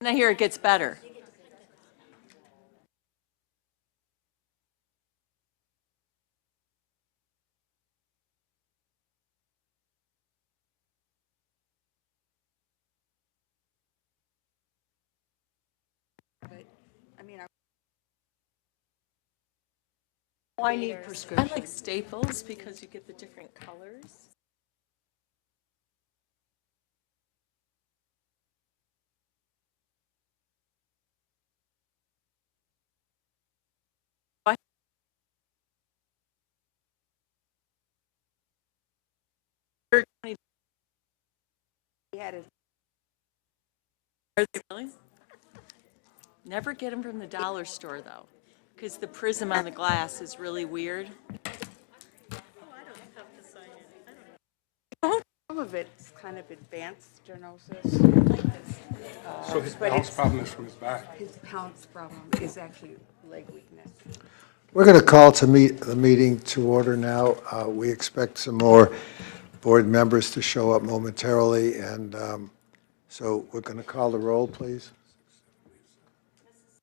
And I hear it gets better. I need I prescription. like staples because you get the different colors. He had his Are they really? Never get them from the dollar store though, because the prism on the glass is really weird. some of it's kind of advanced stenosis. So his but balance it's- problem is from his back. His balance problem is actually leg weakness. We're going to call the meeting to order now. We expect some more board members to show up momentarily, and so we're going to call the roll, please.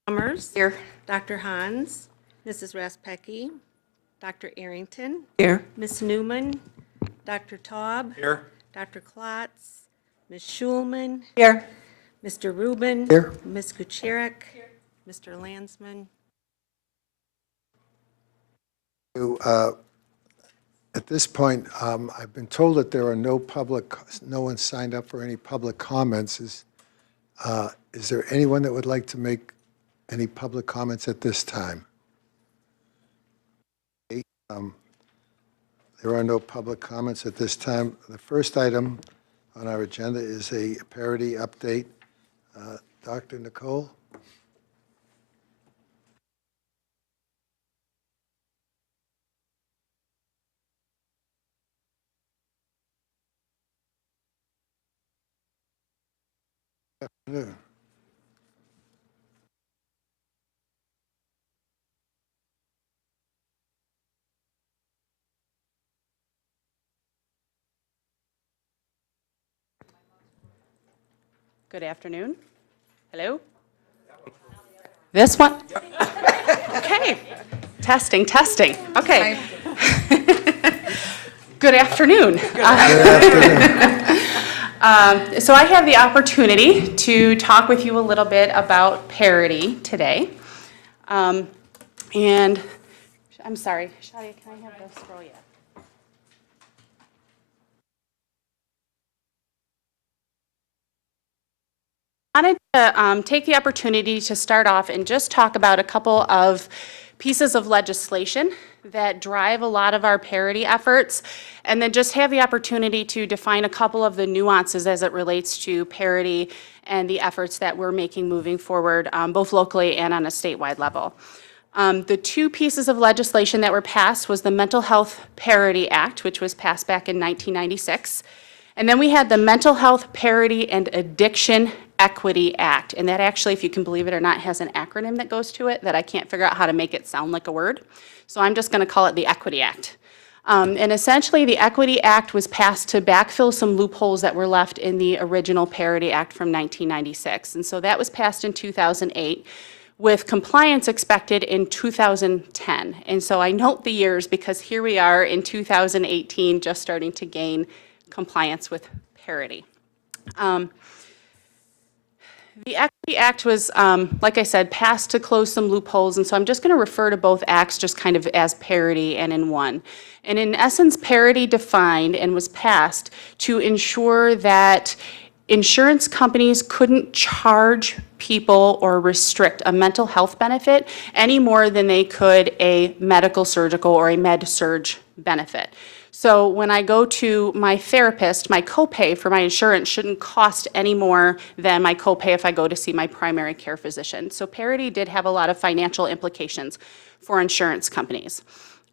Summers. Here. Dr. Hans. Mrs. Raspecki. Dr. Arrington. Here. Ms. Newman. Dr. Taub. Here. Dr. Klotz. Ms. Schulman. Here. Mr. Rubin. Here. Ms. Kucharek. Mr. Landsman. At this point, I've been told that there are no one signed up for any public comments. Is there anyone that would like to make any public comments at this time? There are no public comments at this time. The first item on our agenda is a parity update. Dr. Nicole? Afternoon. Good afternoon. Hello? This one? Okay. Testing, testing. Okay. Good afternoon. So I have the opportunity to talk with you a little bit about parity today. And I'm sorry, Shadia, can I have this roll yet? I wanted to take the opportunity to start off and just talk about a couple of pieces of legislation that drive a lot of our parity efforts, and then just have the opportunity to define a couple of the nuances as it relates to parity and the efforts that we're making moving forward, both locally and on a statewide level. The two pieces of legislation that were passed was the Mental Health Parity Act, which was passed back in 1996. And then we had the Mental Health Parity and Addiction Equity Act. And that actually, if you can believe it or not, has an acronym that goes to it that I can't figure out how to make it sound like a word. So I'm just going to call it the Equity Act. And essentially, the Equity Act was passed to backfill some loopholes that were left in the original Parity Act from 1996. And so that was passed in 2008, with compliance expected in 2010. And so I note the years because here we are in 2018, just starting to gain compliance with parity. The Equity Act was, like I said, passed to close some loopholes, and so I'm just going to refer to both acts just kind of as parity and in one. And in essence, parity defined and was passed to ensure that insurance companies couldn't charge people or restrict a mental health benefit any more than they could a medical, surgical, or a med-surg benefit. So when I go to my therapist, my copay for my insurance shouldn't cost any more than my copay if I go to see my primary care physician. So parity did have a lot of financial implications for insurance companies.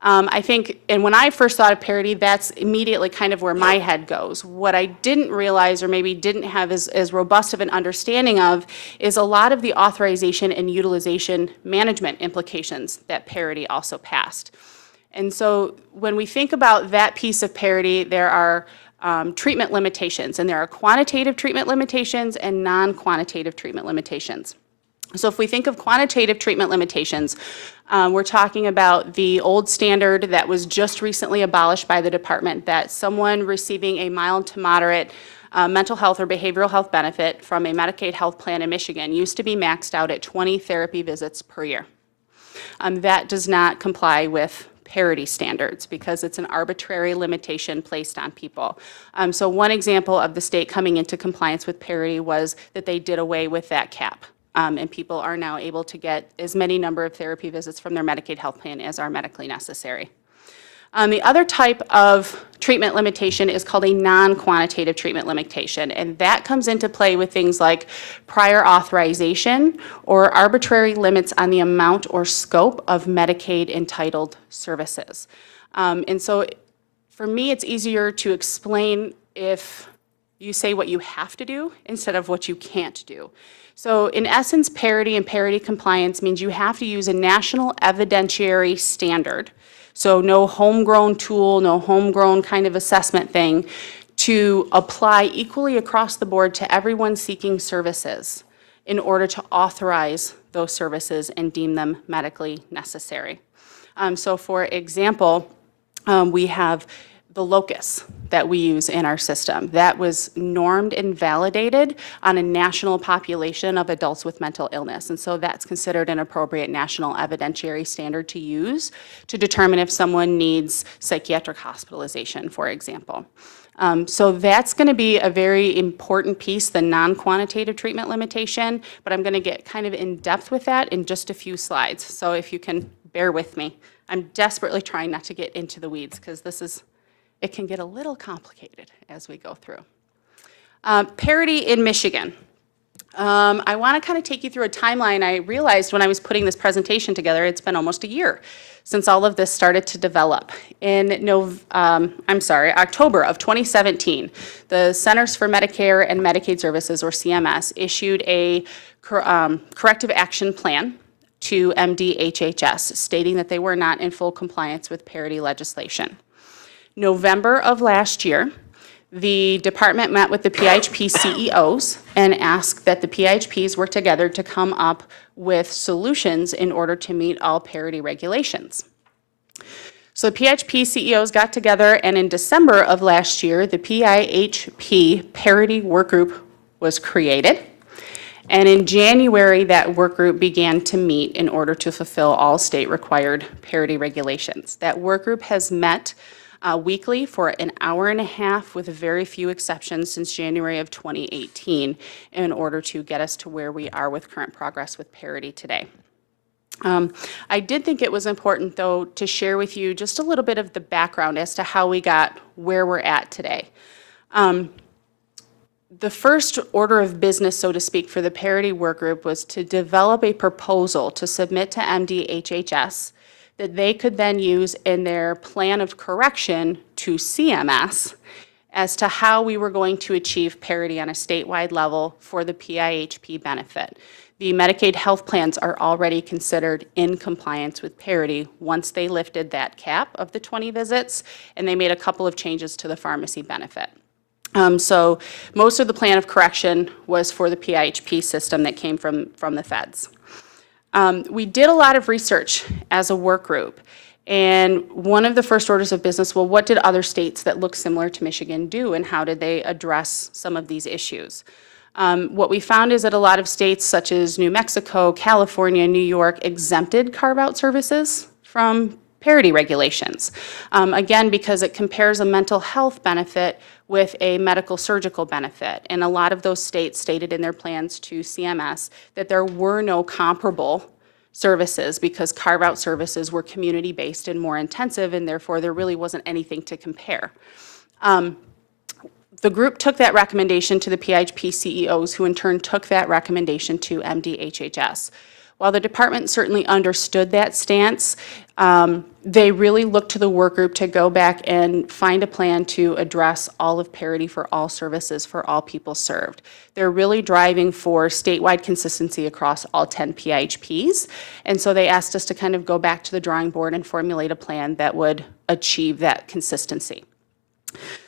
I think, and when I first thought of parity, that's immediately kind of where my head goes. What I didn't realize, or maybe didn't have as robust of an understanding of, is a lot of the authorization and utilization management implications that parity also passed. And so when we think about that piece of parity, there are treatment limitations, and there are quantitative treatment limitations and non-quantitative treatment limitations. So if we think of quantitative treatment limitations, we're talking about the old standard that was just recently abolished by the department, that someone receiving a mild to moderate mental health or behavioral health benefit from a Medicaid health plan in Michigan used to be maxed out at 20 therapy visits per year. That does not comply with parity standards because it's an arbitrary limitation placed on people. So one example of the state coming into compliance with parity was that they did away with that cap. And people are now able to get as many number of therapy visits from their Medicaid health plan as are medically necessary. The other type of treatment limitation is called a non-quantitative treatment limitation, and that comes into play with things like prior authorization or arbitrary limits on the amount or scope of Medicaid entitled services. And so for me, it's easier to explain if you say what you have to do instead of what you can't do. So in essence, parity and parity compliance means you have to use a national evidentiary standard. So no homegrown tool, no homegrown kind of assessment thing to apply equally across the board to everyone seeking services in order to authorize those services and deem them medically necessary. So for example, we have the locus that we use in our system. That was normed and validated on a national population of adults with mental illness. And so that's considered an appropriate national evidentiary standard to use to determine if someone needs psychiatric hospitalization, for example. So that's going to be a very important piece, the non-quantitative treatment limitation, but I'm going to get kind of in depth with that in just a few slides. So if you can bear with me, I'm desperately trying not to get into the weeds because it can get a little complicated as we go through. Parity in Michigan. I want to kind of take you through a timeline. I realized when I was putting this presentation together, it's been almost a year since all of this started to develop. In October of 2017, the Centers for Medicare and Medicaid Services, or CMS, issued a corrective action plan to MDHHS, stating that they were not in full compliance with parity legislation. November of last year, the department met with the PIHP CEOs and asked that the PIHPs work together to come up with solutions in order to meet all parity regulations. So the PIHP CEOs got together, and in December of last year, the PIHP Parity Work Group was created. And in January, that work group began to meet in order to fulfill all state required parity regulations. That work group has met weekly for an hour and a half with very few exceptions since January of 2018 in order to get us to where we are with current progress with parity today. I did think it was important, though, to share with you just a little bit of the background as to how we got where we're at today. The first order of business, so to speak, for the parity work group was to develop a proposal to submit to MDHHS that they could then use in their plan of correction to CMS as to how we were going to achieve parity on a statewide level for the PIHP benefit. The Medicaid health plans are already considered in compliance with parity once they lifted that cap of the 20 visits, and they made a couple of changes to the pharmacy benefit. So most of the plan of correction was for the PIHP system that came from the feds. We did a lot of research as a work group, and one of the first orders of business, well, what did other states that look similar to Michigan do, and how did they address some of these issues? What we found is that a lot of states such as New Mexico, California, New York exempted carve-out services from parity regulations. Again, because it compares a mental health benefit with a medical surgical benefit. And a lot of those states stated in their plans to CMS that there were no comparable services because carve-out services were community-based and more intensive, and therefore there really wasn't anything to compare. The group took that recommendation to the PIHP CEOs, who in turn took that recommendation to MDHHS. While the department certainly understood that stance, they really looked to the work group to go back and find a plan to address all of parity for all services for all people served. They're really driving for statewide consistency across all 10 PIHPs, and so they asked us to kind of go back to the drawing board and formulate a plan that would achieve that consistency.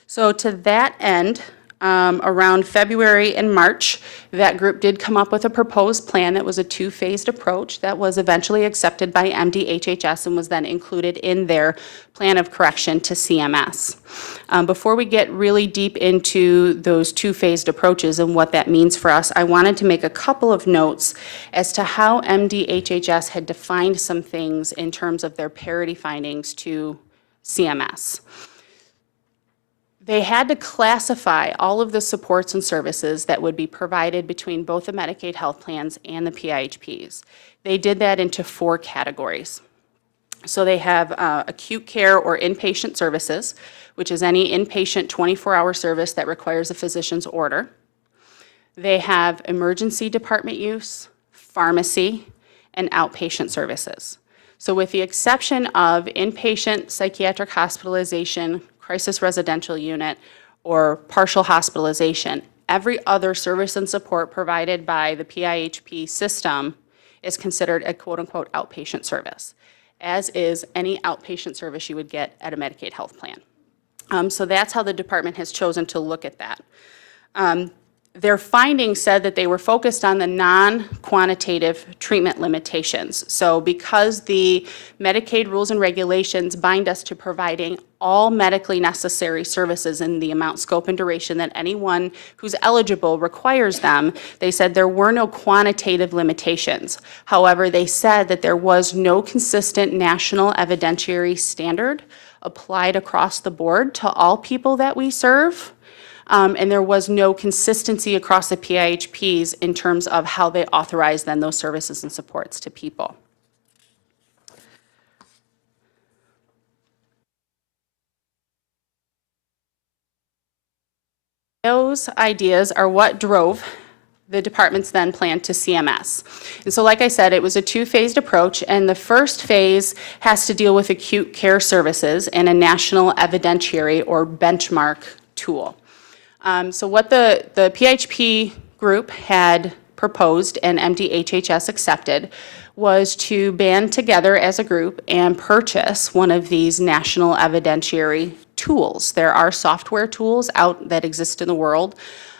So to that end, around February and March, that group did come up with a proposed plan that was a two-phased approach that was eventually accepted by MDHHS and was then included in their plan of correction to CMS. Before we get really deep into those two-phased approaches and what that means for us, I wanted to make a couple of notes as to how MDHHS had defined some things in terms of their parity findings to CMS. They had to classify all of the supports and services that would be provided between both the Medicaid health plans and the PIHPs. They did that into 4 categories. So they have acute care or inpatient services, which is any inpatient 24-hour service that requires a physician's order. They have emergency department use, pharmacy, and outpatient services. So with the exception of inpatient psychiatric hospitalization, crisis residential unit, or partial hospitalization, every other service and support provided by the PIHP system is considered a quote-unquote outpatient service, as is any outpatient service you would get at a Medicaid health plan. So that's how the department has chosen to look at that. Their findings said that they were focused on the non-quantitative treatment limitations. So because the Medicaid rules and regulations bind us to providing all medically necessary services in the amount, scope, and duration that anyone who's eligible requires them, they said there were no quantitative limitations. However, they said that there was no consistent national evidentiary standard applied across the board to all people that we serve. And there was no consistency across the PIHPs in terms of how they authorize then those services and supports to people. Those ideas are what drove the department's then plan to CMS. And so like I said, it was a two-phased approach, and the first phase has to deal with acute care services and a national evidentiary or benchmark tool. So what the PIHP group had proposed and MDHHS accepted was to band together as a group and purchase one of these national evidentiary tools. There are software tools out that exist in the world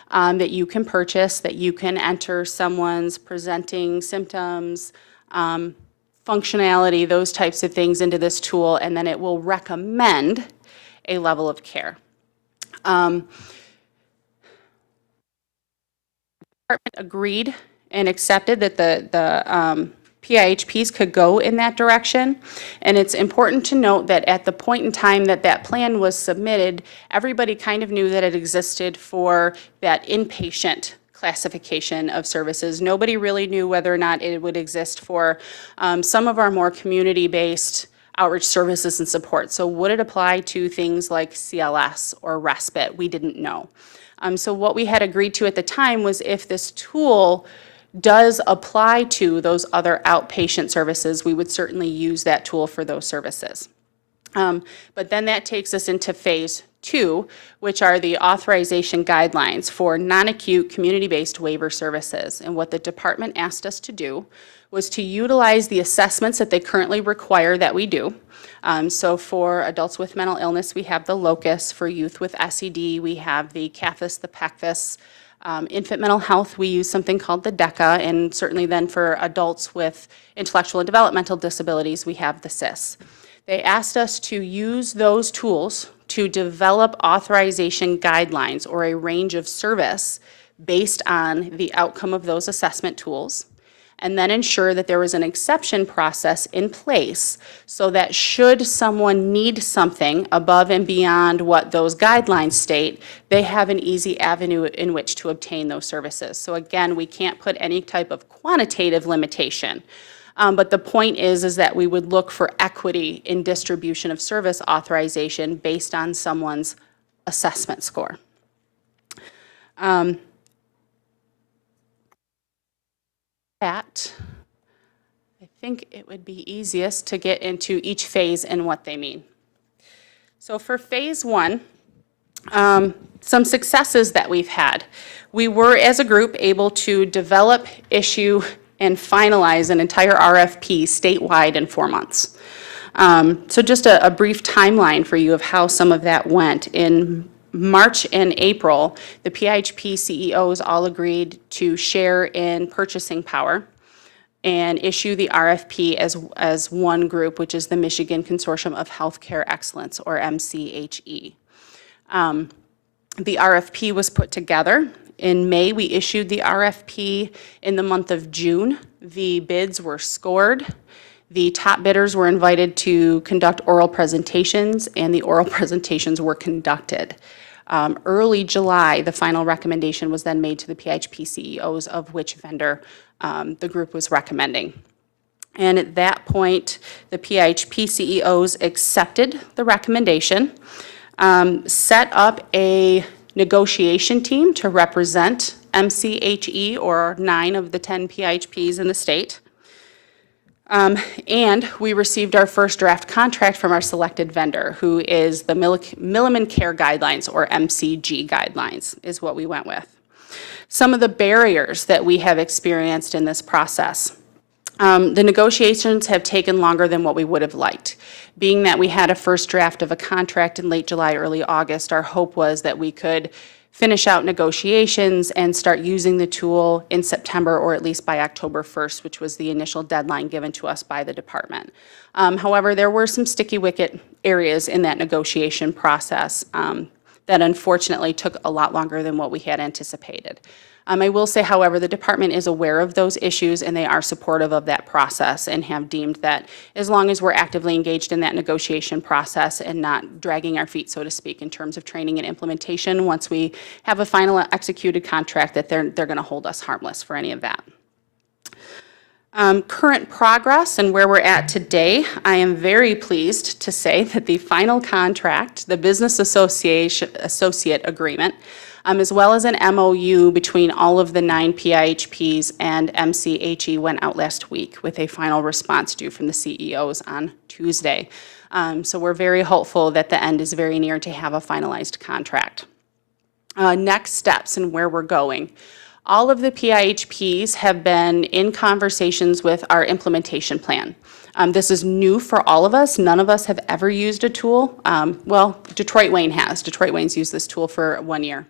that you can purchase, that you can enter someone's presenting symptoms, functionality, those types of things into this tool, and then it will recommend a level of care. Department agreed and accepted that the PIHPs could go in that direction. And it's important to note that at the point in time that that plan was submitted, everybody kind of knew that it existed for that inpatient classification of services. Nobody really knew whether or not it would exist for some of our more community-based outreach services and support. So would it apply to things like CLS or respite? We didn't know. So what we had agreed to at the time was if this tool does apply to those other outpatient services, we would certainly use that tool for those services. But then that takes us into phase 2, which are the authorization guidelines for non-acute community-based waiver services. And what the department asked us to do was to utilize the assessments that they currently require that we do. So for adults with mental illness, we have the LOCUS. For youth with SED, we have the CAFIS, the PECFIS. Infant mental health, we use something called the DECA, and certainly then for adults with intellectual and developmental disabilities, we have the CIS. They asked us to use those tools to develop authorization guidelines or a range of service based on the outcome of those assessment tools, and then ensure that there was an exception process in place so that should someone need something above and beyond what those guidelines state, they have an easy avenue in which to obtain those services. So again, we can't put any type of quantitative limitation, but the point is that we would look for equity in distribution of service authorization based on someone's assessment score. I think it would be easiest to get into each phase and what they mean. So for phase 1, some successes that we've had. We were, as a group, able to develop, issue, and finalize an entire RFP statewide in 4 months. So just a brief timeline for you of how some of that went. In March and April, the PIHP CEOs all agreed to share in purchasing power and issue the RFP as one group, which is the Michigan Consortium of Healthcare Excellence, or MCHE. The RFP was put together. In May, we issued the RFP. In the month of June, the bids were scored. The top bidders were invited to conduct oral presentations, and the oral presentations were conducted. Early July, the final recommendation was then made to the PIHP CEOs of which vendor the group was recommending. And at that point, the PIHP CEOs accepted the recommendation, set up a negotiation team to represent MCHE, or 9 of the 10 PIHPs in the state. And we received our first draft contract from our selected vendor, who is the Milliman Care Guidelines, or MCG Guidelines, is what we went with. Some of the barriers that we have experienced in this process. The negotiations have taken longer than what we would have liked. Being that we had a first draft of a contract in late July, early August, our hope was that we could finish out negotiations and start using the tool in September, or at least by October 1st, which was the initial deadline given to us by the department. However, there were some sticky wicket areas in that negotiation process that unfortunately took a lot longer than what we had anticipated. I will say, however, the department is aware of those issues, and they are supportive of that process and have deemed that as long as we're actively engaged in that negotiation process and not dragging our feet, so to speak, in terms of training and implementation, once we have a final executed contract, that they're going to hold us harmless for any of that. Current progress and where we're at today, I am very pleased to say that the final contract, the Business Associate Agreement, as well as an MOU between all of the 9 PIHPs and MCHE went out last week, with a final response due from the CEOs on Tuesday. So we're very hopeful that the end is very near to have a finalized contract. Next steps and where we're going. All of the PIHPs have been in conversations with our implementation plan. This is new for all of us. None of us have ever used a tool. Well, Detroit Wayne has. Detroit Wayne's used this tool for 1 year.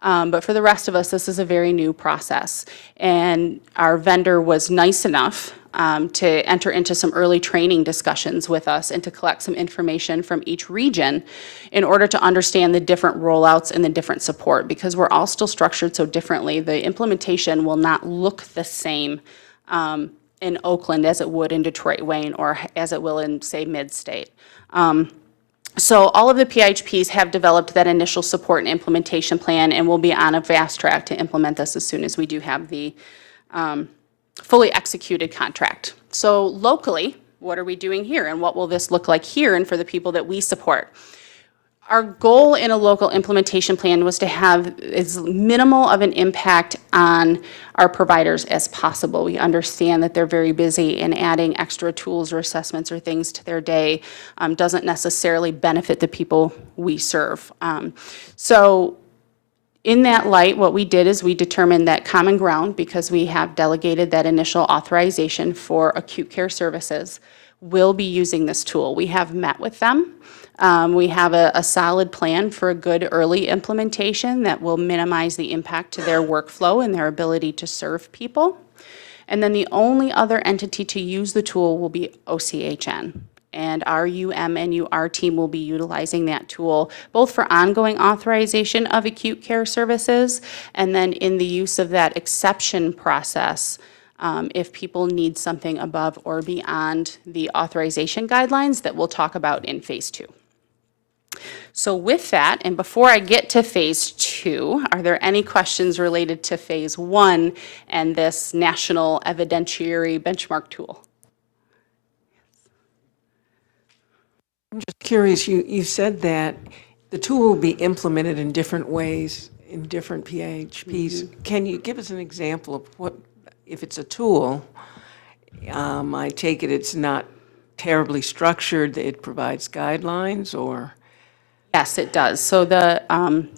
But for the rest of us, this is a very new process. And our vendor was nice enough to enter into some early training discussions with us and to collect some information from each region in order to understand the different rollouts and the different support, because we're all still structured so differently. The implementation will not look the same in Oakland as it would in Detroit Wayne, or as it will in, say, Mid-State. So all of the PIHPs have developed that initial support and implementation plan, and we'll be on a fast track to implement this as soon as we do have the fully executed contract. So locally, what are we doing here, and what will this look like here and for the people that we support? Our goal in a local implementation plan was to have as minimal of an impact on our providers as possible. We understand that they're very busy, and adding extra tools or assessments or things to their day doesn't necessarily benefit the people we serve. So in that light, what we did is we determined that Common Ground, because we have delegated that initial authorization for acute care services, will be using this tool. We have met with them. We have a solid plan for a good early implementation that will minimize the impact to their workflow and their ability to serve people. And then the only other entity to use the tool will be OCHN. And our UM and UR team will be utilizing that tool both for ongoing authorization of acute care services, and then in the use of that exception process if people need something above or beyond the authorization guidelines that we'll talk about in phase 2. So with that, and before I get to phase 2, are there any questions related to phase 1 and this national evidentiary benchmark tool? I'm just curious, you said that the tool will be implemented in different ways in different PIHPs. Can you give us an example of what, if it's a tool, I take it it's not terribly structured, it provides guidelines, or? Yes, it does. So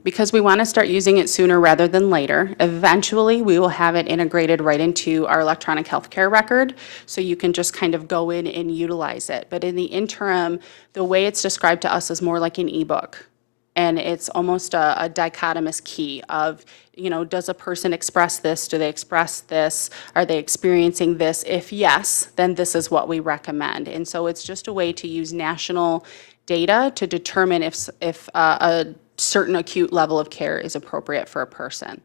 because we want to start using it sooner rather than later, eventually we will have it integrated right into our electronic healthcare record, so you can just kind of go in and utilize it. But in the interim, the way it's described to us is more like an ebook. And it's almost a dichotomous key of, does a person express this? Do they express this? Are they experiencing this? If yes, then this is what we recommend. And so it's just a way to use national data to determine if a certain acute level of care is appropriate for a person.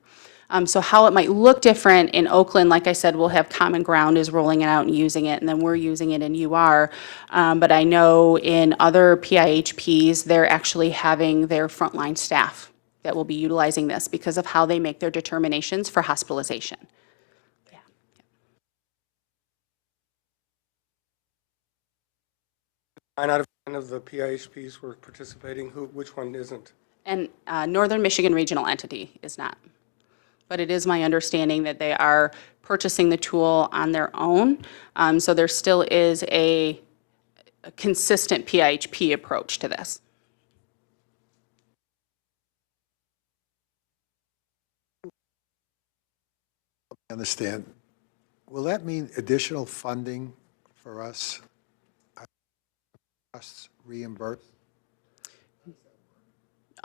So how it might look different in Oakland, like I said, we'll have Common Ground is rolling it out and using it, and then we're using it in UR. But I know in other PIHPs, they're actually having their frontline staff that will be utilizing this because of how they make their determinations for hospitalization. Yeah. 9 out of 10 of the PIHPs were participating. Which one isn't? And Northern Michigan Regional Entity is not. But it is my understanding that they are purchasing the tool on their own. So there still is a consistent PIHP approach to this. I understand. Will that mean additional funding for us? Costs reimbursed?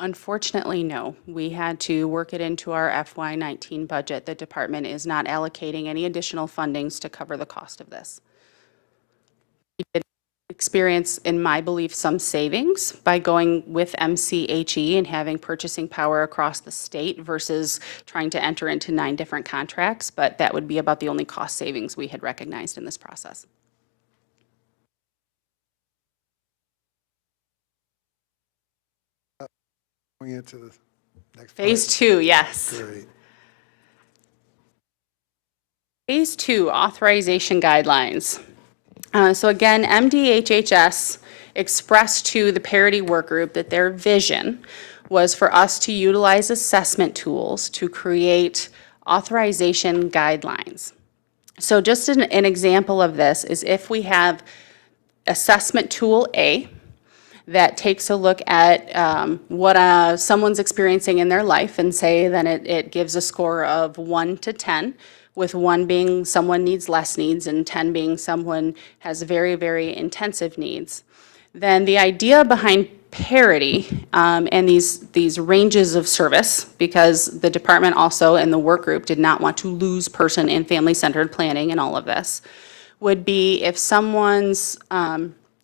Unfortunately, no. We had to work it into our FY19 budget. The department is not allocating any additional fundings to cover the cost of this. We did experience, in my belief, some savings by going with MCHE and having purchasing power across the state versus trying to enter into 9 different contracts, but that would be about the only cost savings we had recognized in this process. Going into the next Phase part? 2, yes. Great. Phase 2, authorization guidelines. So again, MDHHS expressed to the Parity Work Group that their vision was for us to utilize assessment tools to create authorization guidelines. So just an example of this is if we have assessment tool A that takes a look at what someone's experiencing in their life and say then it gives a score of 1 to 10, with 1 being someone needs less needs and 10 being someone has very, very intensive needs. Then the idea behind parity and these ranges of service, because the department also and the work group did not want to lose person in family-centered planning and all of this, would be if someone's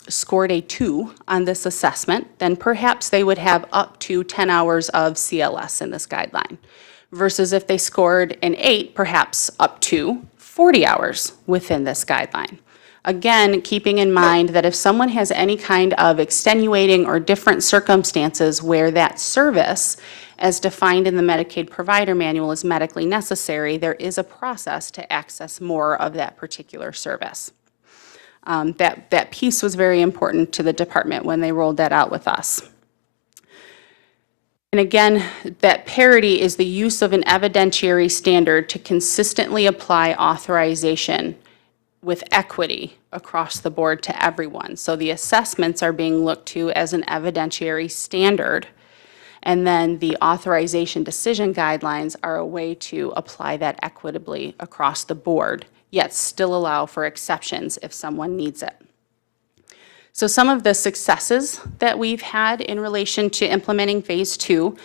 scored a 2 on this assessment, then perhaps they would have up to 10 hours of CLS in this guideline. Versus if they scored an 8, perhaps up to 40 hours within this guideline. Again, keeping in mind that if someone has any kind of extenuating or different circumstances where that service, as defined in the Medicaid Provider Manual, is medically necessary, there is a process to access more of that particular service. That piece was very important to the department when they rolled that out with us. And again, that parity is the use of an evidentiary standard to consistently apply authorization with equity across the board to everyone. So the assessments are being looked to as an evidentiary standard, and then the authorization decision guidelines are a way to apply that equitably across the board, yet still allow for exceptions if someone needs it. So some of the successes that we've had in relation to implementing phase 2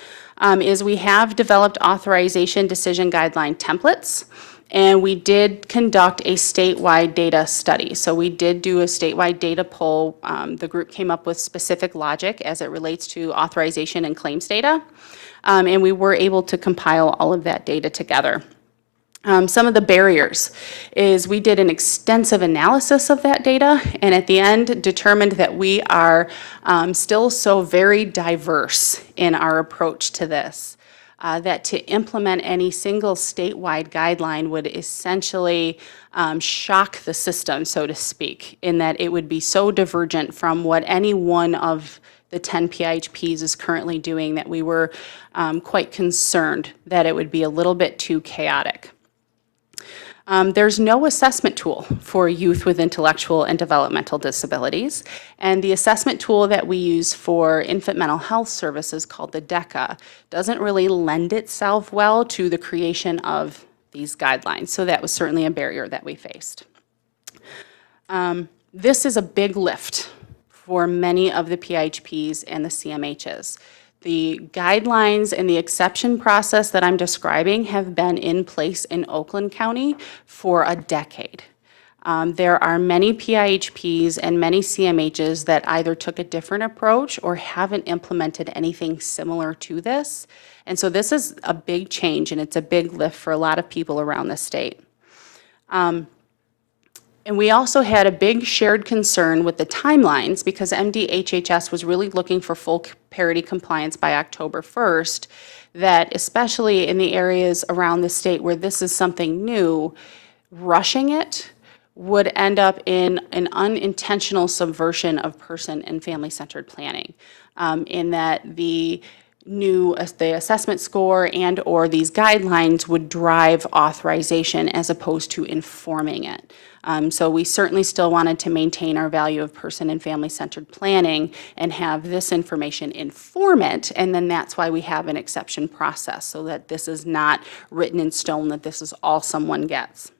is we have developed authorization decision guideline templates, and we did conduct a statewide data study. So we did do a statewide data poll. The group came up with specific logic as it relates to authorization and claims data, and we were able to compile all of that data together. Some of the barriers is we did an extensive analysis of that data, and at the end determined that we are still so very diverse in our approach to this, that to implement any single statewide guideline would essentially shock the system, so to speak, in that it would be so divergent from what any one of the 10 PIHPs is currently doing that we were quite concerned that it would be a little bit too chaotic. There's no assessment tool for youth with intellectual and developmental disabilities, and the assessment tool that we use for infant mental health services, called the DECA, doesn't really lend itself well to the creation of these guidelines, so that was certainly a barrier that we faced. This is a big lift for many of the PIHPs and the CMHs. The guidelines and the exception process that I'm describing have been in place in Oakland County for a decade. There are many PIHPs and many CMHs that either took a different approach or haven't implemented anything similar to this. And so this is a big change, and it's a big lift for a lot of people around the state. And we also had a big shared concern with the timelines because MDHHS was really looking for full parity compliance by October 1st, that especially in the areas around the state where this is something new, rushing it would end up in an unintentional subversion of person and family-centered planning, in that the assessment score and or these guidelines would drive authorization as opposed to informing it. So we certainly still wanted to maintain our value of person and family-centered planning and have this information inform it, and then that's why we have an exception process, so that this is not written in stone, that this is all someone gets.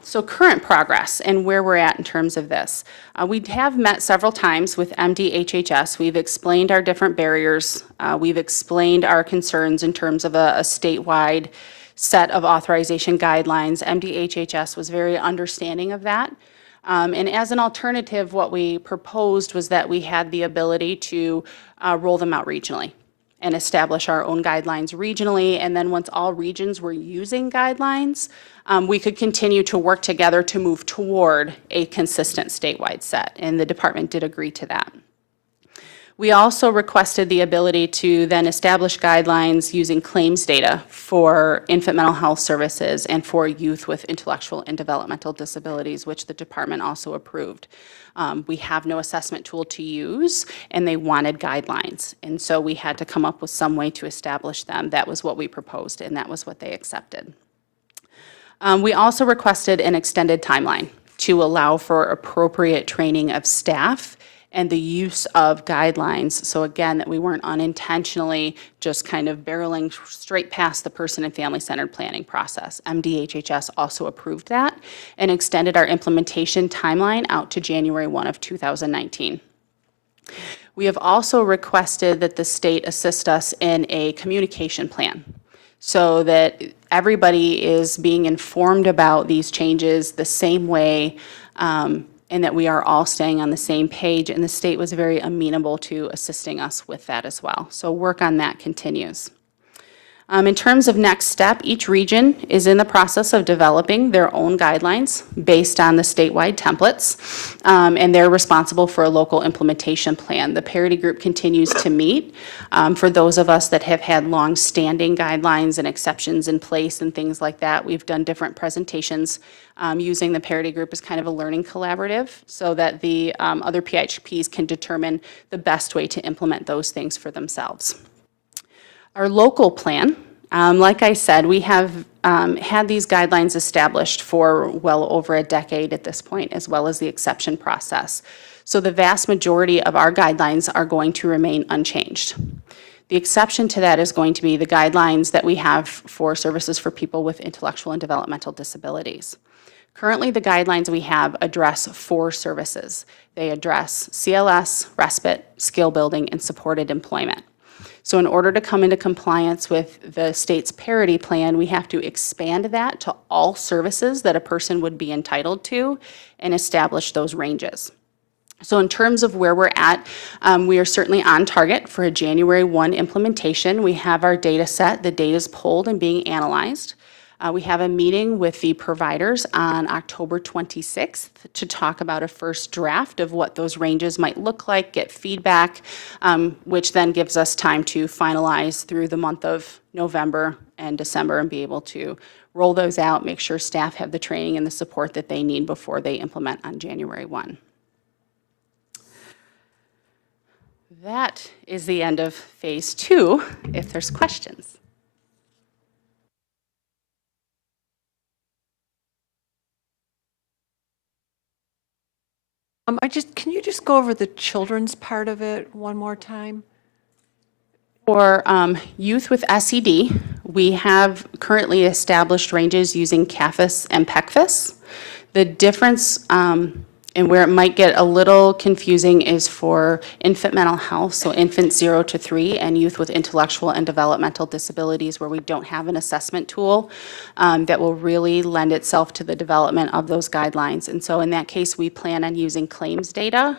So current progress and where we're at in terms of this. We have met several times with MDHHS. We've explained our different barriers. We've explained our concerns in terms of a statewide set of authorization guidelines. MDHHS was very understanding of that. And as an alternative, what we proposed was that we had the ability to roll them out regionally and establish our own guidelines regionally. And then once all regions were using guidelines, we could continue to work together to move toward a consistent statewide set. And the department did agree to that. We also requested the ability to then establish guidelines using claims data for infant mental health services and for youth with intellectual and developmental disabilities, which the department also approved. We have no assessment tool to use, and they wanted guidelines. And so we had to come up with some way to establish them. That was what we proposed, and that was what they accepted. We also requested an extended timeline to allow for appropriate training of staff and the use of guidelines. So again, that we weren't unintentionally just kind of barreling straight past the person and family-centered planning process. MDHHS also approved that and extended our implementation timeline out to January 1 of 2019. We have also requested that the state assist us in a communication plan so that everybody is being informed about these changes the same way, and that we are all staying on the same page, and the state was very amenable to assisting us with that as well. So work on that continues. In terms of next step, each region is in the process of developing their own guidelines based on the statewide templates, and they're responsible for a local implementation plan. The Parity Group continues to meet. For those of us that have had long-standing guidelines and exceptions in place and things like that, we've done different presentations using the Parity Group as kind of a learning collaborative so that the other PIHPs can determine the best way to implement those things for themselves. Our local plan, like I said, we have had these guidelines established for well over a decade at this point, as well as the exception process. So the vast majority of our guidelines are going to remain unchanged. The exception to that is going to be the guidelines that we have for services for people with intellectual and developmental disabilities. Currently, the guidelines we have address 4 services. They address CLS, respite, skill building, and supported employment. So in order to come into compliance with the state's parity plan, we have to expand that to all services that a person would be entitled to and establish those ranges. So in terms of where we're at, we are certainly on target for a January 1 implementation. We have our data set, the data is pulled and being analyzed. We have a meeting with the providers on October 26th to talk about a first draft of what those ranges might look like, get feedback, which then gives us time to finalize through the month of November and December and be able to roll those out, make sure staff have the training and the support that they need before they implement on January 1. That is the end of phase 2, if there's questions. Can you just go over the children's part of it one more time? For youth with SED, we have currently established ranges using CAFIS and PECFIS. The difference And where it might get a little confusing is for infant mental health, so infants 0 to 3, and youth with intellectual and developmental disabilities, where we don't have an assessment tool that will really lend itself to the development of those guidelines. And so in that case, we plan on using claims data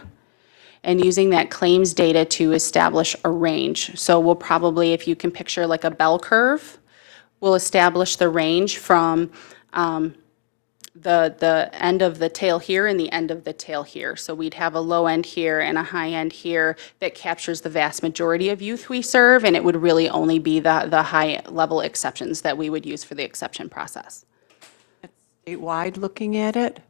and using that claims data to establish a range. So we'll probably, if you can picture like a bell curve, we'll establish the range from the end of the tail here and the end of the tail here. So we'd have a low end here and a high end here that captures the vast majority of youth we serve, and it would really only be the high level exceptions that we would use for the exception process. Statewide looking at it?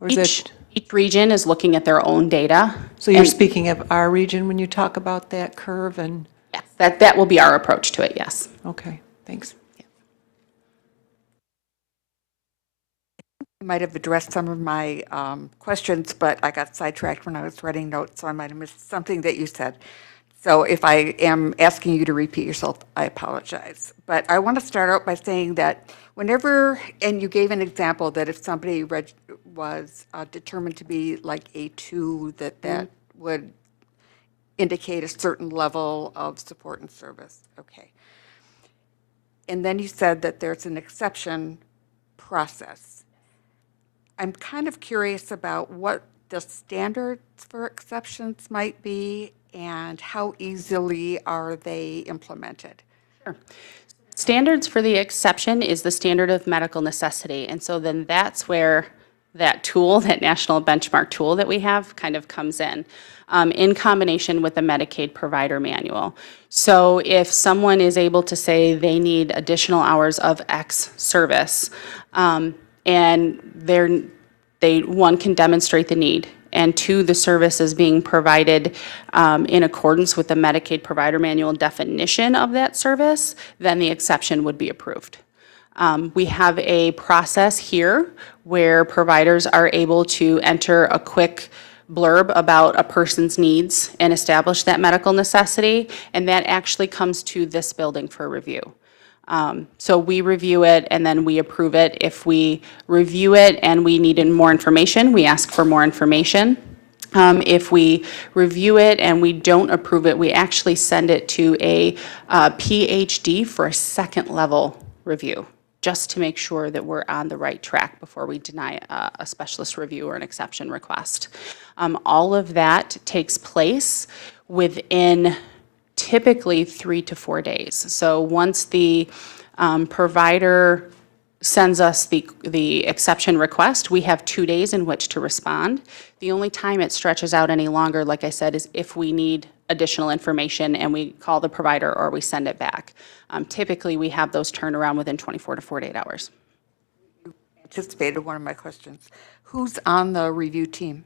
Or is it, Each region is looking at their own data. so you're and- speaking of our region when you talk about that curve and, Yes, that will be our approach to it, yes. okay, thanks. You might have addressed some of my questions, but I got sidetracked when I was writing notes, so I might have missed something that you said. So if I am asking you to repeat yourself, I apologize. But I want to start out by saying that whenever, and you gave an example that if somebody was determined to be like A2, that would indicate a certain level of support and service. Okay. And then you said that there's an exception process. I'm kind of curious about what the standards for exceptions might be and how easily are they implemented? Standards for the exception is the standard of medical necessity. And so then that's where that tool, that national benchmark tool that we have kind of comes in combination with the Medicaid provider manual. So if someone is able to say they need additional hours of X service, and one can demonstrate the need, and two, the service is being provided in accordance with the Medicaid provider manual definition of that service, then the exception would be approved. We have a process here where providers are able to enter a quick blurb about a person's needs and establish that medical necessity, and that actually comes to this building for review. So we review it and then we approve it. If we review it and we needed more information, we ask for more information. If we review it and we don't approve it, we actually send it to a PhD for a second level review, just to make sure that we're on the right track before we deny a specialist review or an exception request. All of that takes place within typically 3 to 4 days. So once the provider sends us the exception request, we have 2 days in which to respond. The only time it stretches out any longer, like I said, is if we need additional information and we call the provider or we send it back. Typically, we have those turned around within 24 to 48 hours. Anticipated one of my questions. Who's on the review team?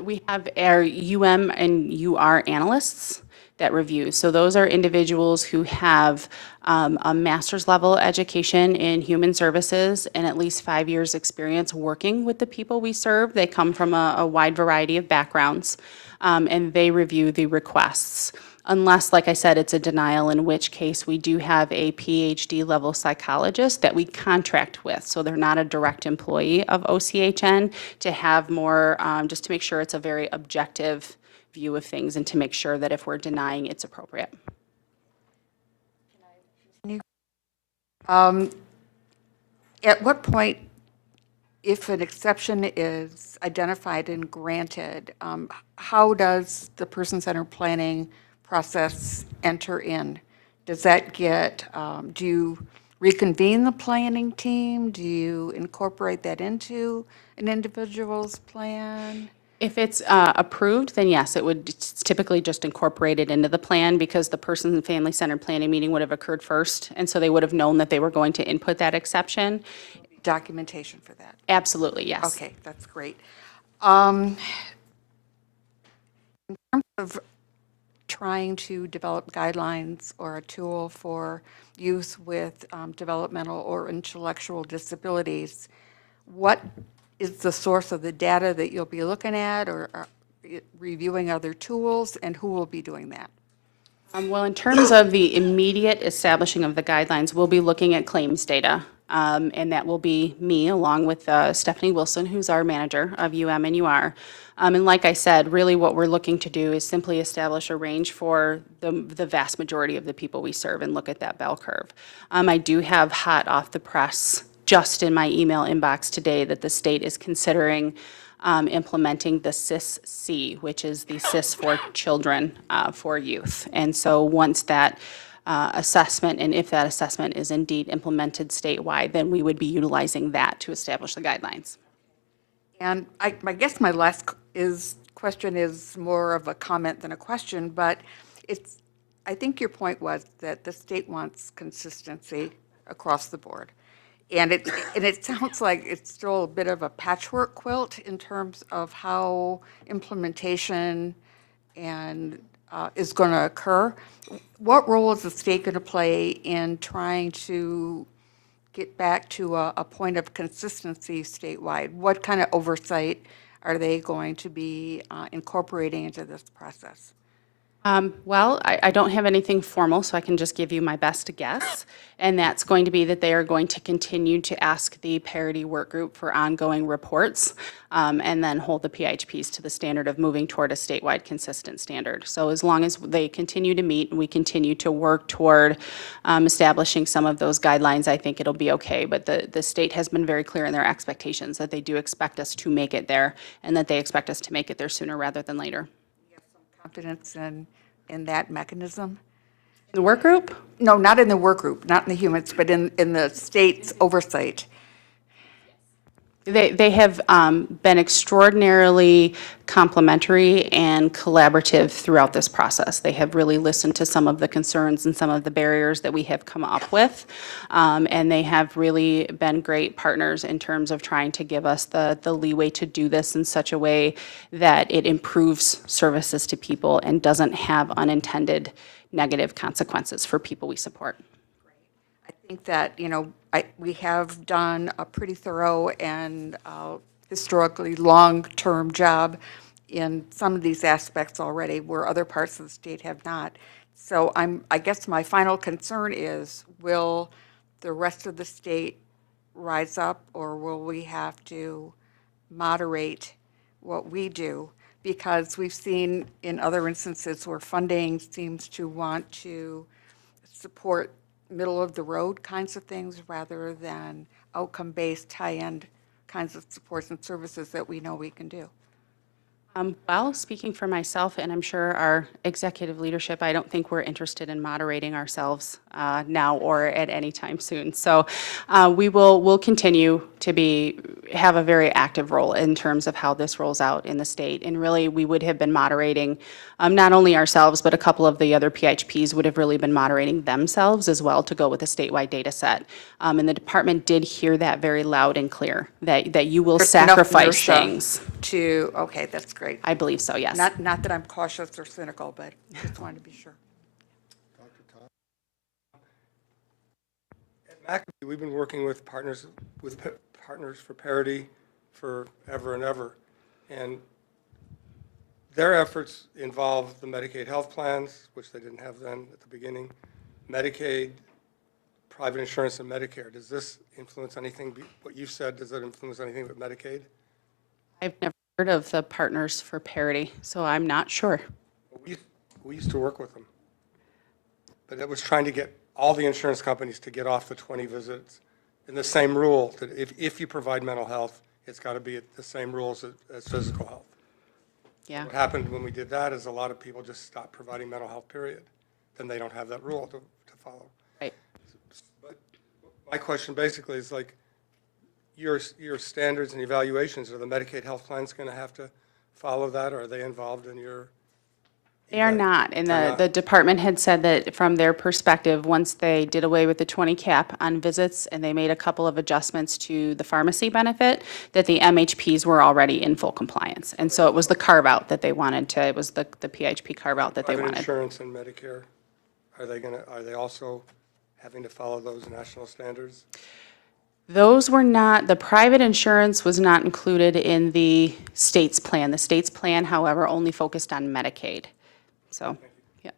We have our UM and UR analysts that review. So those are individuals who have a master's level education in human services and at least 5 years experience working with the people we serve. They come from a wide variety of backgrounds, and they review the requests. Unless, like I said, it's a denial, in which case we do have a PhD level psychologist that we contract with. So they're not a direct employee of OCHN, to have more, just to make sure it's a very objective view of things and to make sure that if we're denying, it's appropriate. At what point, if an exception is identified and granted, how does the person-centered planning process enter in? Does that get, do you reconvene the planning team? Do you incorporate that into an individual's plan? If it's approved, then yes, it would it's typically just incorporate it into the plan, because the person and family-centered planning meeting would have occurred first, and so they would have known that they were going to input that exception. Documentation for that? Absolutely, yes. Okay, that's great. In terms of trying to develop guidelines or a tool for youth with developmental or intellectual disabilities, what is the source of the data that you'll be looking at, or reviewing other tools, and who will be doing that? Well, in terms of the immediate establishing of the guidelines, we'll be looking at claims data and that will be me along with Stephanie Wilson, who's our manager of and UR. And like I said, really what we're looking to do is simply establish a range for the vast majority of the people we serve and look at that bell curve. I do have hot off the press, just in my email inbox today, that the state is considering implementing the SIS-C, which is the SIS for children, for youth. And so once that assessment, and if that assessment is indeed implemented statewide, then we would be utilizing that to establish the guidelines. And I guess my last question is more of a comment than a question, but I think your point was that the state wants consistency across the board. And it sounds like it's still a bit of a patchwork quilt in terms of how implementation is going to occur. What role is the state going to play in trying to get back to a point of consistency statewide? What kind of oversight are they going to be incorporating into this process? Well, I don't have anything formal, so I can just give you my best guess. And that's going to be that they are going to continue to ask the parity work group for ongoing reports, and then hold the PHPs to the standard of moving toward a statewide consistent standard. So as long as they continue to meet and we continue to work toward establishing some of those guidelines, I think it'll be okay. But the state has been very clear in their expectations that they do expect us to make it there, and that they expect us to make it there sooner rather than later. Confidence in that mechanism? The work group? No, not in the work group, not in the humans, but in the state's oversight. They have been extraordinarily complimentary and collaborative throughout this process. They have really listened to some of the concerns and some of the barriers that we have come up with. And they have really been great partners in terms of trying to give us the leeway to do this in such a way that it improves services to people and doesn't have unintended negative consequences for people we support. I think that, we have done a pretty thorough and historically long-term job in some of these aspects already, where other parts of the state have not. So I guess my final concern is, will the rest of the state rise up, or will we have to moderate what we do? Because we've seen in other instances where funding seems to want to support middle-of-the-road kinds of things rather than outcome-based, high-end kinds of supports and services that we know we can do. Well, speaking for myself, and I'm sure our executive leadership, I don't think we're interested in moderating ourselves now or at any time soon. So we'll continue to have a very active role in terms of how this rolls out in the state. And really, we would have been moderating not only ourselves, but a couple of the other PHPs would have really been moderating themselves as well to go with a statewide data set. And the department did hear that very loud and clear, that you will There's enough sacrifice inertia things. Okay, that's great. I believe so, yes. Not that I'm cautious or cynical, but just wanted to be sure. At McAfee, we've been working with Partners for Parity forever and ever. And their efforts involve the Medicaid health plans, which they didn't have then at the beginning, Medicaid, private insurance, and Medicare. Does this influence anything, what you said, does it influence anything with Medicaid? I've never heard of the Partners for Parity, so I'm not sure. We used to work with them. But it was trying to get all the insurance companies to get off the 20 visits in the same rule, that if you provide mental health, it's got to be the same rules as physical health. Yeah. What happened when we did that is a lot of people just stopped providing mental health, period. Then they don't have that rule to follow. Right. But my question basically is like, your standards and evaluations, are the Medicaid health plans going to have to follow that, or are they involved in your? They are not, and They're not. the department had said that from their perspective, once they did away with the 20 cap on visits and they made a couple of adjustments to the pharmacy benefit, that the MHPs were already in full compliance. And so it was the carve-out that they wanted to, it was the PHP carve-out that they Private wanted. insurance and Medicare, are they also having to follow those national standards? Those were not, the private insurance was not included in the state's plan. The state's plan, however, only focused on Medicaid. So, yeah.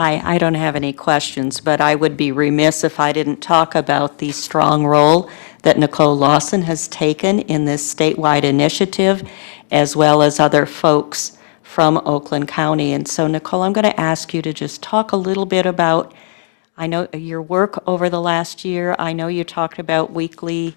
I don't have any questions, but I would be remiss if I didn't talk about the strong role that Nicole Lawson has taken in this statewide initiative, as well as other folks from Oakland County. And so, Nicole, I'm going to ask you to just talk a little bit about, I know your work over the last year. I know you talked about weekly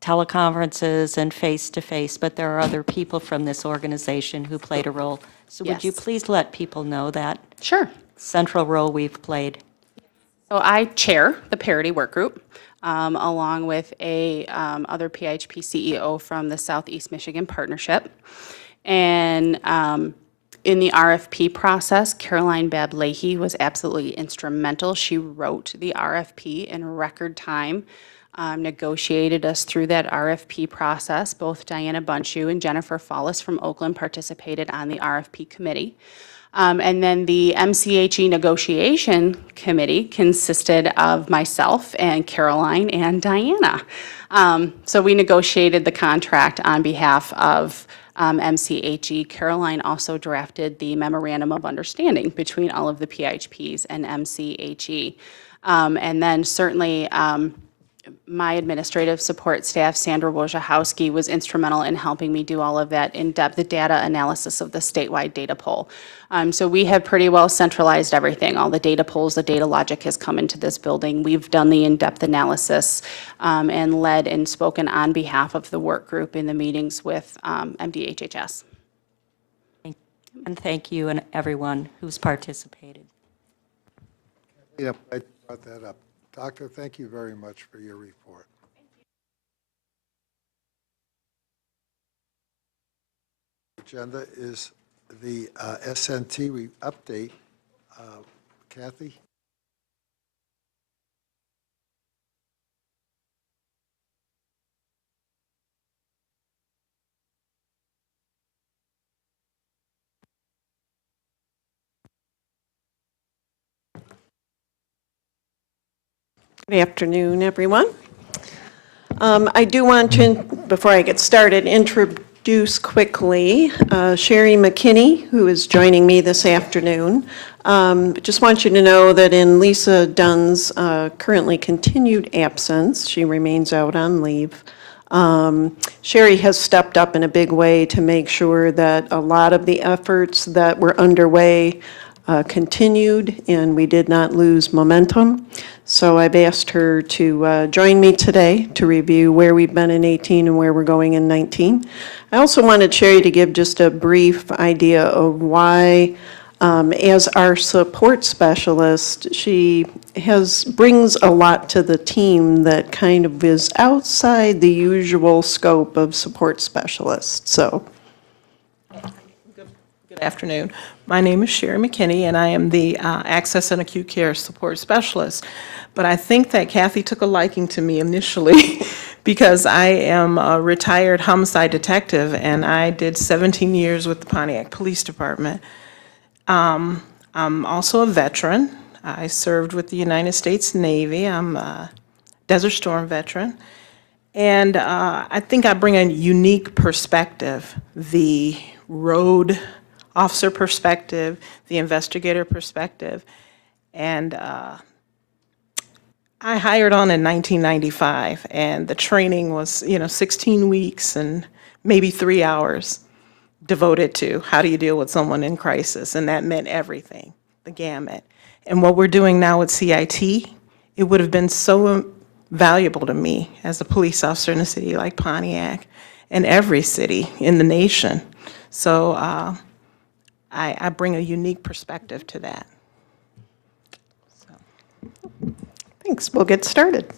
teleconferences and face-to-face, but there are other people from this organization who played a role. So would you Yes. please let people know that Sure. central role we've played? So I chair the Parity Work Group, along with a other PHP CEO from the Southeast Michigan Partnership. And in the RFP process, Caroline Babb-Leahy was absolutely instrumental. She wrote the RFP in record time, negotiated us through that RFP process. Both Diana Bunchu and Jennifer Follis from Oakland participated on the RFP committee. And then the MCHE negotiation committee consisted of myself and Caroline and Diana. So we negotiated the contract on behalf of MCHE. Caroline also drafted the memorandum of understanding between all of the PHPs and MCHE. And then certainly my administrative support staff, Sandra Wojciechowski, was instrumental in helping me do all of that in-depth data analysis of the statewide data poll. So we have pretty well centralized everything. All the data polls, the data logic has come into this building. We've done the in-depth analysis and led and spoken on behalf of the work group in the meetings with MDHHS. And thank you and everyone who's participated. Yeah, I brought that up. Doctor, thank you very much for your report. Agenda is the SNT update. Kathy? Good afternoon, everyone. I do want to, before I get started, introduce quickly Sherry McKinney, who is joining me this afternoon. Just want you to know that in Lisa Dunn's currently continued absence, she remains out on leave. Sherry has stepped up in a big way to make sure that a lot of the efforts that were underway continued and we did not lose momentum. So I've asked her to join me today to review where we've been in 18 and where we're going in 19. I also wanted Sherry to give just a brief idea of why, as our support specialist, she brings a lot to the team that kind of is outside the usual scope of support specialists. So. Good afternoon. My name is Sherry McKinney, and I am the Access and Acute Care Support Specialist. But I think that Kathy took a liking to me initially because I am a retired homicide detective, and I did 17 years with the Pontiac Police Department. I'm also a veteran. I served with the United States Navy. I'm a Desert Storm veteran. And I think I bring a unique perspective, the road officer perspective, the investigator perspective. And I hired on in 1995, and the training was, 16 weeks and maybe 3 hours devoted to how do you deal with someone in crisis, and that meant everything, the gamut. And what we're doing now with CIT, it would have been so valuable to me as a police officer in a city like Pontiac and every city in the nation. So I bring a unique perspective to that. Thanks. We'll get started.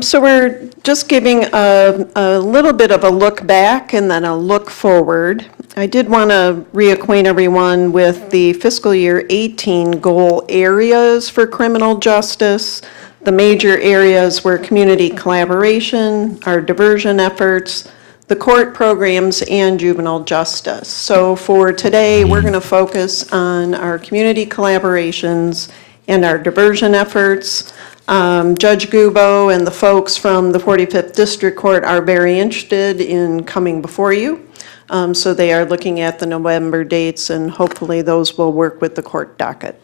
So we're just giving a little bit of a look back and then a look forward. I did want to reacquaint everyone with the fiscal year 18 goal areas for criminal justice. The major areas were community collaboration, our diversion efforts, the court programs, and juvenile justice. So for today, we're going to focus on our community collaborations and our diversion efforts. Judge Gubo and the folks from the 45th District Court are very interested in coming before you. So they are looking at the November dates, and hopefully those will work with the court docket.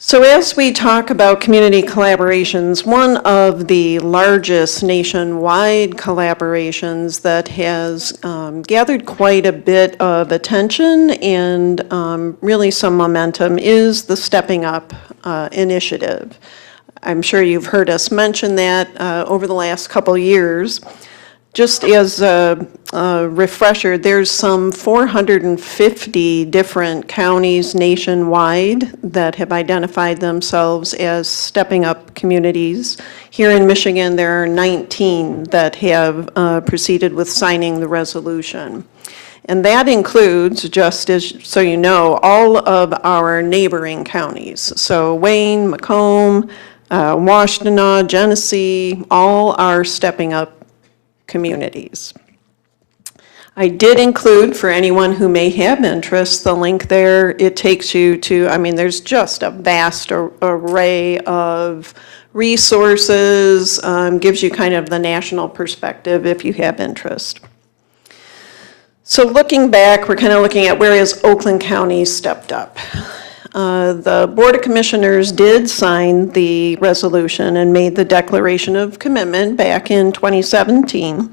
So as we talk about community collaborations, one of the largest nationwide collaborations that has gathered quite a bit of attention and really some momentum is the Stepping Up initiative. I'm sure you've heard us mention that over the last couple years. Just as a refresher, there's some 450 different counties nationwide that have identified themselves as stepping up communities. Here in Michigan, there are 19 that have proceeded with signing the resolution. And that includes, just as so you know, all of our neighboring counties. So Wayne, Macomb, Washtenaw, Genesee, all are stepping up communities. I did include, for anyone who may have interest, the link there. It takes you to, I mean, there's just a vast array of resources, gives you kind of the national perspective if you have interest. So looking back, we're kind of looking at where has Oakland County stepped up. The Board of Commissioners did sign the resolution and made the declaration of commitment back in 2017.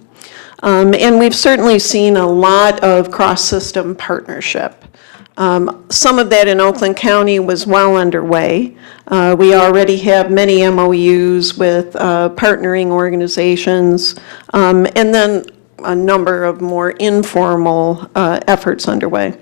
And we've certainly seen a lot of cross-system partnership. Some of that in Oakland County was well underway. We already have many MOUs with partnering organizations, and then a number of more informal efforts underway.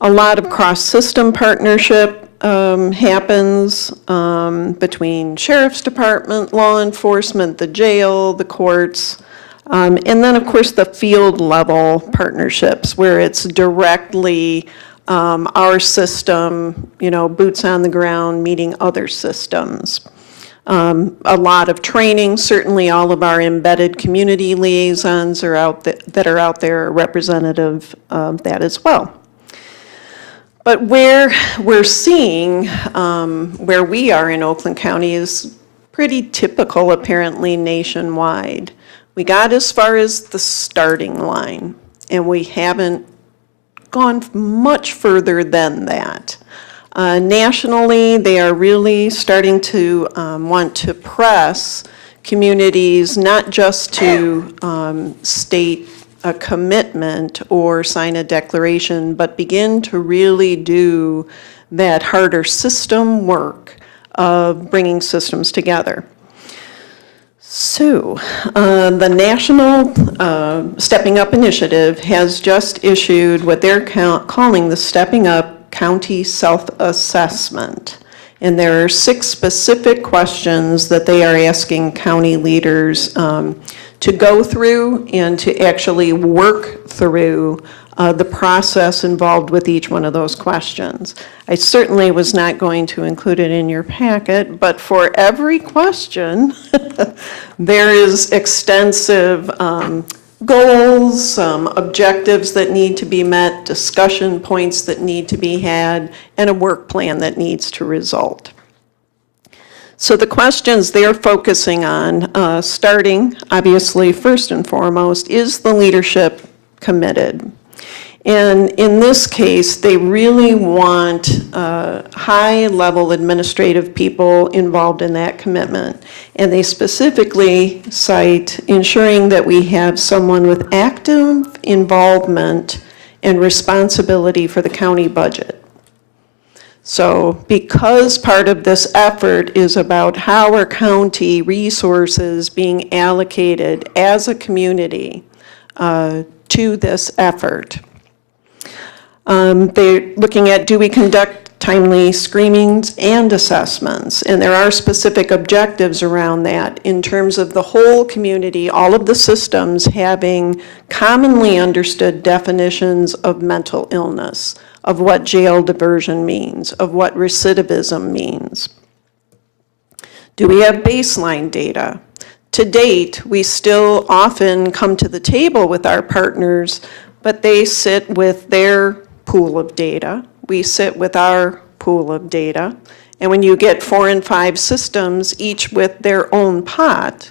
A lot of cross-system partnership happens between Sheriff's Department, law enforcement, the jail, the courts, and then, of course, the field level partnerships where it's directly our system, you know, boots on the ground, meeting other systems. A lot of training, certainly all of our embedded community liaisons are that are out there are representative of that as well. But where we're seeing, where we are in Oakland County is pretty typical apparently nationwide. We got as far as the starting line, and we haven't gone much further than that. Nationally, they are really starting to want to press communities not just to state a commitment or sign a declaration, but begin to really do that harder system work of bringing systems together. So, the National Stepping Up Initiative has just issued what they're calling the Stepping Up County Self-Assessment. And there are 6 specific questions that they are asking county leaders to go through and to actually work through the process involved with each one of those questions. I certainly was not going to include it in your packet, but for every question, there is extensive goals, objectives that need to be met, discussion points that need to be had, and a work plan that needs to result. So the questions they're focusing on, starting obviously first and foremost, is the leadership committed? And in this case, they really want high-level administrative people involved in that commitment. And they specifically cite ensuring that we have someone with active involvement and responsibility for the county budget. So because part of this effort is about how are county resources being allocated as a community to this effort, they're looking at, do we conduct timely screenings and assessments? And there are specific objectives around that in terms of the whole community, all of the systems having commonly understood definitions of mental illness, of what jail diversion means, of what recidivism means. Do we have baseline data? To date, we still often come to the table with our partners, but they sit with their pool of data. We sit with our pool of data. And when you get 4 and 5 systems, each with their own pot,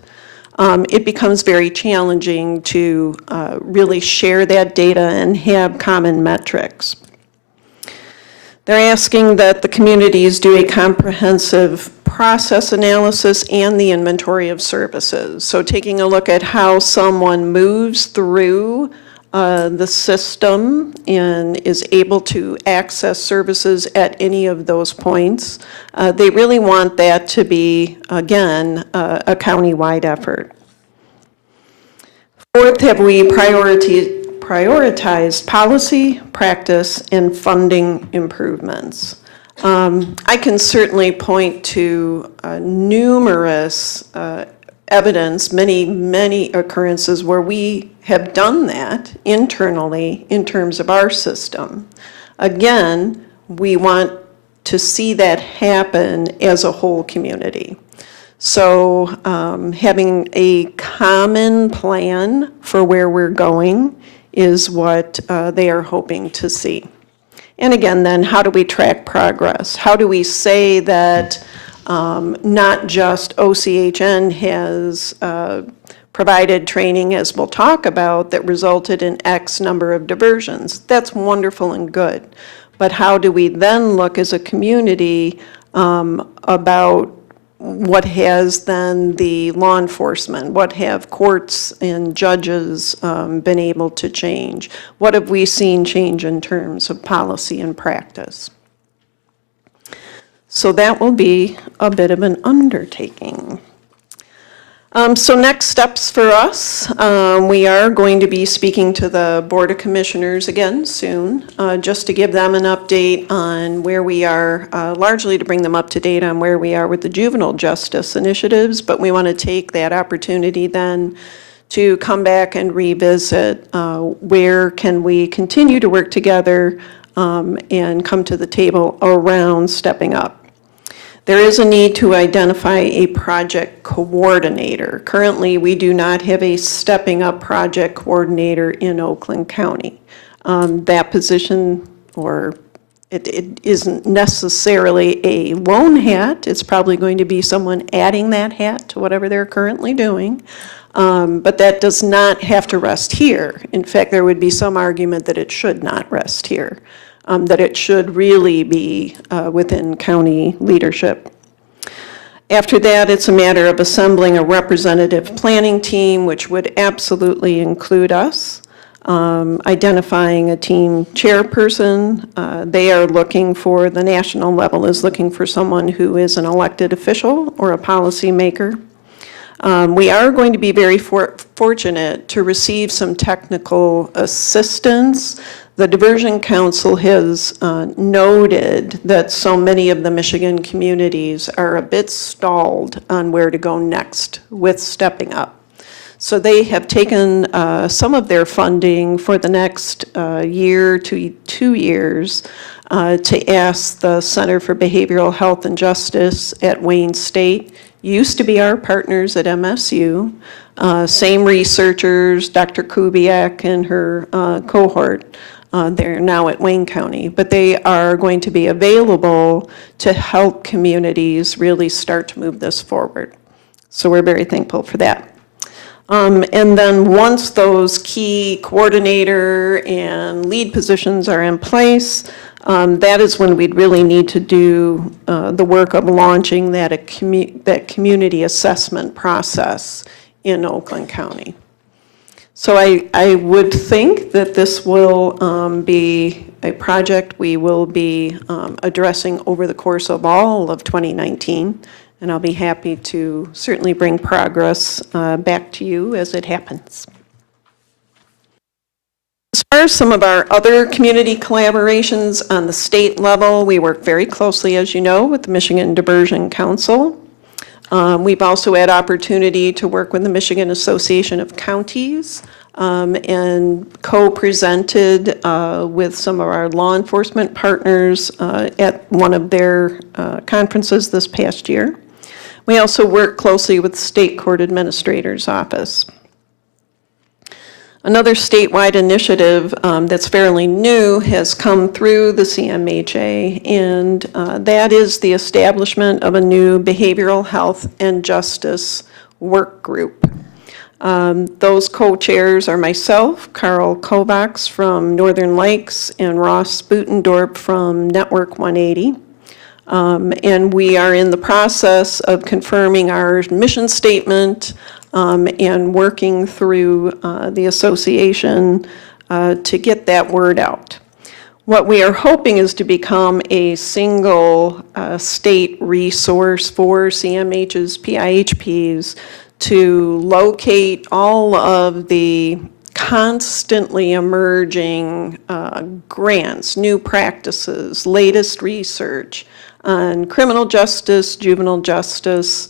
it becomes very challenging to really share that data and have common metrics. They're asking that the communities do a comprehensive process analysis and the inventory of services. So taking a look at how someone moves through the system and is able to access services at any of those points. They really want that to be, again, a county-wide effort. Fourth, have we prioritized policy, practice, and funding improvements? I can certainly point to numerous evidence, many occurrences where we have done that internally in terms of our system. Again, we want to see that happen as a whole community. So having a common plan for where we're going is what they are hoping to see. And again, then how do we track progress? How do we say that not just OCHN has provided training, as we'll talk about, that resulted in X number of diversions? That's wonderful and good. But how do we then look as a community about what has then the law enforcement, what have courts and judges been able to change? What have we seen change in terms of policy and practice? So that will be a bit of an undertaking. So next steps for us, we are going to be speaking to the Board of Commissioners again soon, just to give them an update on where we are, largely to bring them up to date on where we are with the juvenile justice initiatives, but we want to take that opportunity then to come back and revisit where can we continue to work together and come to the table around stepping up. There is a need to identify a project coordinator. Currently, we do not have a stepping up project coordinator in Oakland County. That position, or it isn't necessarily a lone hat. It's probably going to be someone adding that hat to whatever they're currently doing. But that does not have to rest here. In fact, there would be some argument that it should not rest here. That it should really be within county leadership. After that, it's a matter of assembling a representative planning team, which would absolutely include us, identifying a team chairperson. They are looking for, the national level is looking for someone who is an elected official or a policymaker. We are going to be very fortunate to receive some technical assistance. The Diversion Council has noted that so many of the Michigan communities are a bit stalled on where to go next with stepping up. So they have taken some of their funding for the next year to 2 years to ask the Center for Behavioral Health and Justice at Wayne State, used to be our partners at MSU, same researchers, Dr. Kubiak and her cohort. They're now at Wayne County, but they are going to be available to help communities really start to move this forward. So we're very thankful for that. And then once those key coordinator and lead positions are in place, that is when we'd really need to do the work of launching that community assessment process in Oakland County. So I would think that this will be a project we will be addressing over the course of all of 2019, and I'll be happy to certainly bring progress back to you as it happens. As far as some of our other community collaborations on the state level, we work very closely, as you know, with the Michigan Diversion Council. We've also had opportunity to work with the Michigan Association of Counties and co-presented with some of our law enforcement partners at one of their conferences this past year. We also work closely with the State Court Administrator's Office. Another statewide initiative that's fairly new has come through the CMHA, and that is the establishment of a new behavioral health and justice work group. Those co-chairs are myself, Carl Kovacs from Northern Lakes, and Ross Butendorp from Network 180. And we are in the process of confirming our mission statement and working through the association to get that word out. What we are hoping is to become a single state resource for CMHs, PIHPs, to locate all of the constantly emerging grants, new practices, latest research on criminal justice, juvenile justice,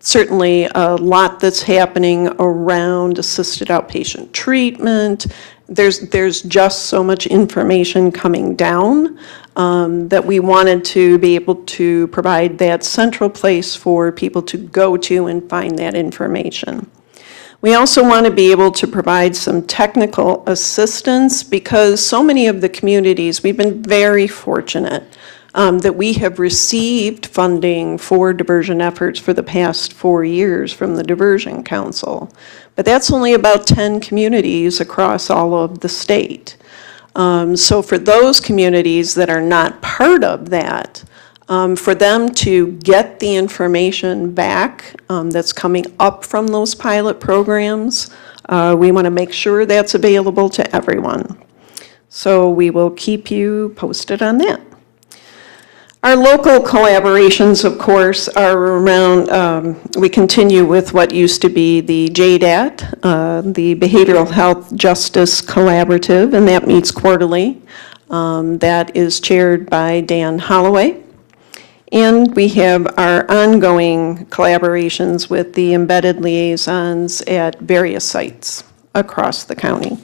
certainly a lot that's happening around assisted outpatient treatment. There's just so much information coming down that we wanted to be able to provide that central place for people to go to and find that information. We also want to be able to provide some technical assistance because so many of the communities, we've been very fortunate that we have received funding for diversion efforts for the past 4 years from the Diversion Council. But that's only about 10 communities across all of the state. So for those communities that are not part of that, for them to get the information back that's coming up from those pilot programs, we want to make sure that's available to everyone. So we will keep you posted on that. Our local collaborations, of course, are around, we continue with what used to be the JDAT, the Behavioral Health Justice Collaborative, and that meets quarterly. That is chaired by Dan Holloway. And we have our ongoing collaborations with the embedded liaisons at various sites across the county.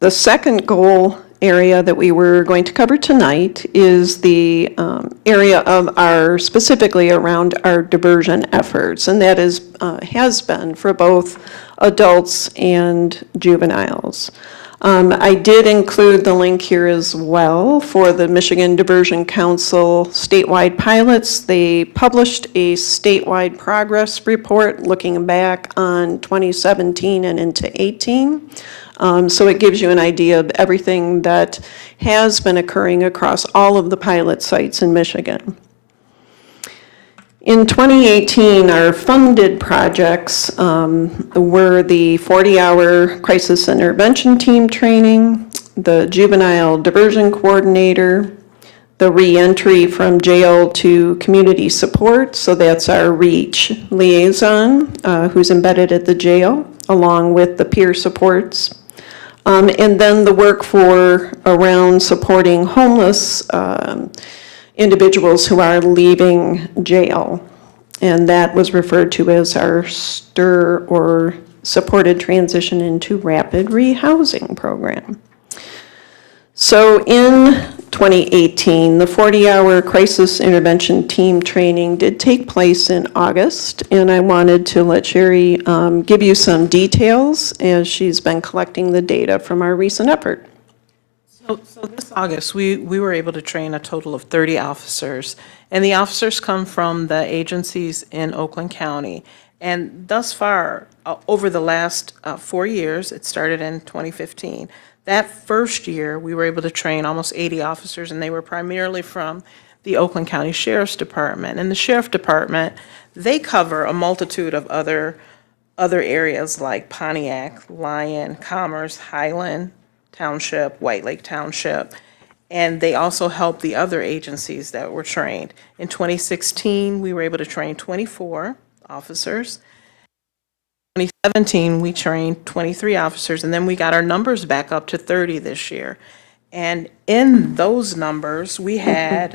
The second goal area that we were going to cover tonight is the area of specifically around our diversion efforts, and that is, has been for both adults and juveniles. I did include the link here as well for the Michigan Diversion Council statewide pilots. They published a statewide progress report looking back on 2017 and into 18. So it gives you an idea of everything that has been occurring across all of the pilot sites in Michigan. In 2018, our funded projects were the 40-hour crisis intervention team training, the juvenile diversion coordinator, the reentry from jail to community support, so that's our REACH liaison who's embedded at the jail, along with the peer supports. And then the work around supporting homeless individuals who are leaving jail. And that was referred to as our STIR, or Supported Transition into Rapid Rehousing program. So in 2018, the 40-hour crisis intervention team training did take place in August, and I wanted to let Sherry give you some details as she's been collecting the data from our recent effort. So this August, we were able to train a total of 30 officers, and the officers come from the agencies in Oakland County. And thus far, over the last 4 years, it started in 2015, that first year, we were able to train almost 80 officers, and they were primarily from the Oakland County Sheriff's Department. And the Sheriff Department, they cover a multitude of other areas like Pontiac, Lyon, Commerce, Highland Township, White Lake Township, and they also help the other agencies that were trained. In 2016, we were able to train 24 officers. 2017, we trained 23 officers, and then we got our numbers back up to 30 this year. And in those numbers, we had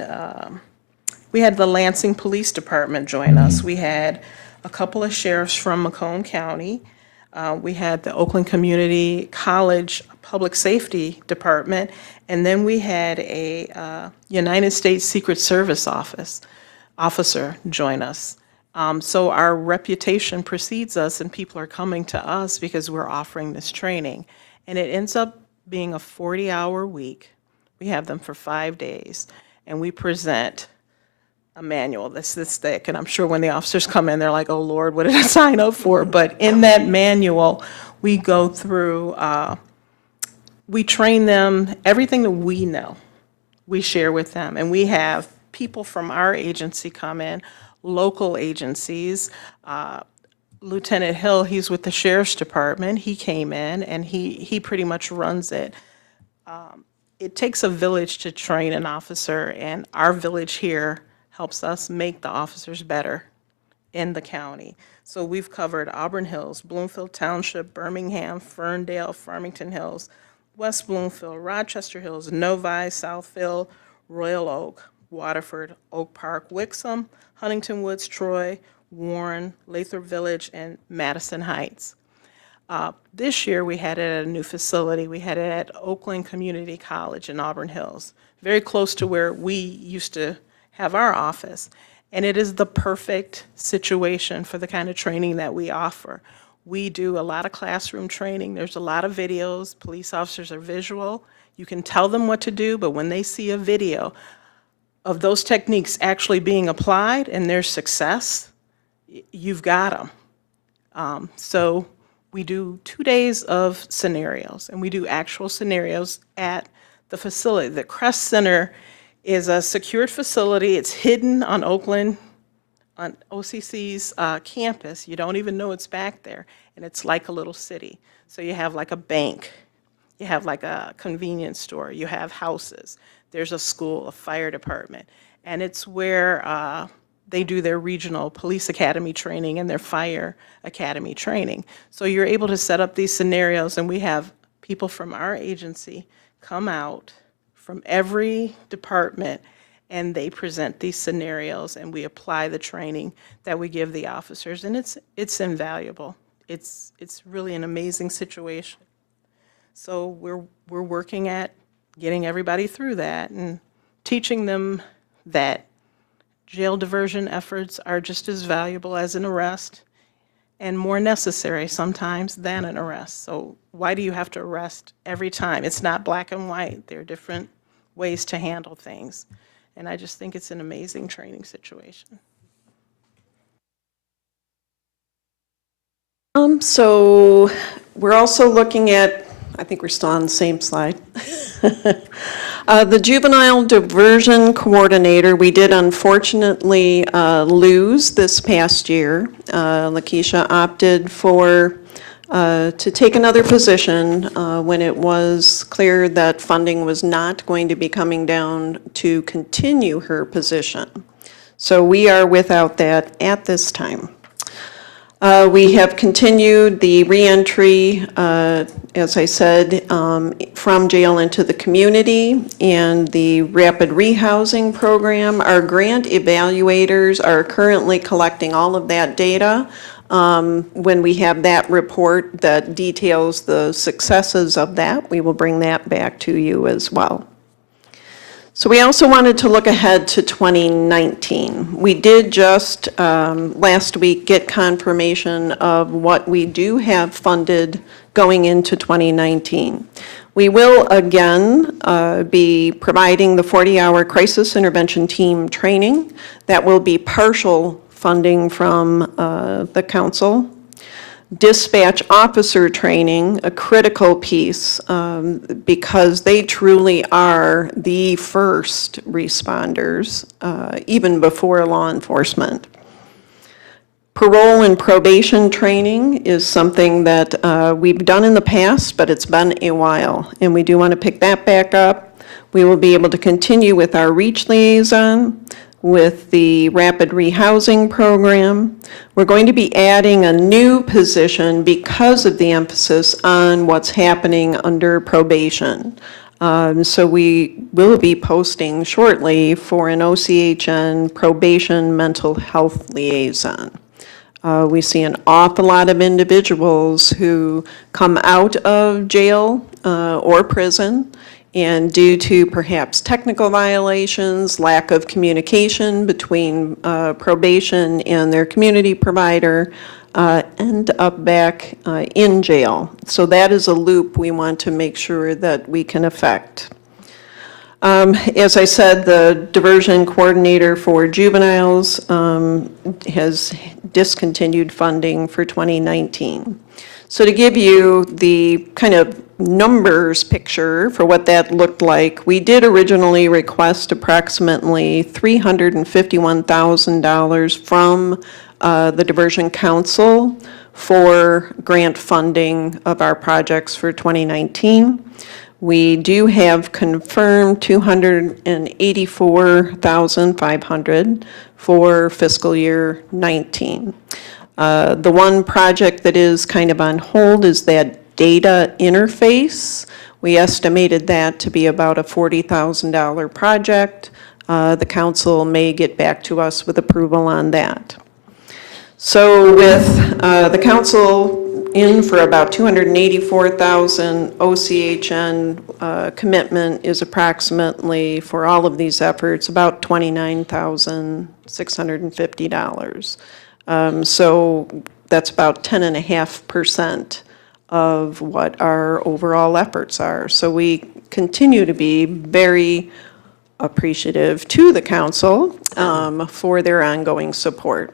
the Lansing Police Department join us. We had a couple of sheriffs from Macomb County. We had the Oakland Community College Public Safety Department, and then we had a United States Secret Service officer join us. So our reputation precedes us, and people are coming to us because we're offering this training. And it ends up being a 40-hour week. We have them for 5 days, and we present a manual that's this thick, and I'm sure when the officers come in, they're like, oh, Lord, what did I sign up for? But in that manual, we go through, we train them, everything that we know, we share with them. And we have people from our agency come in, local agencies. Lieutenant Hill, he's with the Sheriff's Department. He came in, and he pretty much runs it. It takes a village to train an officer, and our village here helps us make the officers better in the county. So we've covered Auburn Hills, Bloomfield Township, Birmingham, Ferndale, Farmington Hills, West Bloomfield, Rochester Hills, Novi, Southfield, Royal Oak, Waterford, Oak Park, Wixom, Huntington Woods, Troy, Warren, Lathrop Village, and Madison Heights. This year, we had it at a new facility. We had it at Oakland Community College in Auburn Hills, very close to where we used to have our office. And it is the perfect situation for the kind of training that we offer. We do a lot of classroom training. There's a lot of videos. Police officers are visual. You can tell them what to do, but when they see a video of those techniques actually being applied and their success, you've got them. So we do 2 days of scenarios, and we do actual scenarios at the facility. The Crest Center is a secured facility. It's hidden on Oakland, on OCC's campus. You don't even know it's back there, and it's like a little city. So you have like a bank, you have like a convenience store, you have houses, there's a school, a fire department, and it's where they do their regional police academy training and their fire academy training. So you're able to set up these scenarios, and we have people from our agency come out from every department, and they present these scenarios, and we apply the training that we give the officers, and it's invaluable. It's really an amazing situation. So we're working at getting everybody through that and teaching them that jail diversion efforts are just as valuable as an arrest and more necessary sometimes than an arrest. So why do you have to arrest every time? It's not black and white. There are different ways to handle things. And I just think it's an amazing training situation. So we're also looking at, I think we're still on the same slide. The Juvenile Diversion Coordinator, we did unfortunately lose this past year. Lakeisha opted to take another position when it was clear that funding was not going to be coming down to continue her position. So we are without that at this time. We have continued the reentry, as I said, from jail into the community and the rapid rehousing program. Our grant evaluators are currently collecting all of that data. When we have that report that details the successes of that, we will bring that back to you as well. So we also wanted to look ahead to 2019. We did just last week get confirmation of what we do have funded going into 2019. We will again be providing the 40-hour crisis intervention team training. That will be partial funding from the council. Dispatch officer training, a critical piece, because they truly are the first responders, even before law enforcement. Parole and probation training is something that we've done in the past, but it's been a while, and we do want to pick that back up. We will be able to continue with our REACH liaison, with the rapid rehousing program. We're going to be adding a new position because of the emphasis on what's happening under probation. So we will be posting shortly for an OCHN probation mental health liaison. We see an awful lot of individuals who come out of jail or prison, and due to perhaps technical violations, lack of communication between probation and their community provider, end up back in jail. So that is a loop we want to make sure that we can affect. As I said, the diversion coordinator for juveniles has discontinued funding for 2019. So to give you the kind of numbers picture for what that looked like, we did originally request approximately $351,000 from the Diversion Council for grant funding of our projects for 2019. We do have confirmed $284,500 for fiscal year 19. The one project that is kind of on hold is that data interface. We estimated that to be about a $40,000 project. The council may get back to us with approval on that. So with the council in for about $284,000, OCHN commitment is approximately, for all of these efforts, about $29,650. So that's about 10.5% of what our overall efforts are. So we continue to be very appreciative to the council for their ongoing support.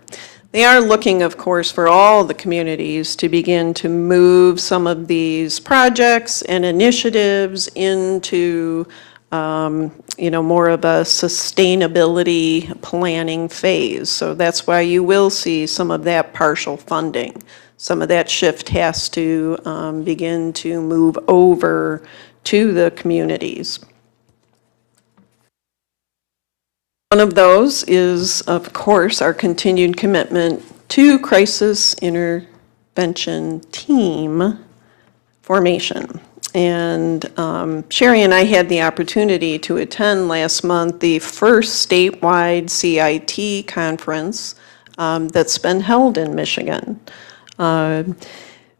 They are looking, of course, for all the communities to begin to move some of these projects and initiatives into more of a sustainability planning phase. So that's why you will see some of that partial funding. Some of that shift has to begin to move over to the communities. One of those is, of course, our continued commitment to crisis intervention team formation. And Sherry and I had the opportunity to attend last month the first statewide CIT conference that's been held in Michigan.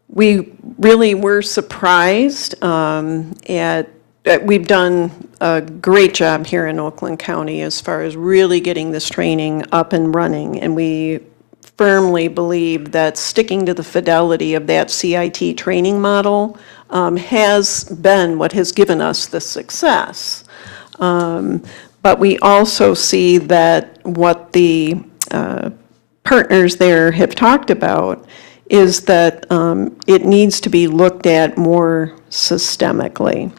We really were surprised we've done a great job here in Oakland County as far as really getting this training up and running, and we firmly believe that sticking to the fidelity of that CIT training model has been what has given us the success. But we also see that what the partners there have talked about is that it needs to be looked at more systemically.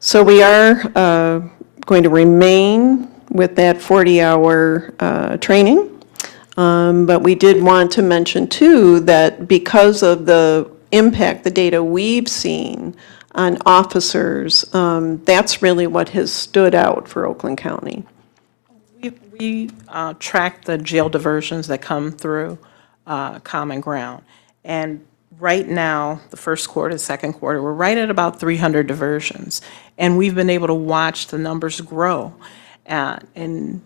So we are going to remain with that 40-hour training, but we did want to mention too that because of the impact, the data we've seen on officers, that's really what has stood out for Oakland County. We track the jail diversions that come through Common Ground. And right now, the first quarter, the second quarter, we're right at about 300 diversions. And we've been able to watch the numbers grow. In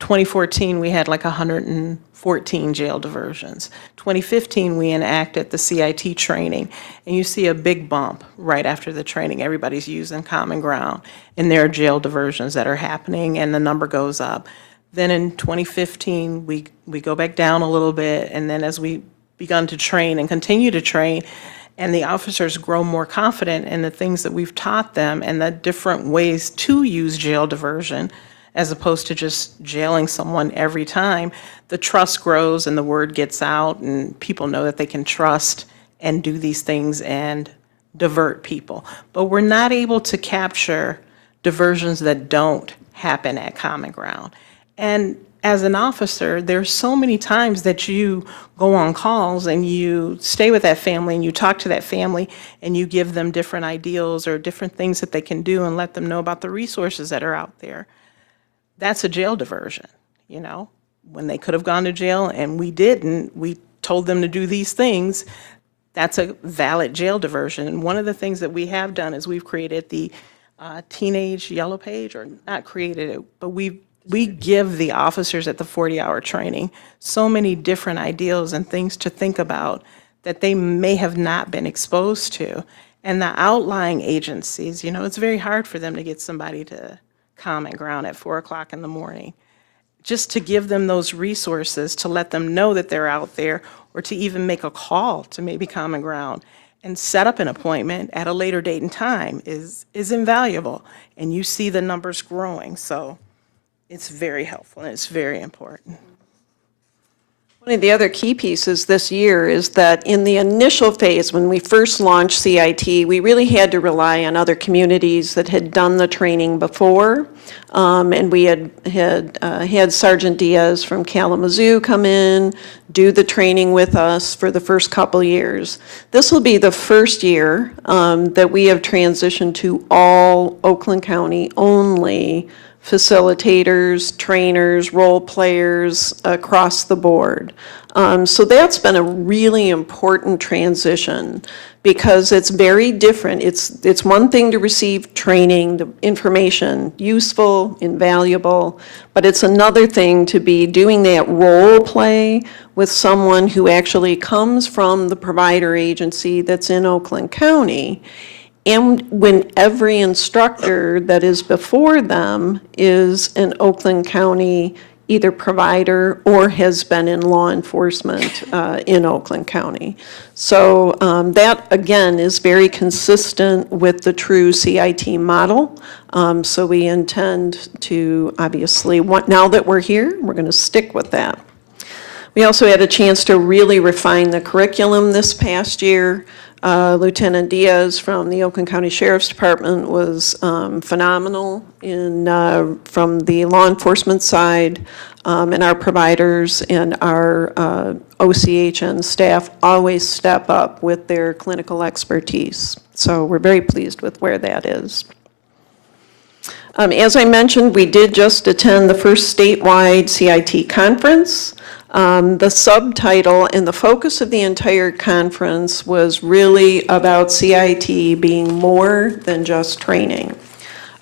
2014, we had like 114 jail diversions. 2015, we enacted the CIT training, and you see a big bump right after the training. Everybody's using Common Ground, and there are jail diversions that are happening, and the number goes up. Then in 2015, we go back down a little bit, and then as we begun to train and continue to train, and the officers grow more confident in the things that we've taught them and the different ways to use jail diversion, as opposed to just jailing someone every time, the trust grows and the word gets out and people know that they can trust and do these things and divert people. But we're not able to capture diversions that don't happen at Common Ground. And as an officer, there's so many times that you go on calls and you stay with that family and you talk to that family and you give them different ideals or different things that they can do and let them know about the resources that are out there. That's a jail diversion, you know? When they could have gone to jail and we didn't, we told them to do these things, that's a valid jail diversion. And one of the things that we have done is we've created the teenage yellow page, or not created it, but we give the officers at the 40-hour training so many different ideals and things to think about that they may have not been exposed to. And the outlying agencies, you know, it's very hard for them to get somebody to Common Ground at 4 o'clock in the morning. Just to give them those resources to let them know that they're out there, or to even make a call to maybe Common Ground and set up an appointment at a later date and time is invaluable. And you see the numbers growing, so it's very helpful and it's very important. One of the other key pieces this year is that in the initial phase, when we first launched CIT, we really had to rely on other communities that had done the training before. And we had Sergeant Diaz from Kalamazoo come in, do the training with us for the first couple years. This will be the first year that we have transitioned to all Oakland County only facilitators, trainers, role players across the board. So that's been a really important transition because it's very different. It's one thing to receive training, the information, useful, invaluable, but it's another thing to be doing that role play with someone who actually comes from the provider agency that's in Oakland County. And when every instructor that is before them is an Oakland County either provider or has been in law enforcement in Oakland County. So that, again, is very consistent with the true CIT model. So we intend to, obviously, now that we're here, we're going to stick with that. We also had a chance to really refine the curriculum this past year. Lieutenant Diaz from the Oakland County Sheriff's Department was phenomenal from the law enforcement side, and our providers and our OCHN staff always step up with their clinical expertise. So we're very pleased with where that is. As I mentioned, we did just attend the first statewide CIT conference. The subtitle and the focus of the entire conference was really about CIT being more than just training.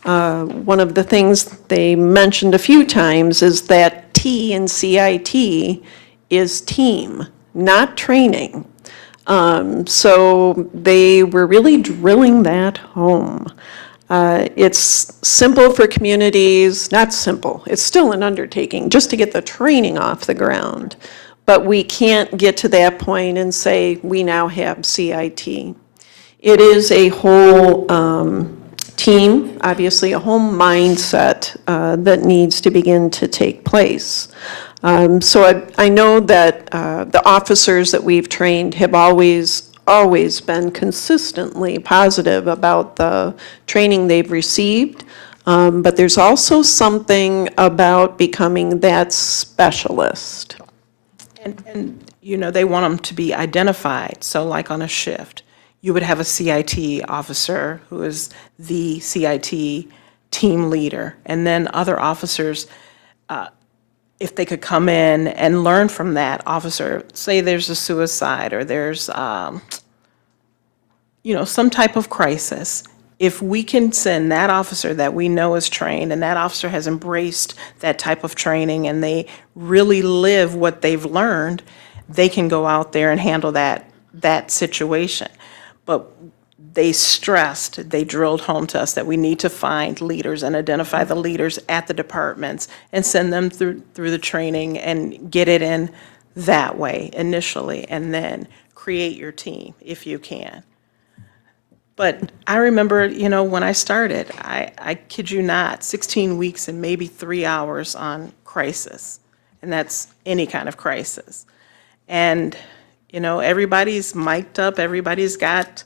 One of the things they mentioned a few times is that T in CIT is team, not training. So they were really drilling that home. It's simple for communities, not simple, it's still an undertaking just to get the training off the ground. But we can't get to that point and say we now have CIT. It is a whole team, obviously a whole mindset that needs to begin to take place. So I know that the officers that we've trained have always been consistently positive about the training they've received, but there's also something about becoming that specialist. And you know, they want them to be identified. So like on a shift, you would have a CIT officer who is the CIT team leader, and then other officers, if they could come in and learn from that officer, say there's a suicide or there's, some type of crisis. If we can send that officer that we know is trained and that officer has embraced that type of training and they really live what they've learned, they can go out there and handle that situation. But they drilled home to us that we need to find leaders and identify the leaders at the departments and send them through the training and get it in that way initially, and then create your team if you can. But I remember, when I started, I kid you not, 16 weeks and maybe 3 hours on crisis, and that's any kind of crisis. And, everybody's mic'd up, everybody's got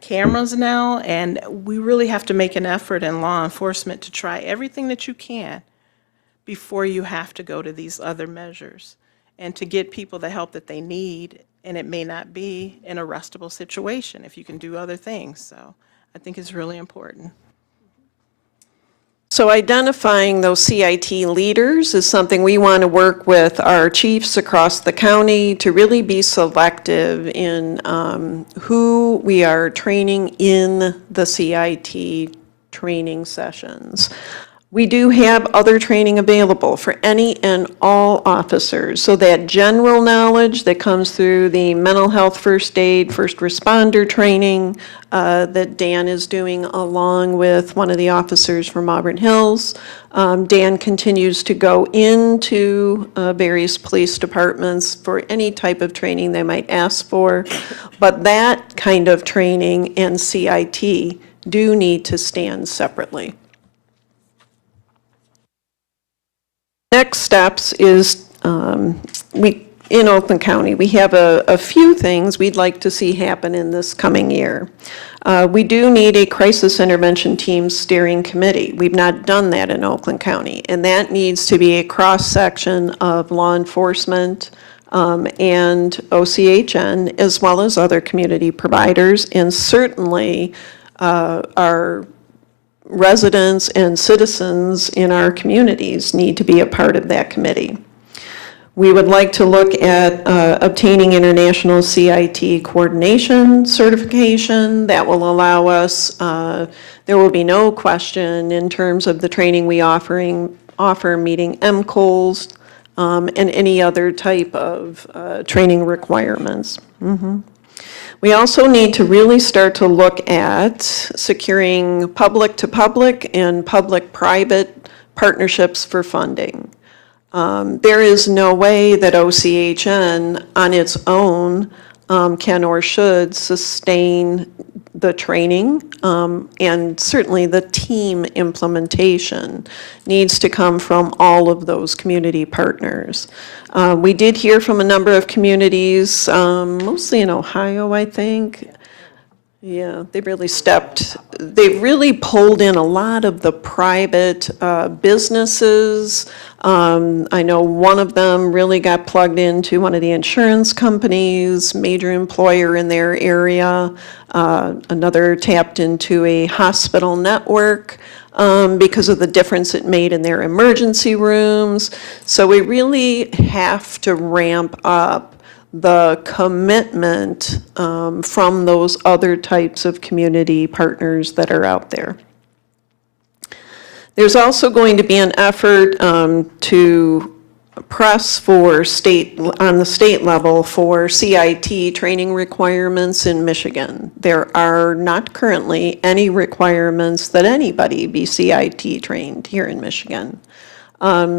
cameras now, and we really have to make an effort in law enforcement to try everything that you can before you have to go to these other measures and to get people the help that they need. And it may not be an arrestable situation if you can do other things. So I think it's really important. So identifying those CIT leaders is something we want to work with our chiefs across the county to really be selective in who we are training in the CIT training sessions. We do have other training available for any and all officers. So that general knowledge that comes through the mental health first aid, first responder training that Dan is doing along with one of the officers from Auburn Hills. Dan continues to go into various police departments for any type of training they might ask for. But that kind of training and CIT do need to stand separately. Next steps is, in Oakland County, we have a few things we'd like to see happen in this coming year. We do need a crisis intervention team steering committee. We've not done that in Oakland County, and that needs to be a cross-section of law enforcement and OCHN, as well as other community providers, and certainly our residents and citizens in our communities need to be a part of that committee. We would like to look at obtaining international CIT coordination certification. That will allow us, there will be no question in terms of the training we offer meeting MCOLs and any other type of training requirements. We also need to really start to look at securing public-to-public and public-private partnerships for funding. There is no way that OCHN on its own can or should sustain the training, and certainly the team implementation needs to come from all of those community partners. We did hear from a number of communities, mostly in Ohio, I think. Yeah, they really pulled in a lot of the private businesses. I know one of them really got plugged into one of the insurance companies, major employer in their area. Another tapped into a hospital network because of the difference it made in their emergency rooms. So we really have to ramp up the commitment from those other types of community partners that are out there. There's also going to be an effort to press for on the state level for CIT training requirements in Michigan. There are not currently any requirements that anybody be CIT trained here in Michigan.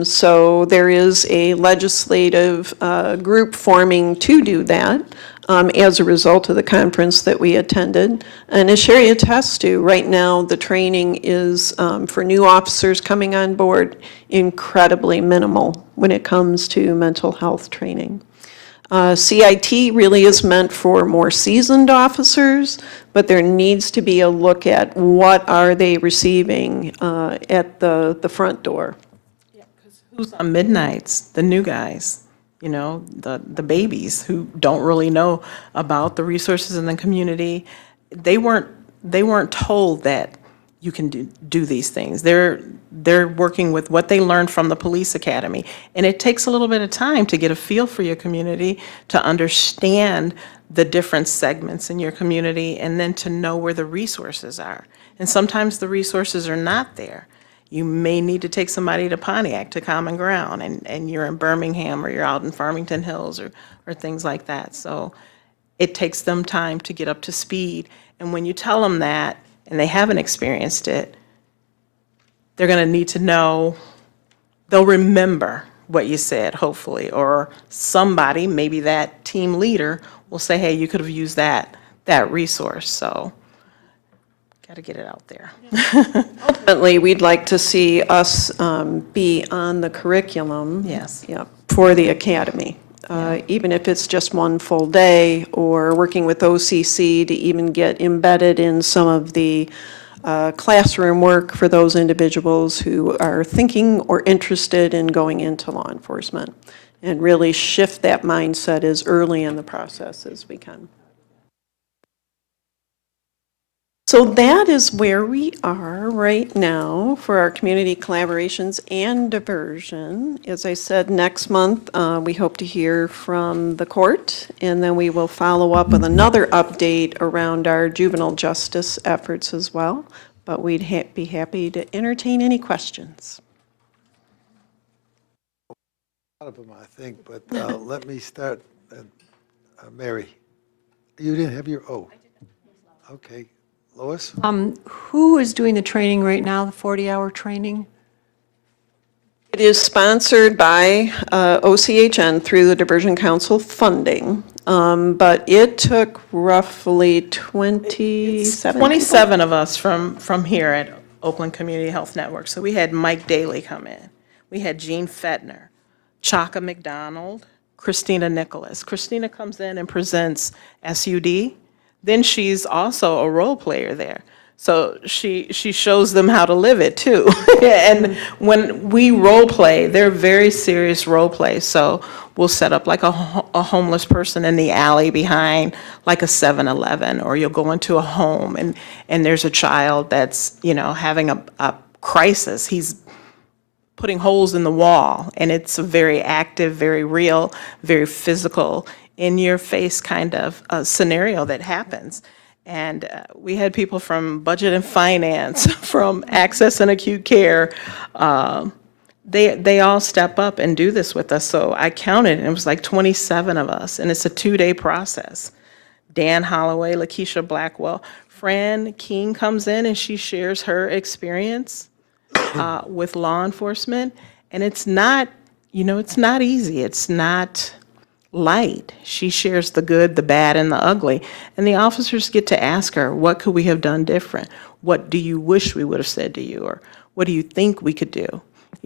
So there is a legislative group forming to do that as a result of the conference that we attended. And as Sherry attests to, right now the training is, for new officers coming on board, incredibly minimal when it comes to mental health training. CIT really is meant for more seasoned officers, but there needs to be a look at what are they receiving at the front door. Who's on midnights? The new guys, you know, the babies who don't really know about the resources in the community. They weren't told that you can do these things. They're working with what they learned from the police academy. And it takes a little bit of time to get a feel for your community, to understand the different segments in your community, and then to know where the resources are. And sometimes the resources are not there. You may need to take somebody to Pontiac, to Common Ground, and you're in Birmingham or you're out in Farmington Hills or things like that. So it takes them time to get up to speed. And when you tell them that and they haven't experienced it, they're going to need to know, they'll remember what you said, hopefully, or somebody, maybe that team leader, will say, hey, you could have used that resource. So got to get it out there. Ultimately, we'd like to see us be on the curriculum. Yes. Yeah, for the academy. Even if it's just one full day, or working with OCC to even get embedded in some of the classroom work for those individuals who are thinking or interested in going into law enforcement, and really shift that mindset as early in the process as we can. So that is where we are right now for our community collaborations and diversion. As I said, next month, we hope to hear from the court, and then we will follow up with another update around our juvenile justice efforts as well. but we'd be happy to entertain any questions. A lot of them, I think, but let me start. Mary, you didn't have your, oh. Okay. Lois? Who is doing the training right now, the 40-hour training? It is sponsored by OCHN through the Diversion Council funding, but it took roughly 27 27 of us from here at Oakland Community Health Network. So we had Mike Daly come in. We had Jean Fettner, Chaka McDonald, Christina Nicholas. Christina comes in and presents SUD. Then she's also a role player there. So she shows them how to live it too. And when we role play, they're very serious role plays. So we'll set up like a homeless person in the alley behind like a 7-Eleven, or you'll go into a home and there's a child that's, having a crisis. He's putting holes in the wall, and it's a very active, very real, very physical, in your face kind of a scenario that happens. And we had people from budget and finance, from access and acute care. They all step up and do this with us. So I counted, and it was like 27 of us, and it's a 2-day process. Dan Holloway, Lakeisha Blackwell, Fran King comes in and she shares her experience with law enforcement. And it's not, it's not easy. It's not light. She shares the good, the bad, and the ugly. And the officers get to ask her, what could we have done different? What do you wish we would have said to you? Or what do you think we could do?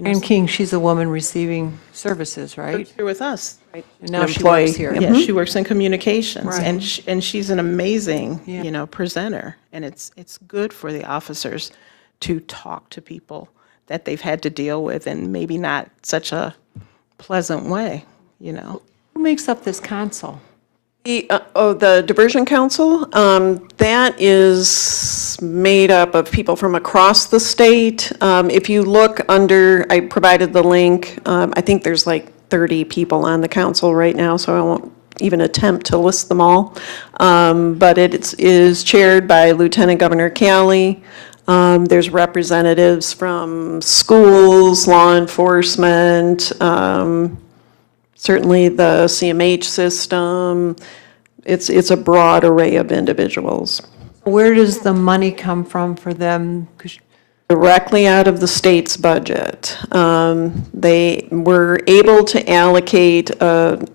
And King, she's a woman receiving services, right? Here with us. And now she Employee. works here. Yeah, she works in communications, Right. and she's an amazing, Yeah. presenter. And it's good for the officers to talk to people that they've had to deal with, and maybe not such a pleasant way, Who makes up this council? The Diversion Council, that is made up of people from across the state. If you look under, I provided the link, I think there's like 30 people on the council right now, so I won't even attempt to list them all. But it is chaired by Lieutenant Governor Calley. There's representatives from schools, law enforcement, certainly the CMH system. It's a broad array of individuals. Where does the money come from for them? 'Cause Directly out of the state's budget. They were able to allocate a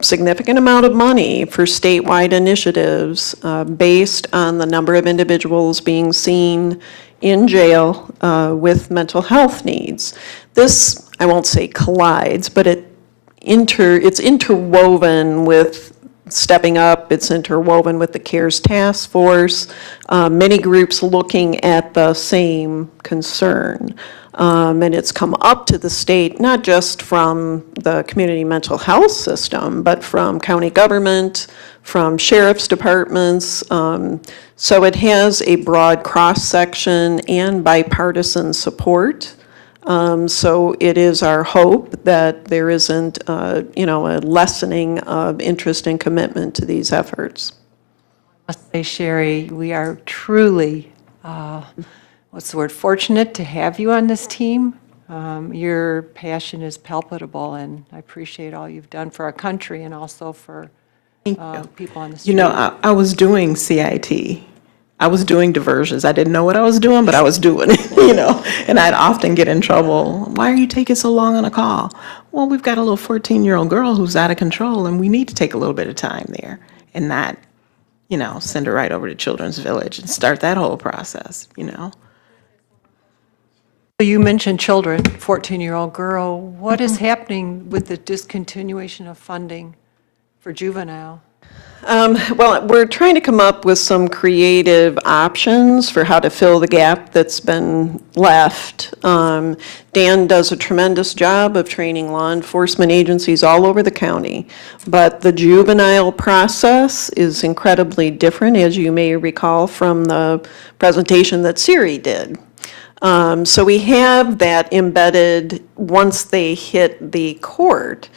significant amount of money for statewide initiatives based on the number of individuals being seen in jail with mental health needs. This, I won't say collides, but it's interwoven with Stepping Up, it's interwoven with the CARES Task Force, many groups looking at the same concern. And it's come up to the state, not just from the community mental health system, but from county government, from sheriff's departments. So it has a broad cross-section and bipartisan support. So it is our hope that there isn't, a lessening of interest and commitment to these efforts. I must say, Sherry, we are truly, fortunate to have you on this team. Your passion is palpable, and I appreciate all you've done for our country and also for people on the street. I was doing CIT. I was doing diversions. I didn't know what I was doing, but I was doing it, and I'd often get in trouble. Why are you taking so long on a call? Well, we've got a little 14-year-old girl who's out of control, and we need to take a little bit of time there and not, send her right over to Children's Village and start that whole process, You mentioned children, 14-year-old girl. What is happening with the discontinuation of funding for juvenile? Well, we're trying to come up with some creative options for how to fill the gap that's been left. Dan does a tremendous job of training law enforcement agencies all over the county, but the juvenile process is incredibly different, as you may recall from the presentation that Siri did. So we have that embedded once they hit the court.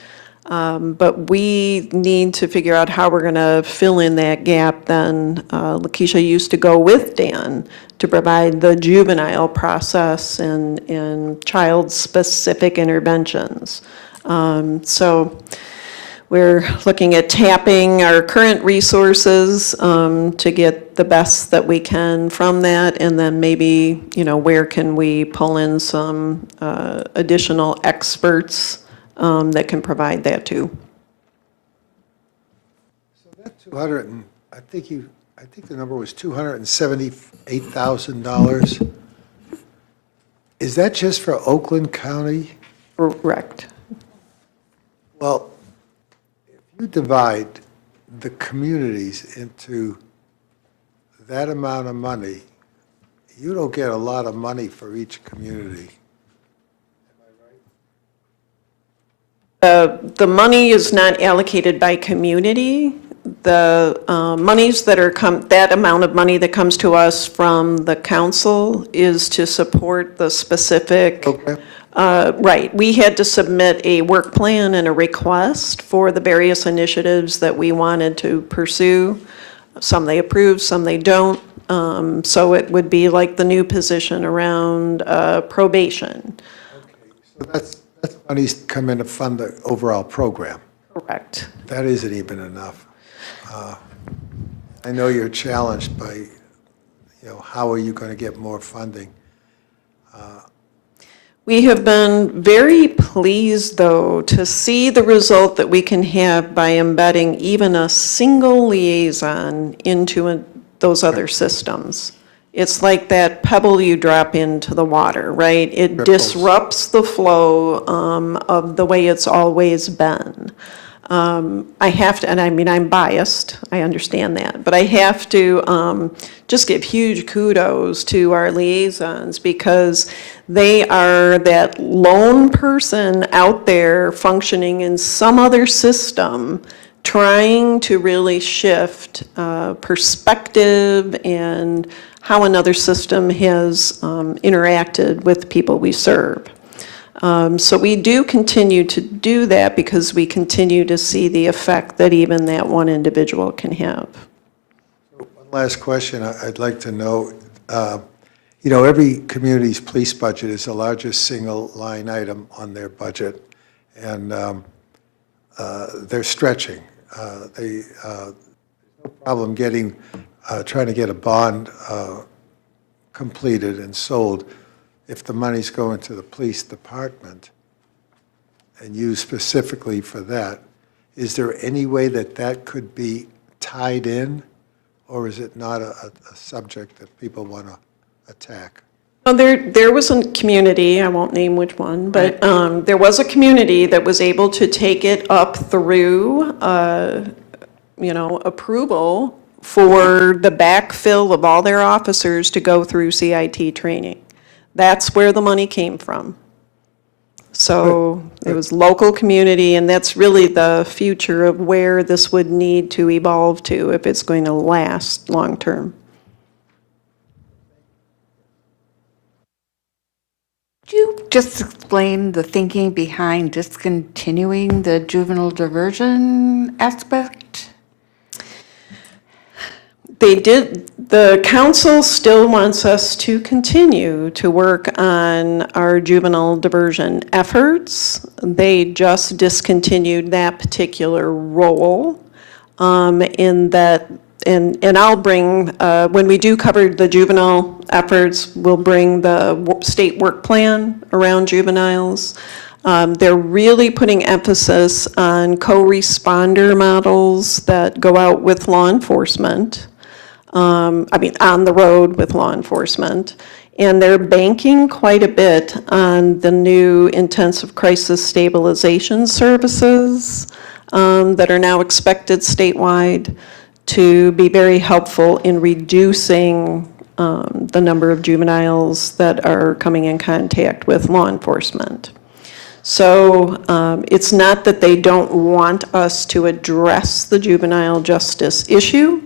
But we need to figure out how we're going to fill in that gap then. Lakeisha used to go with Dan to provide the juvenile process and child-specific interventions. So we're looking at tapping our current resources to get the best that we can from that, and then maybe, where can we pull in some additional experts that can provide that too. So that 200 and, I think the number was $278,000. Is that just for Oakland County? Correct. Well, if you divide the communities into that amount of money, you don't get a lot of money for each community. The money is not allocated by community. The monies that are that amount of money that comes to us from the council is to support the specific. Okay. Right. We had to submit a work plan and a request for the various initiatives that we wanted to pursue. Some they approve, some they don't. So it would be like the new position around probation. So that's money's come in to fund the overall program. Correct. That isn't even enough. I know you're challenged by, how are you going to get more funding? We have been very pleased, though, to see the result that we can have by embedding even a single liaison into those other systems. It's like that pebble you drop into the water, right? It disrupts the flow of the way it's always been. I have to, and I mean, I'm biased, I understand that, but I have to just give huge kudos to our liaisons because they are that lone person out there functioning in some other system, trying to really shift perspective and how another system has interacted with people we serve. So we do continue to do that because we continue to see the effect that even that one individual can have. One last question I'd like to know. Every community's police budget is the largest single line item on their budget, and they're stretching. There's no problem trying to get a bond completed and sold if the money's going to the police department and used specifically for that. Is there any way that could be tied in, or is it not a subject that people want to attack? Well, there was a community, I won't name which one, but there was a community that was able to take it up through, approval for the backfill of all their officers to go through CIT training. That's where the money came from. So it was local community, and that's really the future of where this would need to evolve to if it's going to last long-term. Could you just explain the thinking behind discontinuing the juvenile diversion aspect? The council still wants us to continue to work on our juvenile diversion efforts. They just discontinued that particular role in that, and I'll bring, when we do cover the juvenile efforts, we'll bring the state work plan around juveniles. They're really putting emphasis on co-responder models that go out with law enforcement. On the road with law enforcement. And they're banking quite a bit on the new intensive crisis stabilization services that are now expected statewide to be very helpful in reducing the number of juveniles that are coming in contact with law enforcement. So it's not that they don't want us to address the juvenile justice issue.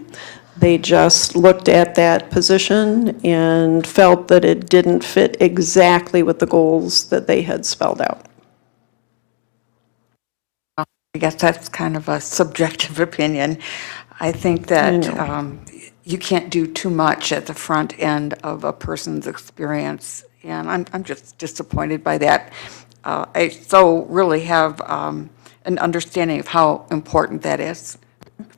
They just looked at that position and felt that it didn't fit exactly with the goals that they had spelled out. I guess that's kind of a subjective opinion. I think that you can't do too much at the front end of a person's experience, and I'm just disappointed by that. I so really have an understanding of how important that is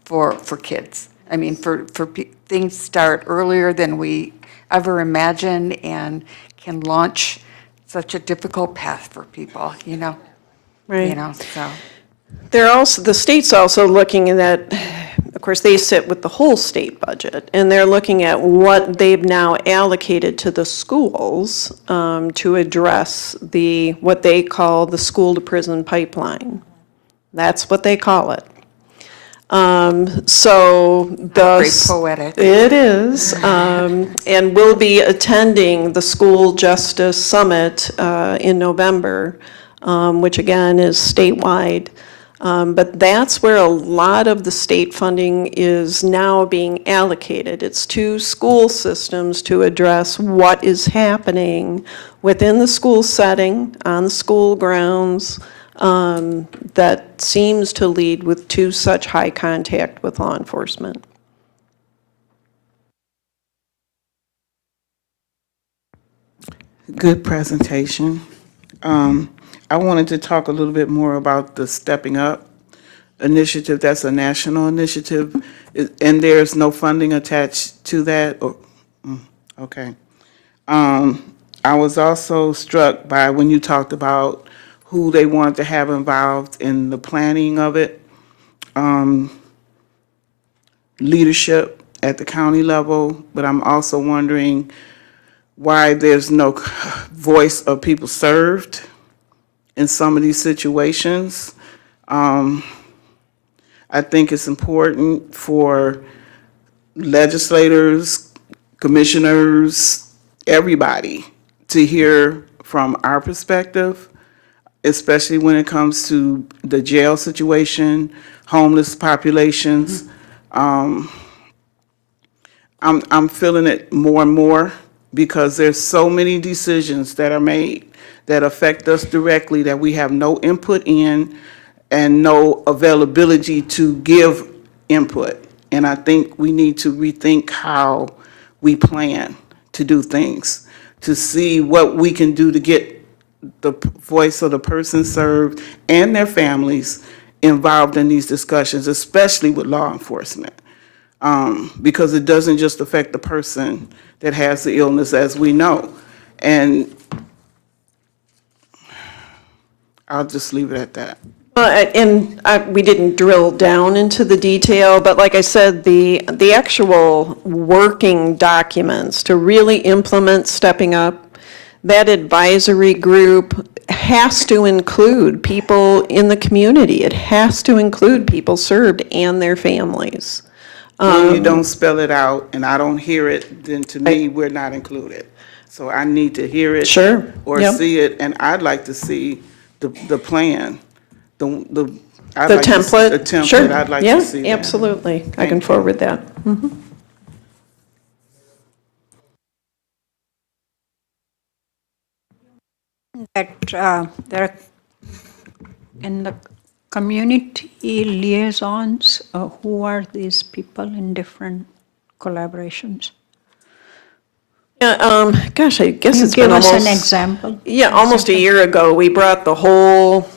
for kids. I mean, things start earlier than we ever imagined and can launch such a difficult path for people, you know? Right. So. The state's also looking at, of course, they sit with the whole state budget, and they're looking at what they've now allocated to the schools to address what they call the school-to-prison pipeline. That's what they call it. Very poetic. It is, and we'll be attending the School Justice Summit in November, which again is statewide. But that's where a lot of the state funding is now being allocated. It's to school systems to address what is happening within the school setting, on the school grounds, that seems to lead to such high contact with law enforcement. Good presentation. I wanted to talk a little bit more about the Stepping Up initiative. That's a national initiative, and there's no funding attached to that? Okay. I was also struck by when you talked about who they wanted to have involved in the planning of it. Leadership at the county level, but I'm also wondering why there's no voice of people served in some of these situations. I think it's important for legislators, commissioners, everybody to hear from our perspective, especially when it comes to the jail situation, homeless populations. I'm feeling it more and more because there's so many decisions that are made that affect us directly that we have no input in and no availability to give input. And I think we need to rethink how we plan to do things, to see what we can do to get the voice of the person served and their families involved in these discussions, especially with law enforcement. Because it doesn't just affect the person that has the illness, as we know. And I'll just leave it at that. We didn't drill down into the detail, but like I said, the actual working documents to really implement Stepping Up, that advisory group has to include people in the community. It has to include people served and their families. When you don't spell it out and I don't hear it, then to me, we're not included. So I need to hear it. Sure. Or Yep. see it, and I'd like to see the plan, the Template? The template, Sure. I'd like to see that. Yeah, absolutely. I can you. forward that. That there are in the community liaisons, who are these people in different collaborations? Yeah, gosh, I guess Can you it's been give us almost. an example? Yeah, almost a year ago, we brought the whole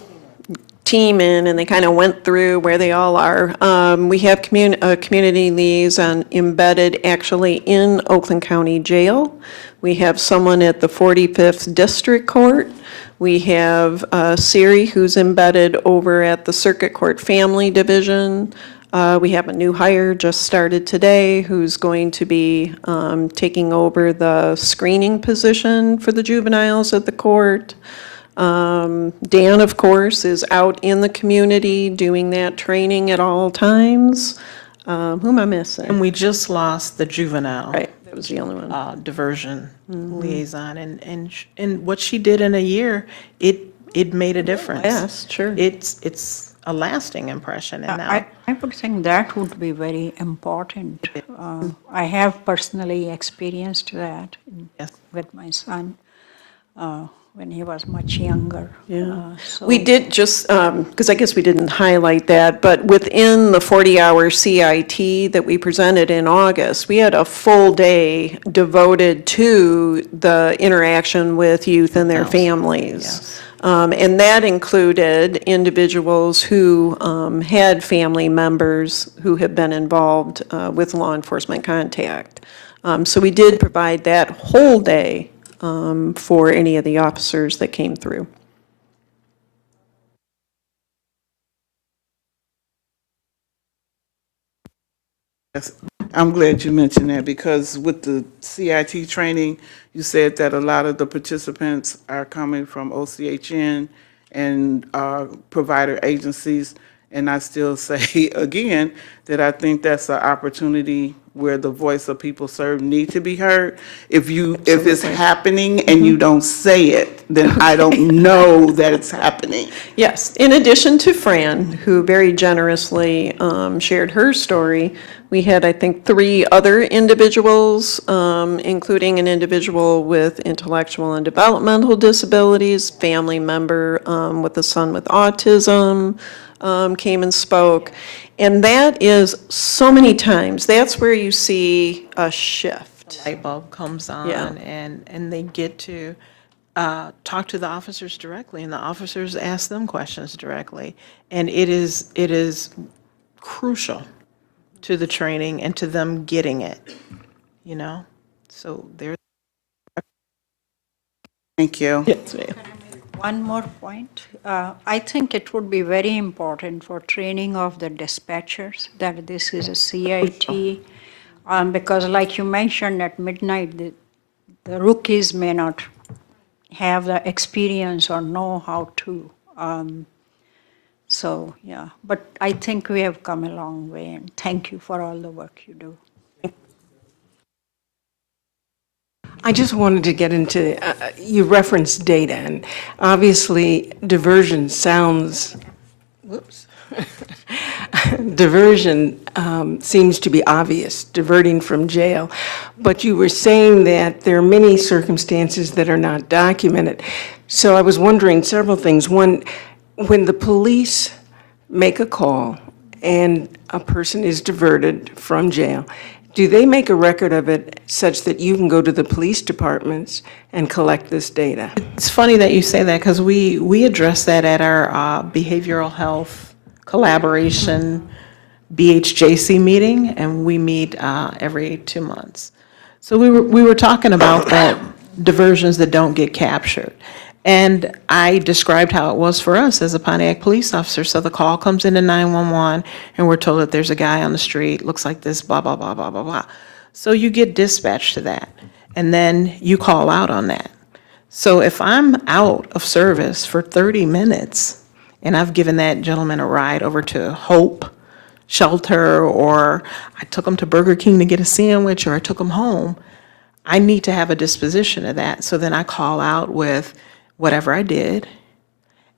team in and they kind of went through where they all are. We have a community liaison embedded actually in Oakland County Jail. We have someone at the 45th District Court. We have Siri, who's embedded over at the Circuit Court Family Division. We have a new hire just started today who's going to be taking over the screening position for the juveniles at the court. Dan, of course, is out in the community doing that training at all times. Who am I missing? And we just lost the juvenile. Right, that was the only one. Diversion liaison, and what she did in a year, it made a difference. Yes, sure. It's a lasting impression, and now. I would think that would be very important. I have personally experienced that Yes. with my son, when he was much younger. Yeah. So We did just, because I guess we didn't highlight that, but within the 40-hour CIT that we presented in August, we had a full day devoted to the interaction with youth and their families. And that included individuals who had family members who have been involved with law enforcement contact. So we did provide that whole day for any of the officers that came through. Yes, I'm glad you mentioned that, because with the CIT training, you said that a lot of the participants are coming from OCHN and provider agencies. And I still say again that I think that's an opportunity where the voice of people served need to be heard. If it's happening and you don't say it, then I don't know that it's happening. Yes, in addition to Fran, who very generously shared her story, we had, I think, 3 other individuals, including an individual with intellectual and developmental disabilities, family member with a son with autism, came and spoke. And that is so many times, that's where you see a shift. Light bulb comes on, Yeah. and they get to talk to the officers directly, and the officers ask them questions directly. And it is crucial to the training and to them getting it, you know? So there's. Thank you. Yes, ma'am. one more point. I think it would be very important for training of the dispatchers that this is a CIT, because like you mentioned at midnight, the rookies may not have the experience or know how to. So, yeah, but I think we have come a long way, and thank you for all the work you do. I just wanted to get into, you referenced data, and obviously diversion sounds, whoops. Diversion seems to be obvious, diverting from jail. But you were saying that there are many circumstances that are not documented. So I was wondering several things. One, when the police make a call and a person is diverted from jail, do they make a record of it such that you can go to the police departments and collect this data? It's funny that you say that, because we address that at our behavioral health collaboration BHJC meeting, and we meet every 2 months. So we were talking about that, diversions that don't get captured. And I described how it was for us as a Pontiac police officer. So the call comes into 911, and we're told that there's a guy on the street, looks like this, blah, blah, blah, blah, blah, blah. So you get dispatched to that, and then you call out on that. So if I'm out of service for 30 minutes, and I've given that gentleman a ride over to Hope Shelter, or I took him to Burger King to get a sandwich, or I took him home, I need to have a disposition of that. So then I call out with whatever I did,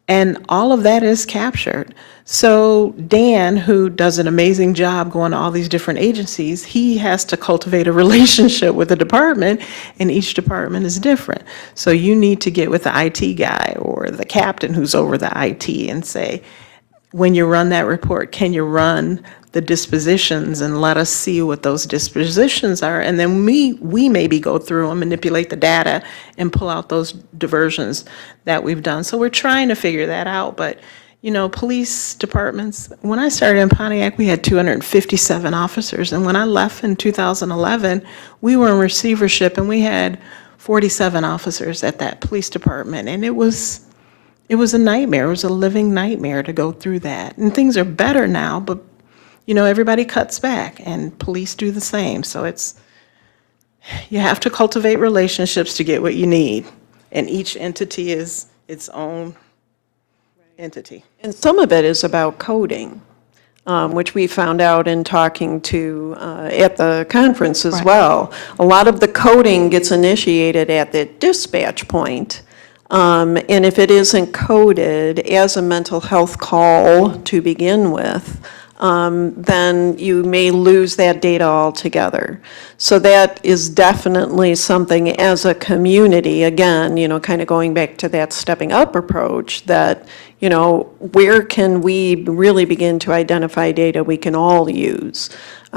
and all of that is captured. So Dan, who does an amazing job going to all these different agencies, he has to cultivate a relationship with the department, and each department is different. So you need to get with the IT guy or the captain who's over the IT and say, when you run that report, can you run the dispositions and let us see what those dispositions are? And then we maybe go through and manipulate the data and pull out those diversions that we've done. So we're trying to figure that out. But, you know, police departments, when I started in Pontiac, we had 257 officers. And when I left in 2011, we were in receivership, and we had 47 officers at that police department. And it was a nightmare. It was a living nightmare to go through that. And things are better now, but you know, everybody cuts back, and police do the same. So you have to cultivate relationships to get what you need. And each entity is its own entity. And some of it is about coding, which we found out in talking to at the conference as well. A lot of the coding gets initiated at the dispatch point. And if it isn't coded as a mental health call to begin with, then you may lose that data altogether. So that is definitely something as a community, again, kind of going back to that stepping up approach, that, where can we really begin to identify data we can all use?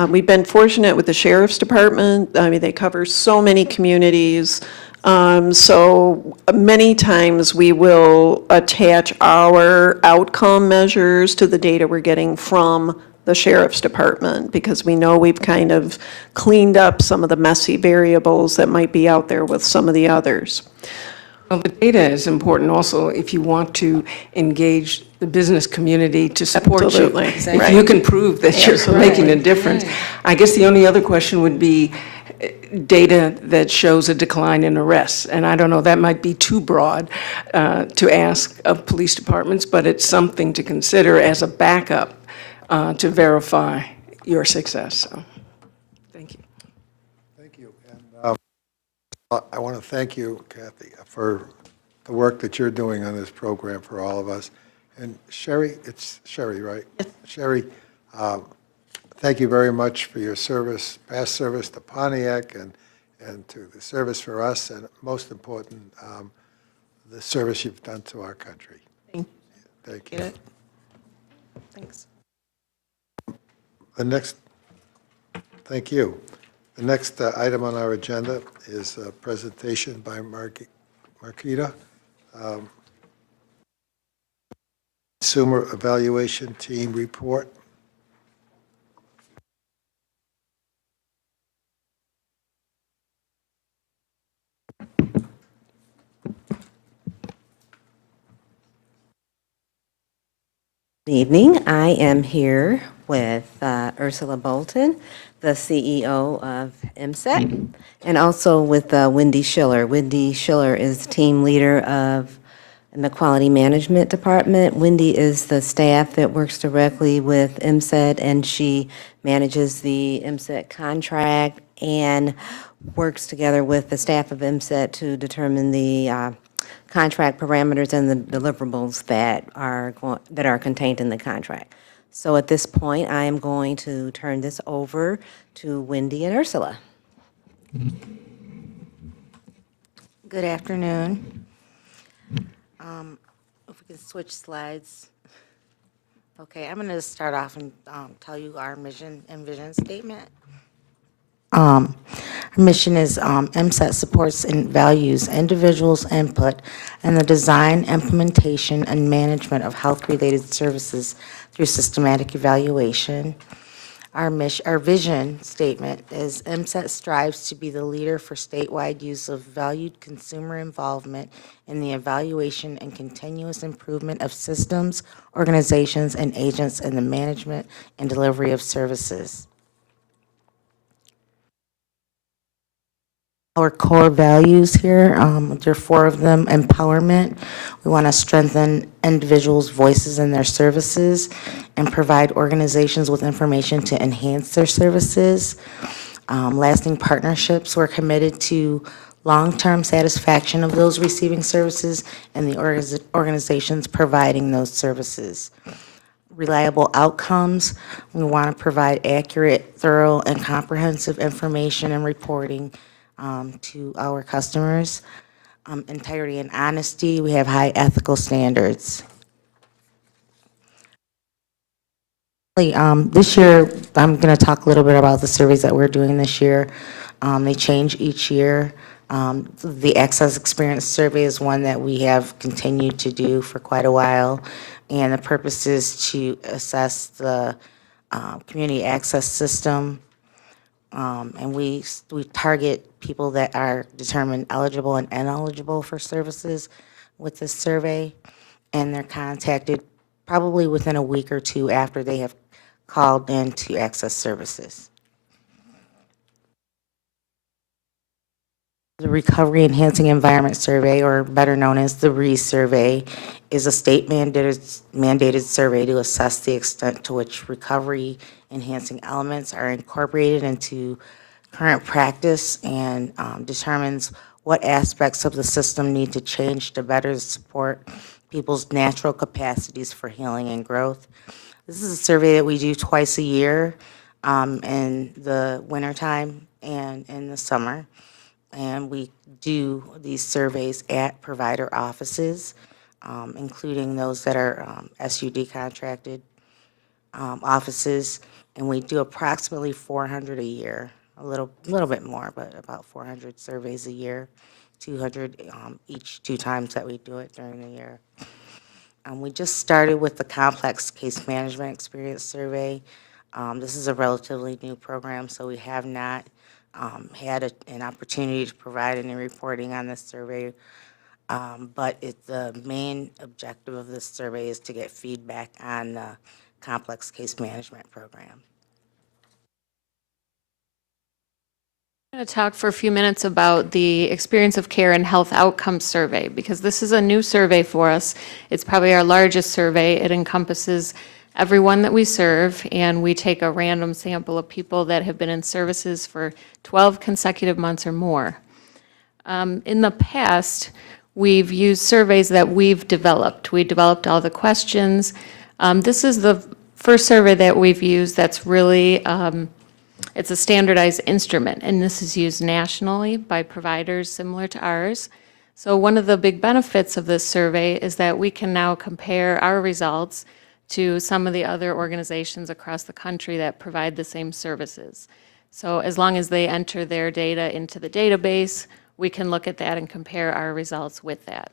We've been fortunate with the Sheriff's Department. I mean, they cover so many communities. So many times we will attach our outcome measures to the data we're getting from the Sheriff's Department, because we know we've kind of cleaned up some of the messy variables that might be out there with some of the others. Well, the data is important also if you want to engage the business community to support Absolutely. you. Exactly. If you can prove that you're Absolutely. making a difference. I guess the only other question would be data that shows a decline in arrests. And I don't know, that might be too broad to ask of police departments, but it's something to consider as a backup to verify your success. So, thank you. Thank you. And I want to thank you, Kathy, for the work that you're doing on this program for all of us. And Sherry, it's Sherry, right? Sherry, thank you very much for your service, past service to Pontiac and to the service for us, and most important, the service you've done to our country. Thank you. Thanks. Thank you. The next item on our agenda is a presentation by Marquita, Consumer Evaluation Team Report. Good evening. I am here with Ursula Bolton, the CEO of MSET, and also with Wendy Schiller. Wendy Schiller is team leader in the Quality Management Department. Wendy is the staff that works directly with MSET, and she manages the MSET contract and works together with the staff of MSET to determine the contract parameters and the deliverables that are contained in the contract. So at this point, I am going to turn this over to Wendy and Ursula. Good afternoon. If we can switch slides. Okay, I'm going to start off and tell you our mission and vision statement. Our mission is MSET supports and values individuals' input in the design, implementation, and management of health-related services through systematic evaluation. Our vision statement is MSET strives to be the leader for statewide use of valued consumer involvement in the evaluation and continuous improvement of systems, organizations, and agents in the management and delivery of services. Our core values here, there are 4 of them. Empowerment. We want to strengthen individuals' voices in their services and provide organizations with information to enhance their services. Lasting partnerships. We're committed to long-term satisfaction of those receiving services and the organizations providing those services. Reliable outcomes. We want to provide accurate, thorough, and comprehensive information and reporting to our customers. Integrity and honesty, we have high ethical standards. This year, I'm going to talk a little bit about the surveys that we're doing this year. They change each year. The Access Experience Survey is one that we have continued to do for quite a while, and the purpose is to assess the community access system. And we target people that are determined eligible and ineligible for services with this survey, and they're contacted probably within a week or 2 after they have called in to access services. The Recovery Enhancing Environment Survey, or better known as the REES survey, is a state mandated survey to assess the extent to which recovery enhancing elements are incorporated into current practice and determines what aspects of the system need to change to better support people's natural capacities for healing and growth. This is a survey that we do twice a year in the wintertime and in the summer. And we do these surveys at provider offices, including those that are SUD contracted offices. And we do approximately 400 a year, a little bit more, but about 400 surveys a year, 200 each 2 times that we do it during the year. We just started with the complex case management experience survey. This is a relatively new program, so we have not had an opportunity to provide any reporting on this survey. But the main objective of this survey is to get feedback on the complex case management program. I'm going to talk for a few minutes about the Experience of Care and Health Outcomes Survey, because this is a new survey for us. It's probably our largest survey. It encompasses everyone that we serve, and we take a random sample of people that have been in services for 12 consecutive months or more. In the past, we've used surveys that we've developed. We developed all the questions. This is the first survey that we've used that's really it's a standardized instrument, and this is used nationally by providers similar to ours. So one of the big benefits of this survey is that we can now compare our results to some of the other organizations across the country that provide the same services. So as long as they enter their data into the database, we can look at that and compare our results with that.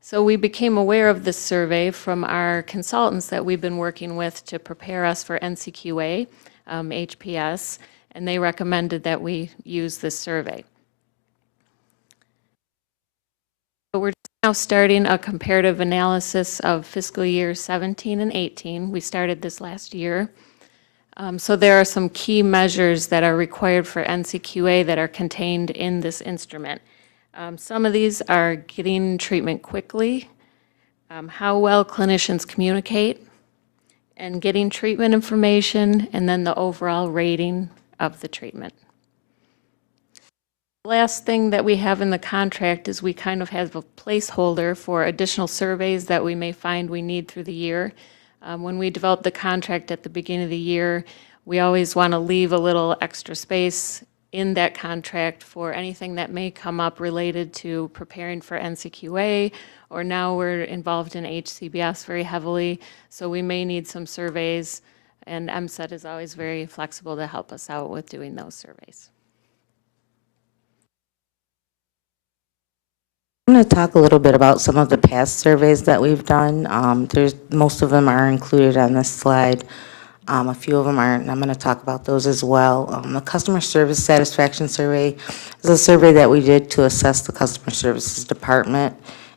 So we became aware of this survey from our consultants that we've been working with to prepare us for NCQA, HPS, and they recommended that we use this survey. So we're now starting a comparative analysis of fiscal year 17 and 18. We started this last year. So there are some key measures that are required for NCQA that are contained in this instrument. Some of these are getting treatment quickly, how well clinicians communicate, and getting treatment information, and then the overall rating of the treatment. Last thing that we have in the contract is we kind of have a placeholder for additional surveys that we may find we need through the year. When we develop the contract at the beginning of the year, we always want to leave a little extra space in that contract for anything that may come up related to preparing for NCQA, or now we're involved in HCBS very heavily, so we may need some surveys, and MSET is always very flexible to help us out with doing those surveys. I'm going to talk a little bit about some of the past surveys that we've done. Most of them are included on this slide. A few of them aren't, and I'm going to talk about those as well. The Customer Service Satisfaction Survey is a survey that we did to assess the Customer Services Department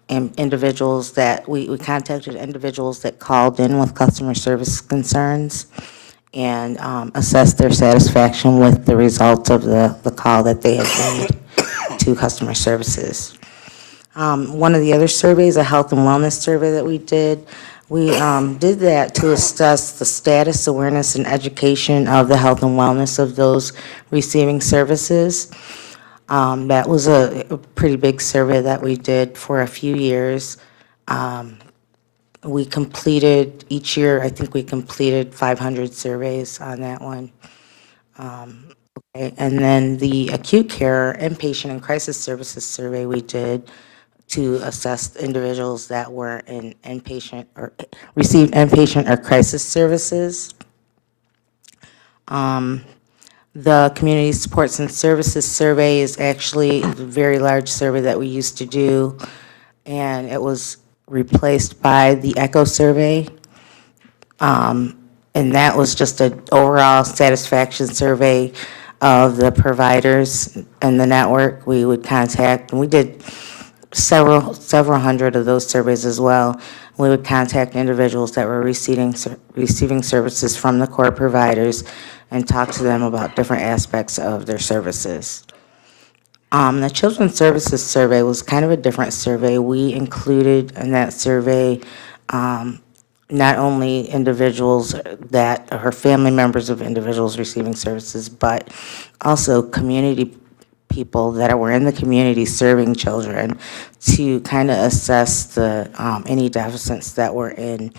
and individuals that, we contacted individuals that called in with customer service concerns and assessed their satisfaction with the results of the call that they had made to customer services. One of the other surveys, a health and wellness survey that we did that to assess the status, awareness, and education of the health and wellness of those receiving services. That was a pretty big survey that we did for a few years. We completed, each year, I think we completed 500 surveys on that one. Okay. And then the acute care, inpatient, and crisis services survey we did to assess individuals that were in inpatient or received inpatient or crisis services. The Community Supports and Services Survey is actually a very large survey that we used to do, and it was replaced by the ECHO survey. And that was just an overall satisfaction survey of the providers in the network we would contact. And we did several hundred of those surveys as well. We would contact individuals that were receiving services from the core providers and talk to them about different aspects of their services. The Children's Services Survey was kind of a different survey. We included in that survey not only individuals that are family members of individuals receiving services, but also community people that were in the community serving children to kind of assess the any deficits that were in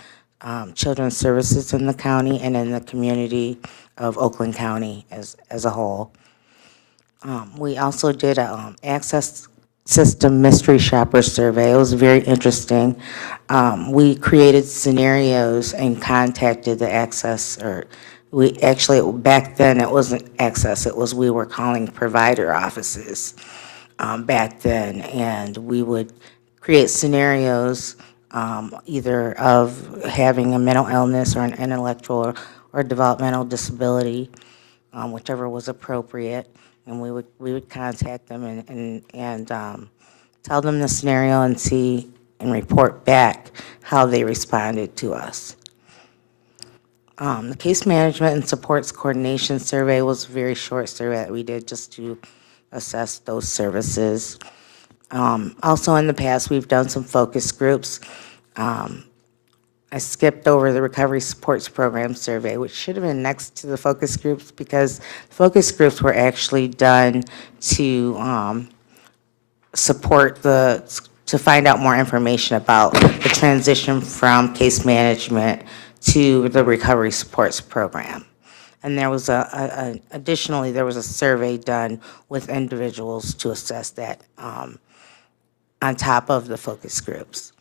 children's services in the county and in the community of Oakland County as a whole. We also did a access system mystery shopper survey. It was very interesting. We created scenarios and contacted the access, or we actually, back then it wasn't access, it was we were calling provider offices back then, and we would create scenarios either of having a mental illness or an intellectual or developmental disability, whichever was appropriate, and we would contact them and tell them the scenario and see and report back how they responded to us. The case management and supports coordination survey was a very short survey that we did just to assess those services. Also in the past, we've done some focus groups. I skipped over the recovery supports program survey, which should have been next to the focus groups, because focus groups were actually done to support to find out more information about the transition from case management to the recovery supports program. And there was additionally, there was a survey done with individuals to assess that on top of the focus groups.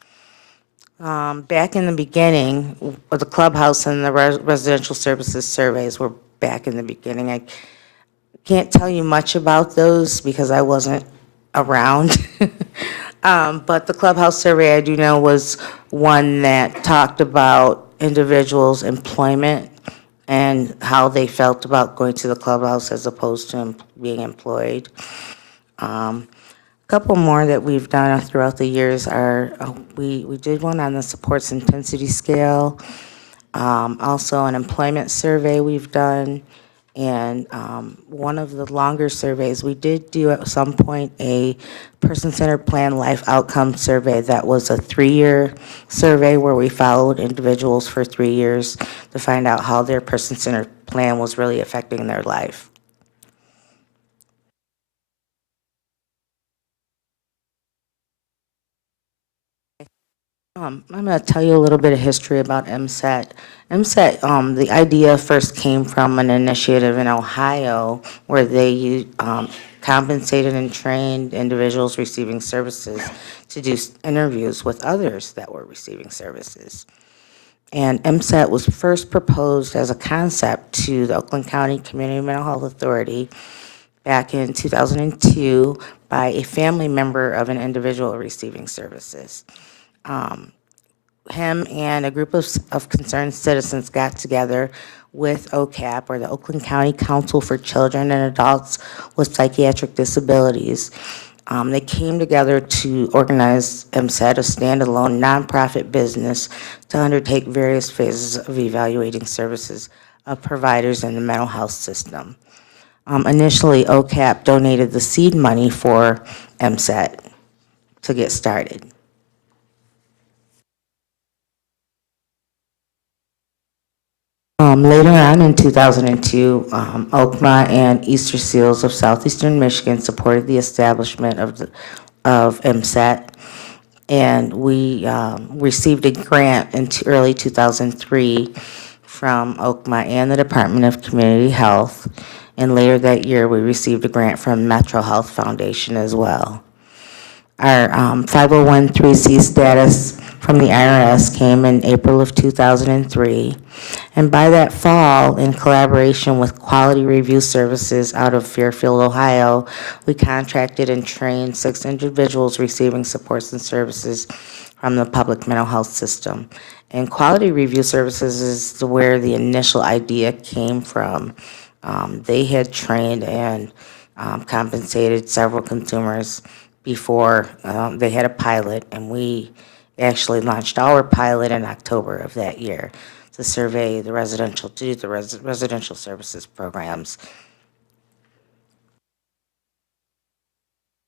Back in the beginning, the clubhouse and the residential services surveys were back in the beginning. I can't tell you much about those because I wasn't around. But the clubhouse survey I do know was one that talked about individuals' employment and how they felt about going to the clubhouse as opposed to being employed. A couple more that we've done throughout the years are, we did one on the supports intensity scale, also an employment survey we've done, and one of the longer surveys, we did do at some point a person-centered plan life outcome survey that was a 3-year survey where we followed individuals for 3 years to find out how their person-centered plan was really affecting their life. I'm going to tell you a little bit of history about MSET. MSET, the idea first came from an initiative in Ohio where they compensated and trained individuals receiving services to do interviews with others that were receiving services. And MSET was first proposed as a concept to the Oakland County Community Mental Health Authority back in 2002 by a family member of an individual receiving services. Him and a group of concerned citizens got together with OCAP, or the Oakland County Council for Children and Adults with Psychiatric Disabilities. They came together to organize MSET, a standalone nonprofit business, to undertake various phases of evaluating services of providers in the mental health system. Initially, OCAP donated the seed money for MSET to get started. Later on in 2002, OCMA and Easter Seals of Southeastern Michigan supported the establishment of MSET, and we received a grant in early 2003 from OCMA and the Department of Community Health, and later that year we received a grant from Metro Health Foundation as well. Our 501(c)(3) status from the IRS came in April of 2003. And by that fall, in collaboration with Quality Review Services out of Fairfield, Ohio, we contracted and trained 6 individuals receiving supports and services from the public mental health system. And Quality Review Services is where the initial idea came from. They had trained and compensated several consumers before they had a pilot, and we actually launched our pilot in October of that year to survey the residential, to do the residential services programs.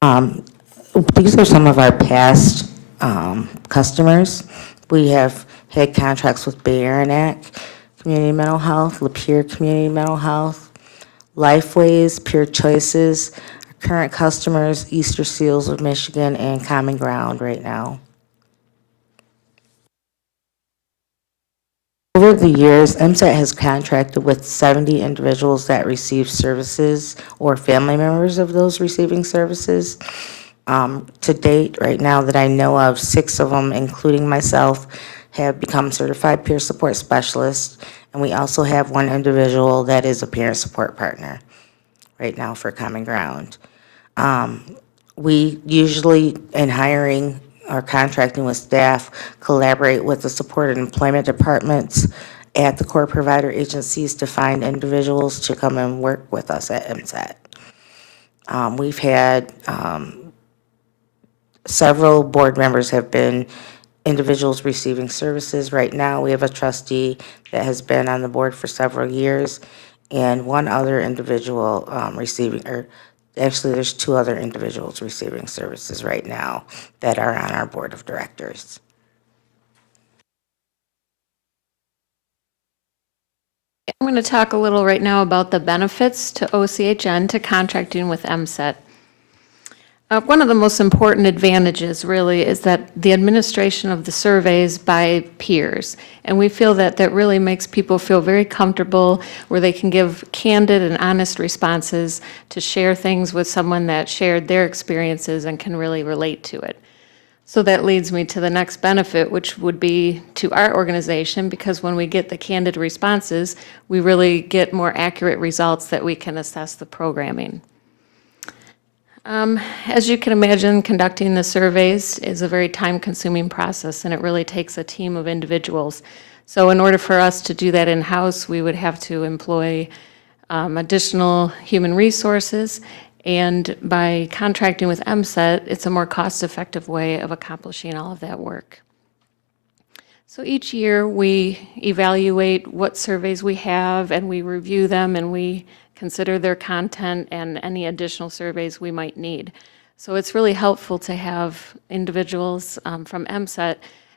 These are some of our past customers. We have had contracts with Bay Aranac Community Mental Health, Lapeer Community Mental Health, Lifeways, Pure Choices. Our current customers, Easter Seals of Michigan and Common Ground right now. Over the years, MSET has contracted with 70 individuals that receive services or family members of those receiving services. To date, right now that I know of, 6 of them, including myself, have become certified peer support specialists, and we also have 1 individual that is a parent support partner right now for Common Ground. We usually, in hiring or contracting with staff, collaborate with the support and employment departments at the core provider agencies to find individuals to come and work with us at MSET. We've had several board members have been individuals receiving services. Right now, we have a trustee that has been on the board for several years, and 1 other individual receiving, or actually there's 2 other individuals receiving services right now that are on our board of directors. I'm going to talk a little right now about the benefits to OCHN to contracting with MSET. One of the most important advantages really is that the administration of the surveys by peers. And we feel that that really makes people feel very comfortable where they can give candid and honest responses to share things with someone that shared their experiences and can really relate to it. So that leads me to the next benefit, which would be to our organization, because when we get the candid responses, we really get more accurate results that we can assess the programming. As you can imagine, conducting the surveys is a very time-consuming process, and it really takes a team of individuals. So in order for us to do that in-house, we would have to employ additional human resources, and by contracting with MSET, it's a more cost-effective way of accomplishing all of that work. So each year, we evaluate what surveys we have, and we review them, and we consider their content and any additional surveys we might need. So it's really helpful to have individuals from MSET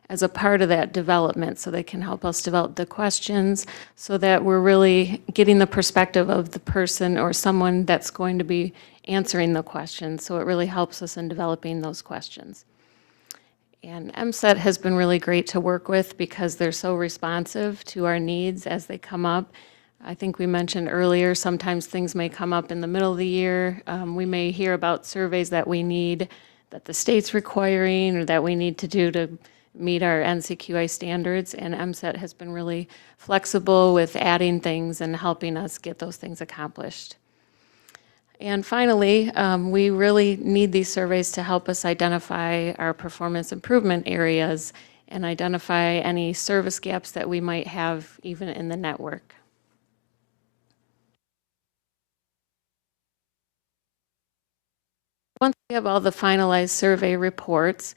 as a part of that development, so they can help us develop the questions so that we're really getting the perspective of the person or someone that's going to be answering the questions. So it really helps us in developing those questions. And MSET has been really great to work with because they're so responsive to our needs as they come up. I think we mentioned earlier, sometimes things may come up in the middle of the year. We may hear about surveys that we need, that the state's requiring, or that we need to do to meet our NCQI standards, and MSET has been really flexible with adding things and helping us get those things accomplished. And finally, we really need these surveys to help us identify our performance improvement areas and identify any service gaps that we might have even in the network. Once we have all the finalized survey reports,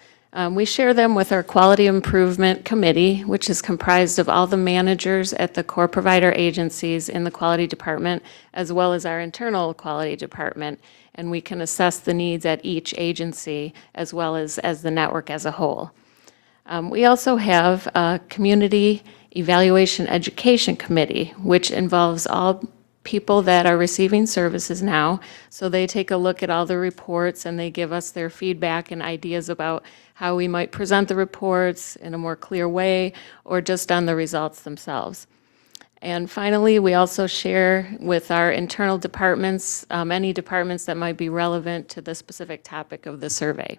we share them with our Quality Improvement Committee, which is comprised of all the managers at the core provider agencies in the quality department, as well as our internal quality department. And we can assess the needs at each agency, as well as the network as a whole. We also have a Community Evaluation Education Committee, which involves all people that are receiving services now. So they take a look at all the reports and they give us their feedback and ideas about how we might present the reports in a more clear way or just on the results themselves. And finally, we also share with our internal departments, any departments that might be relevant to the specific topic of the survey.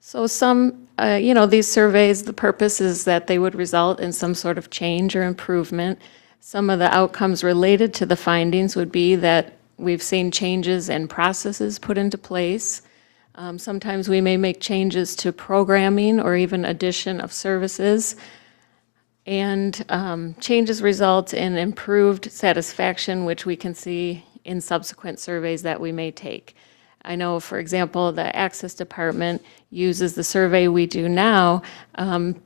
So these surveys, the purpose is that they would result in some sort of change or improvement. Some of the outcomes related to the findings would be that we've seen changes in processes put into place. Sometimes we may make changes to programming or even addition of services. And changes result in improved satisfaction, which we can see in subsequent surveys that we may take. I know, for example, the Access Department uses the survey we do now.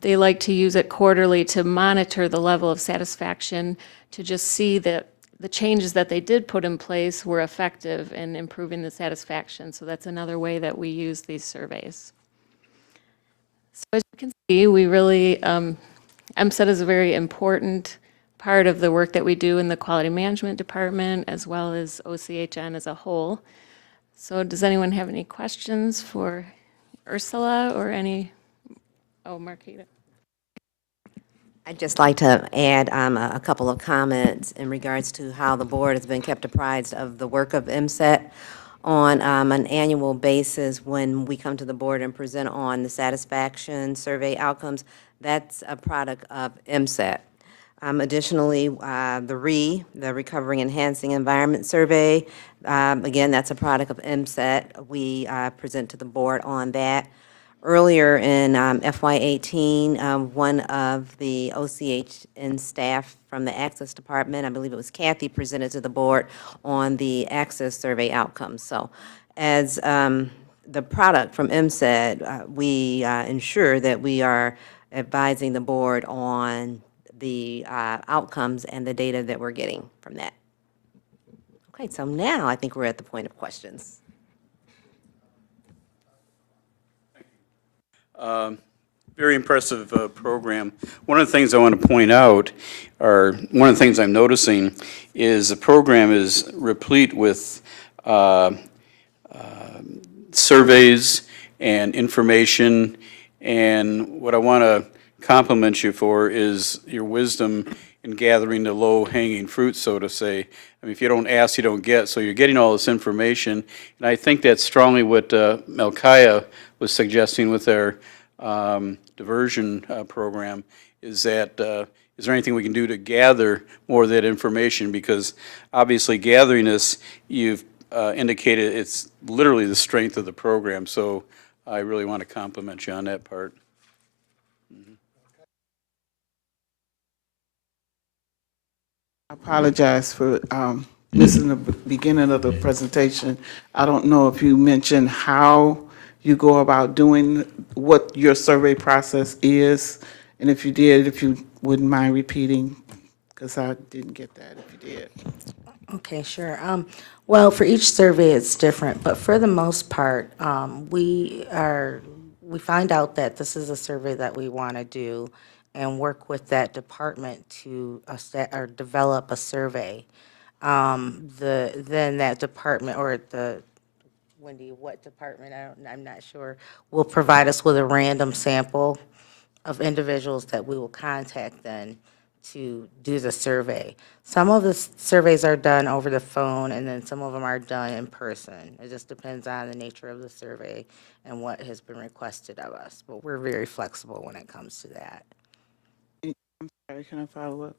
They like to use it quarterly to monitor the level of satisfaction, to just see that the changes that they did put in place were effective in improving the satisfaction. So that's another way that we use these surveys. So as you can see, we really, MSET is a very important part of the work that we do in the Quality Management Department, as well as OCHN as a whole. So does anyone have any questions for Ursula or any, Marquita? I'd just like to add a couple of comments in regards to how the board has been kept apprised of the work of MSET on an annual basis. When we come to the board and present on the satisfaction survey outcomes, that's a product of MSET. Additionally, the Recovering Enhancing Environment Survey, again, that's a product of MSET. We present to the board on that. Earlier in FY18, one of the OCHN staff from the Access Department, I believe it was Kathy, presented to the board on the Access Survey outcomes. So as the product from MSET, we ensure that we are advising the board on the outcomes and the data that we're getting from that. Okay, so now I think we're at the point of questions. Very impressive program. One of the things I want to point out, or one of the things I'm noticing, is the program is replete with surveys and information, and what I want to compliment you for is your wisdom in gathering the low-hanging fruit, so to say. I mean, if you don't ask, you don't get, so you're getting all this information, and I think that's strongly what Melchiah was suggesting with their diversion program, is that is there anything we can do to gather more of that information? Because obviously gathering this, you've indicated it's literally the strength of the program, so I really want to compliment you on that part. I apologize for missing the beginning of the presentation. I don't know if you mentioned how you go about doing what your survey process is, and if you did, if you wouldn't mind repeating, because I didn't get that if you did. Okay, sure. Well, for each survey, it's different, but for the most part, we find out that this is a survey that we want to do and work with that department to or develop a survey. Then that department, or Wendy, what department, I'm not sure, will provide us with a random sample of individuals that we will contact then to do the survey. Some of the surveys are done over the phone, and then some of them are done in person. It just depends on the nature of the survey and what has been requested of us, but we're very flexible when it comes to that. I'm sorry, can I follow up?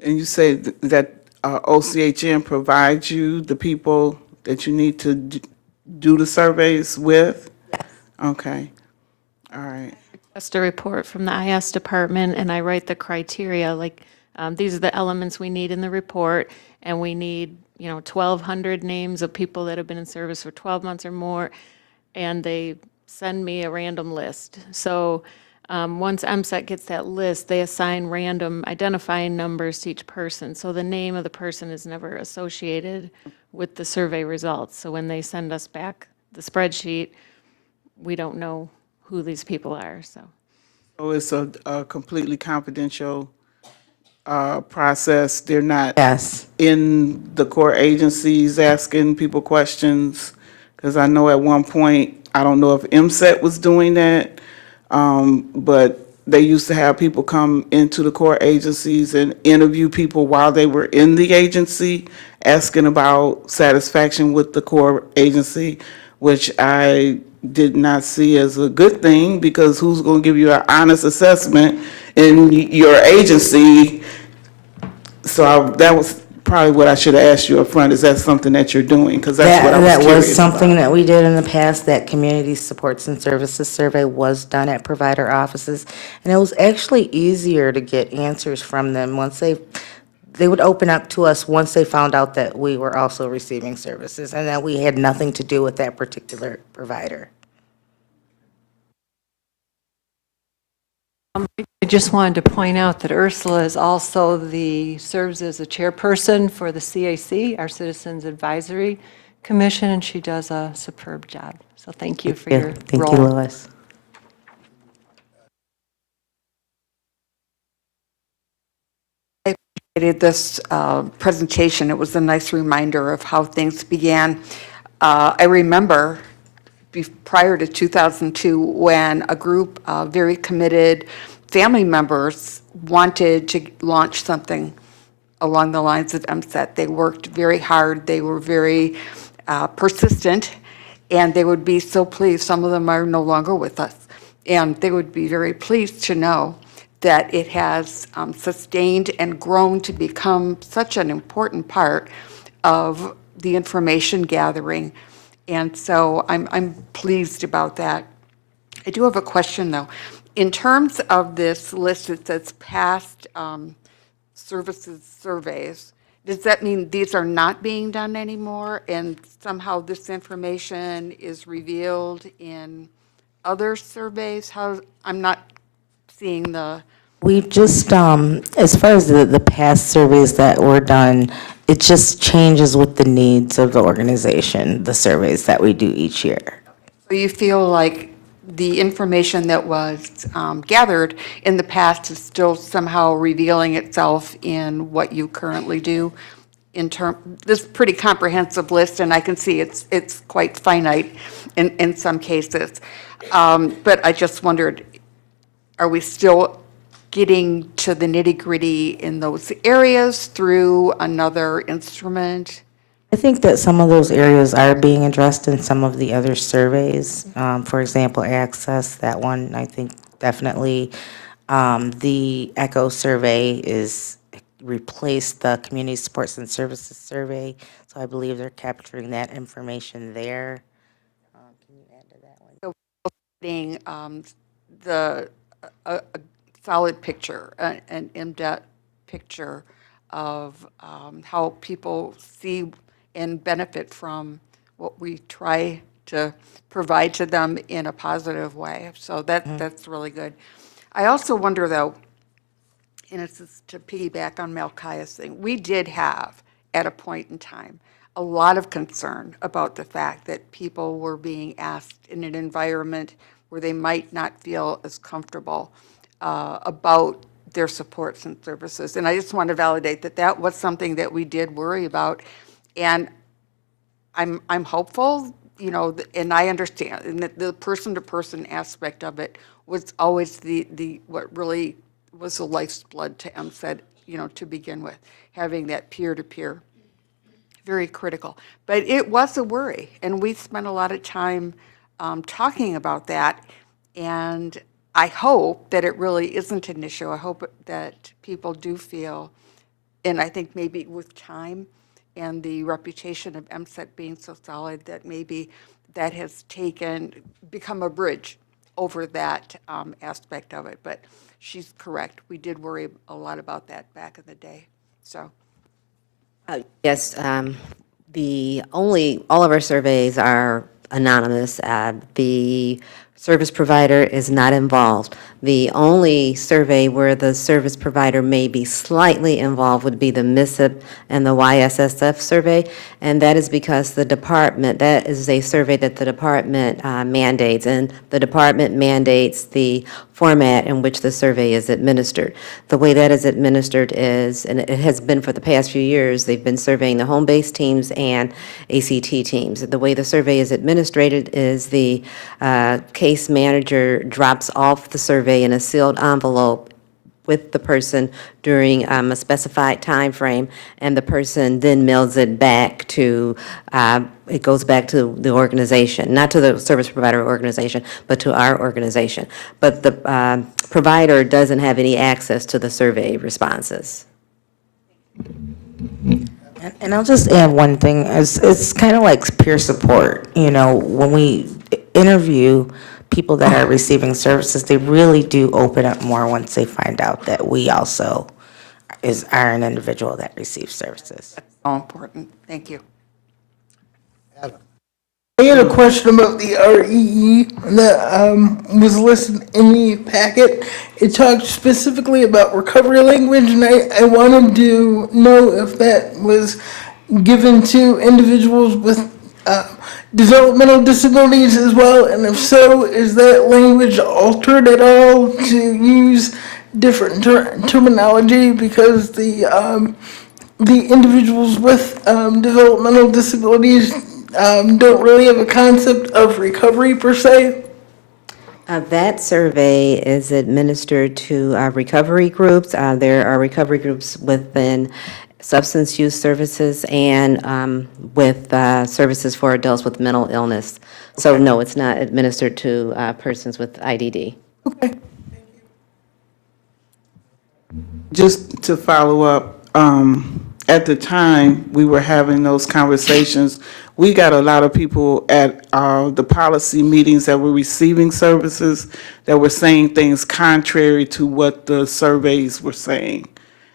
And you say that OCHN provides you the people that you need to do the surveys with? Yes. Okay, all right. Just a report from the IS department, and I write the criteria, like, these are the elements we need in the report, and we need, 1,200 names of people that have been in service for 12 months or more, and they send me a random list. So once MSET gets that list, they assign random identifying numbers to each person, so the name of the person is never associated with the survey results. So when they send us back the spreadsheet, we don't know who these people are, so. So it's a completely confidential process? They're not Yes. in the core agencies asking people questions? Because I know at one point, I don't know if MSET was doing that, but they used to have people come into the core agencies and interview people while they were in the agency, asking about satisfaction with the core agency, which I did not see as a good thing, because who's going to give you an honest assessment in your agency? So that was probably what I should have asked you up front. Is that something that you're doing? Because that's what I was curious That was something about. that we did in the past. That Community Supports and Services survey was done at provider offices, and it was actually easier to get answers from them once they would open up to us once they found out that we were also receiving services and that we had nothing to do with that particular provider. I just wanted to point out that Ursula is also serves as the chairperson for the CAC, our Citizens Advisory Commission, and she does a superb job. So thank you for your role. Thank you, Lois. I appreciated this presentation. It was a nice reminder of how things began. I remember prior to 2002 when a group very committed family members wanted to launch something along the lines of MSET. They worked very hard, they were very persistent, and they would be so pleased. Some of them are no longer with us, and they would be very pleased to know that it has sustained and grown to become such an important part of the information gathering. And so I'm pleased about that. I do have a question, though. In terms of this list that says past services surveys, does that mean these are not being done anymore, and somehow this information is revealed in other surveys? I'm not seeing the... We've just, as far as the past surveys that were done, it just changes with the needs of the organization, the surveys that we do each year. So you feel like the information that was gathered in the past is still somehow revealing itself in what you currently do? This pretty comprehensive list, and I can see it's quite finite in some cases. But I just wondered, are we still getting to the nitty-gritty in those areas through another instrument? I think that some of those areas are being addressed in some of the other surveys. For example, access, that one, I think definitely. The ECHO survey is replaced the Community Supports and Services survey, so I believe they're capturing that information there. Can you add to that one? So getting a solid picture, an in-depth picture of how people see and benefit from what we try to provide to them in a positive way. So that's really good. I also wonder, though, and it's just to piggyback on Malchia's thing, we did have, at a point in time, a lot of concern about the fact that people were being asked in an environment where they might not feel as comfortable about their supports and services. And I just want to validate that that was something that we did worry about. And I'm hopeful, you know, and I understand, and that the person-to-person aspect of it was always the what really was the life's blood to MSET, you know, to begin with, having that peer-to-peer, very critical. But it was a worry, and we spent a lot of time talking about that, and I hope that it really isn't an issue. I hope that people do feel, and I think maybe with time and the reputation of MSET being so solid, that maybe that has become a bridge over that aspect of it. But she's correct. We did worry a lot about that back in the day. So. Yes, all of our surveys are anonymous. The service provider is not involved. The only survey where the service provider may be slightly involved would be the MISIP and the YSSF survey, and that is because the department, that is a survey that the department mandates, and the department mandates the format in which the survey is administered. The way that is administered is, and it has been for the past few years, they've been surveying the home-based teams and ACT teams. The way the survey is administered is the case manager drops off the survey in a sealed envelope with the person during a specified time frame, and the person then mails it back to, it goes back to the organization, not to the service provider organization, but to our organization. But the provider doesn't have any access to the survey responses. And I'll just add one thing. It's kind of like peer support. You know, when we interview people that are receiving services, they really do open up more once they find out that we also are an individual that receives services. That's so important. Thank you. I had a question about the REE that was listed in the packet. It talked specifically about recovery language, and I wanted to know if that was given to individuals with developmental disabilities as well, and if so, is that language altered at all to use different terminology because the individuals with developmental disabilities don't really have a concept of recovery per se? That survey is administered to recovery groups. There are recovery groups within substance use services and with services for adults with mental illness. So no, it's not administered to persons with IDD. Just to follow up, at the time we were having those conversations, we got a lot of people at the policy meetings that were receiving services that were saying things contrary to what the surveys were saying.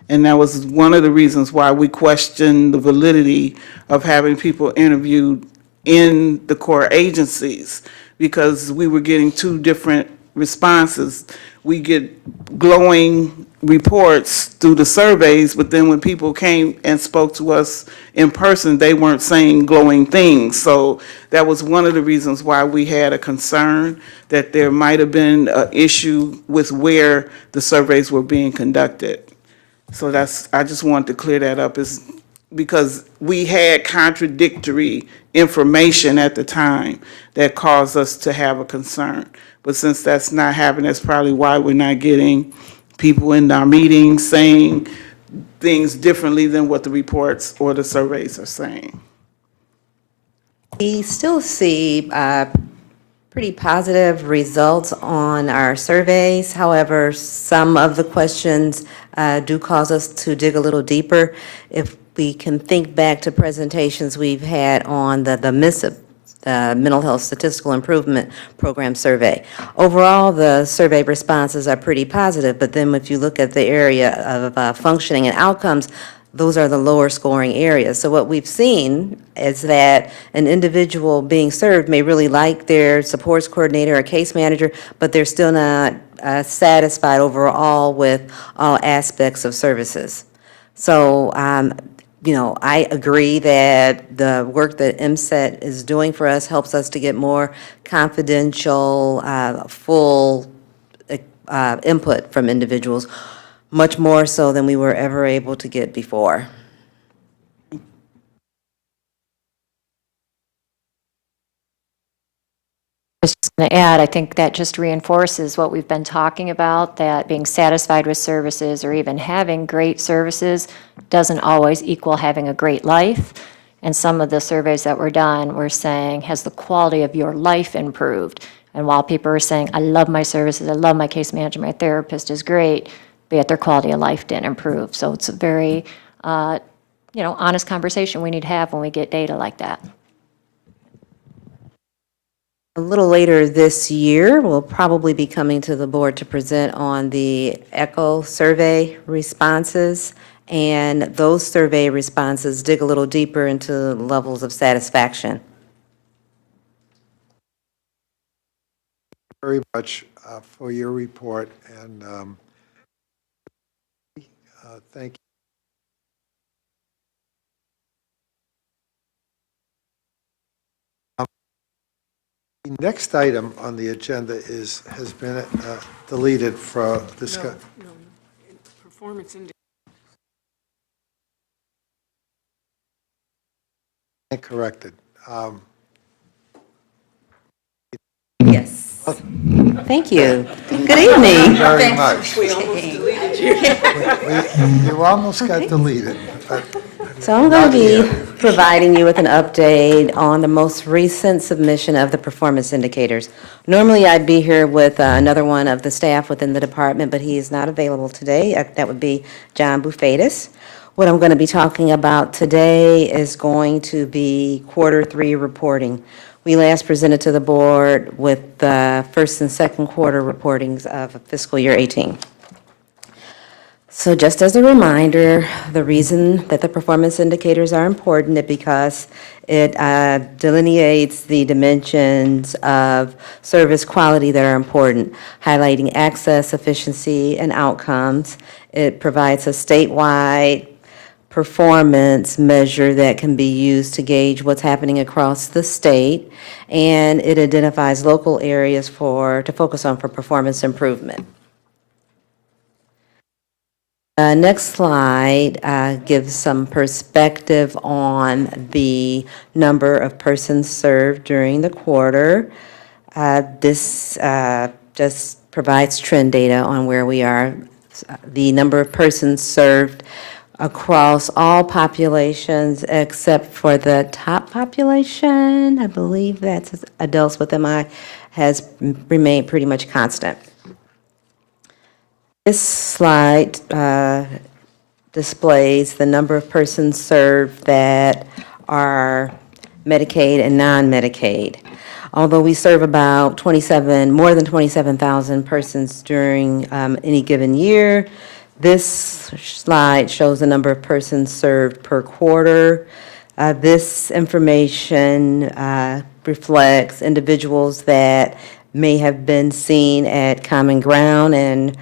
And that was one of the reasons why we questioned the validity of having people interviewed in the core agencies, because we were getting two different responses. We get glowing reports through the surveys, but then when people came and spoke to us in person, they weren't saying glowing things. So that was one of the reasons why we had a concern that there might have been an issue with where the surveys were being conducted. So I just wanted to clear that up, is because we had contradictory information at the time that caused us to have a concern. But since that's not happening, that's probably why we're not getting people in our meetings saying things differently than what the reports or the surveys are saying. We still see pretty positive results on our surveys. However, some of the questions do cause us to dig a little deeper. If we can think back to presentations we've had on the MISIP, the Mental Health Statistical Improvement Program survey. Overall, the survey responses are pretty positive, but then if you look at the area of functioning and outcomes, those are the lower scoring areas. So what we've seen is that an individual being served may really like their supports coordinator or case manager, but they're still not satisfied overall with all aspects of services. So, I agree that the work that MSET is doing for us helps us to get more confidential, full input from individuals, much more so than we were ever able to get before. I was just going to add, I think that just reinforces what we've been talking about, that being satisfied with services or even having great services doesn't always equal having a great life. And some of the surveys that were done were saying, has the quality of your life improved? And while people are saying, I love my services, I love my case manager, my therapist is great, but yet their quality of life didn't improve. So it's a very, honest conversation we need to have when we get data like that. A little later this year, we'll probably be coming to the board to present on the ECHO survey responses, and those survey responses dig a little deeper into levels of satisfaction. Very much for your report, and thank you. The next item on the agenda has been deleted for discussion. No, performance index. And corrected. Yes. Thank you. Good evening. Very much. We almost deleted you. You almost got deleted. But So I'm going to be providing you with an update on the most recent submission of the performance indicators. Normally, I'd be here with another one of the staff within the department, but he is not available today. That would be John Bufetis. What I'm going to be talking about today is going to be Q3 reporting. We last presented to the board with the first and second quarter reportings of fiscal year 18. So just as a reminder, the reason that the performance indicators are important is because it delineates the dimensions of service quality that are important, highlighting access, efficiency, and outcomes. It provides a statewide performance measure that can be used to gauge what's happening across the state, and it identifies local areas to focus on for performance improvement. Next slide gives some perspective on the number of persons served during the quarter. This just provides trend data on where we are. The number of persons served across all populations except for the top population, I believe that's adults with MI, has remained pretty much constant. This slide displays the number of persons served that are Medicaid and non-Medicaid. Although we serve about more than 27,000 persons during any given year, this slide shows the number of persons served per quarter. This information reflects individuals that may have been seen at Common Ground and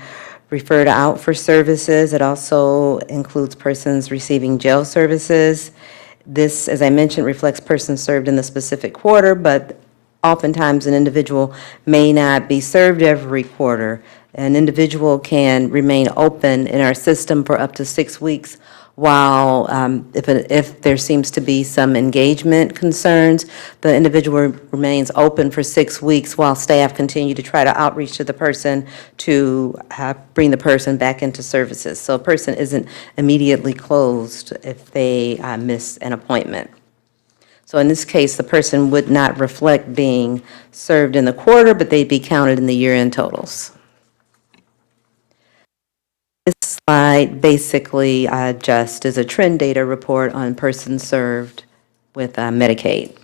referred out for services. It also includes persons receiving jail services. This, as I mentioned, reflects persons served in the specific quarter, but oftentimes an individual may not be served every quarter. An individual can remain open in our system for up to 6 weeks while, if there seems to be some engagement concerns, the individual remains open for 6 weeks while staff continue to try to outreach to the person to bring the person back into services. So a person isn't immediately closed if they miss an appointment. So in this case, the person would not reflect being served in the quarter, but they'd be counted in the year-end totals. This slide basically just is a trend data report on persons served with Medicaid.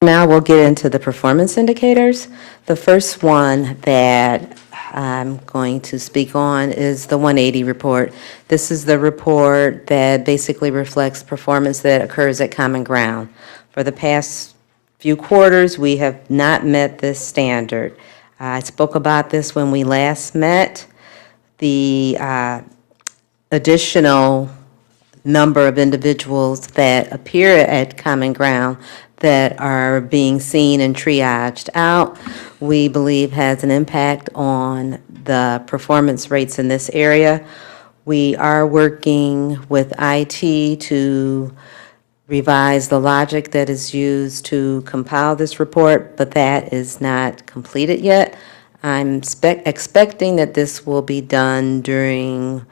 Now we'll get into the performance indicators. The first one that I'm going to speak on is the 180 report. This is the report that basically reflects performance that occurs at Common Ground. For the past few quarters, we have not met this standard. I spoke about this when we last met. The additional number of individuals that appear at Common Ground that are being seen and triaged out, we believe has an impact on the performance rates in this area. We are working with IT to revise the logic that is used to compile this report, but that is not completed yet. I'm expecting that this will be done during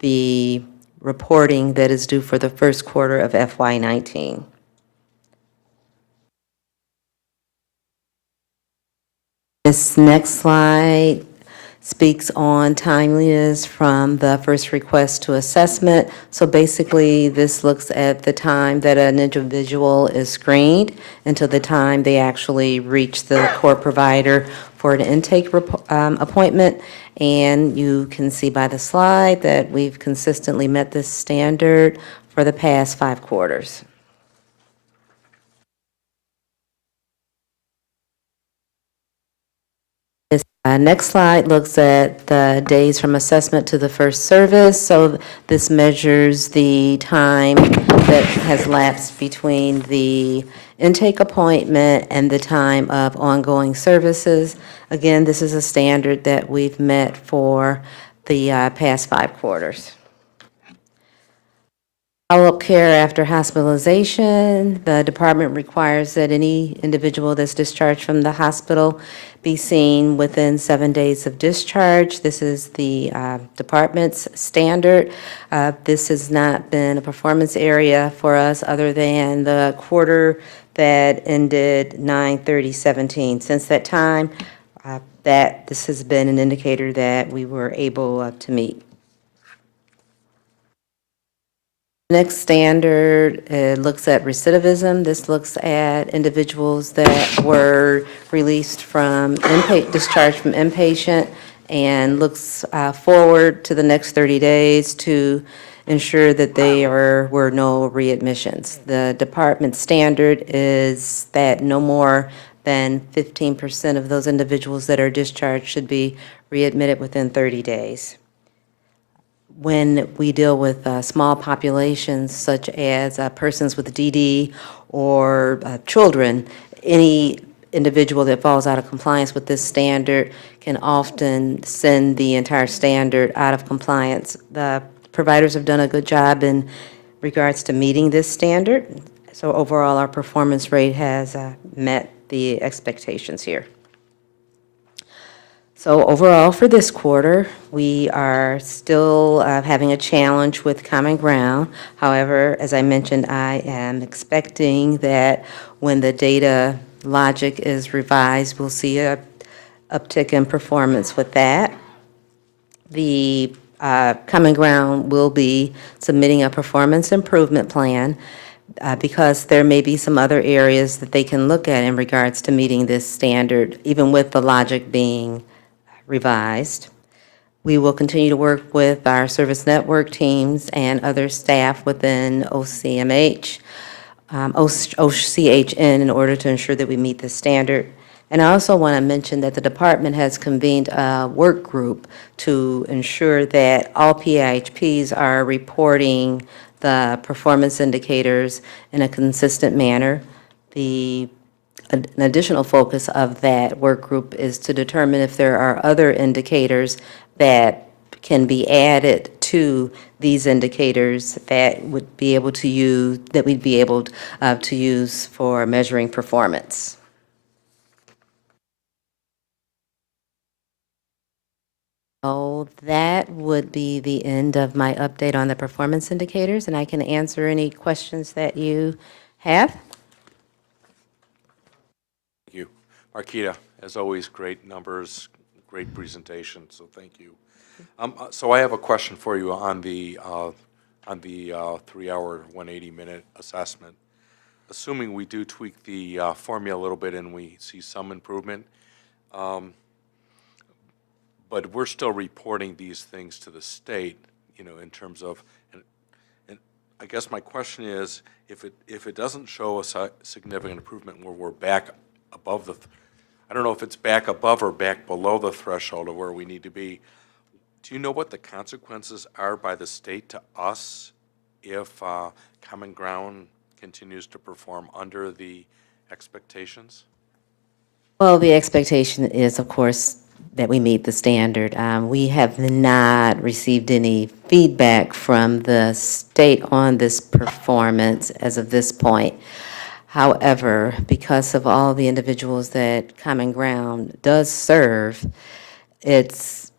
the reporting that is due for the first quarter of FY19. This next slide speaks on timeliness from the first request to assessment. So basically, this looks at the time that an individual is screened until the time they actually reach the core provider for an intake appointment. And you can see by the slide that we've consistently met this standard for the past 5 quarters. This next slide looks at the days from assessment to the first service. So this measures the time that has lapsed between the intake appointment and the time of ongoing services. Again, this is a standard that we've met for the past 5 quarters. Follow-up care after hospitalization. The department requires that any individual that's discharged from the hospital be seen within 7 days of discharge. This is the department's standard. This has not been a performance area for us other than the quarter that ended 9/30/17. Since that time, this has been an indicator that we were able to meet. Next standard looks at recidivism. This looks at individuals that were released from discharged from inpatient and looks forward to the next 30 days to ensure that there were no readmissions. The department standard is that no more than 15% of those individuals that are discharged should be readmitted within 30 days. When we deal with small populations such as persons with DD or children, any individual that falls out of compliance with this standard can often send the entire standard out of compliance. The providers have done a good job in regards to meeting this standard. So overall, our performance rate has met the expectations here. So overall, for this quarter, we are still having a challenge with Common Ground. However, as I mentioned, I am expecting that when the data logic is revised, we'll see a uptick in performance with that. The Common Ground will be submitting a performance improvement plan because there may be some other areas that they can look at in regards to meeting this standard, even with the logic being revised. We will continue to work with our service network teams and other staff within OCMH, OCHN in order to ensure that we meet the standard. And I also want to mention that the department has convened a work group to ensure that all PIHPs are reporting the performance indicators in a consistent manner. An additional focus of that work group is to determine if there are other indicators that can be added to these indicators that would be able to use, that we'd be able to use for measuring performance. So that would be the end of my update on the performance indicators, and I can answer any questions that you have. Thank you. Marquita, as always, great numbers, great presentation, so thank you. So I have a question for you on the 3-hour, 180-minute assessment. Assuming we do tweak the formula a little bit and we see some improvement, but we're still reporting these things to the state, you know, in terms of, and I guess my question is, if it doesn't show a significant improvement where we're back above the, I don't know if it's back above or back below the threshold of where we need to be, do you know what the consequences are by the state to us if Common Ground continues to perform under the expectations? Well, the expectation is, of course, that we meet the standard. We have not received any feedback from the state on this performance as of this point. However, because of all the individuals that Common Ground does serve, it's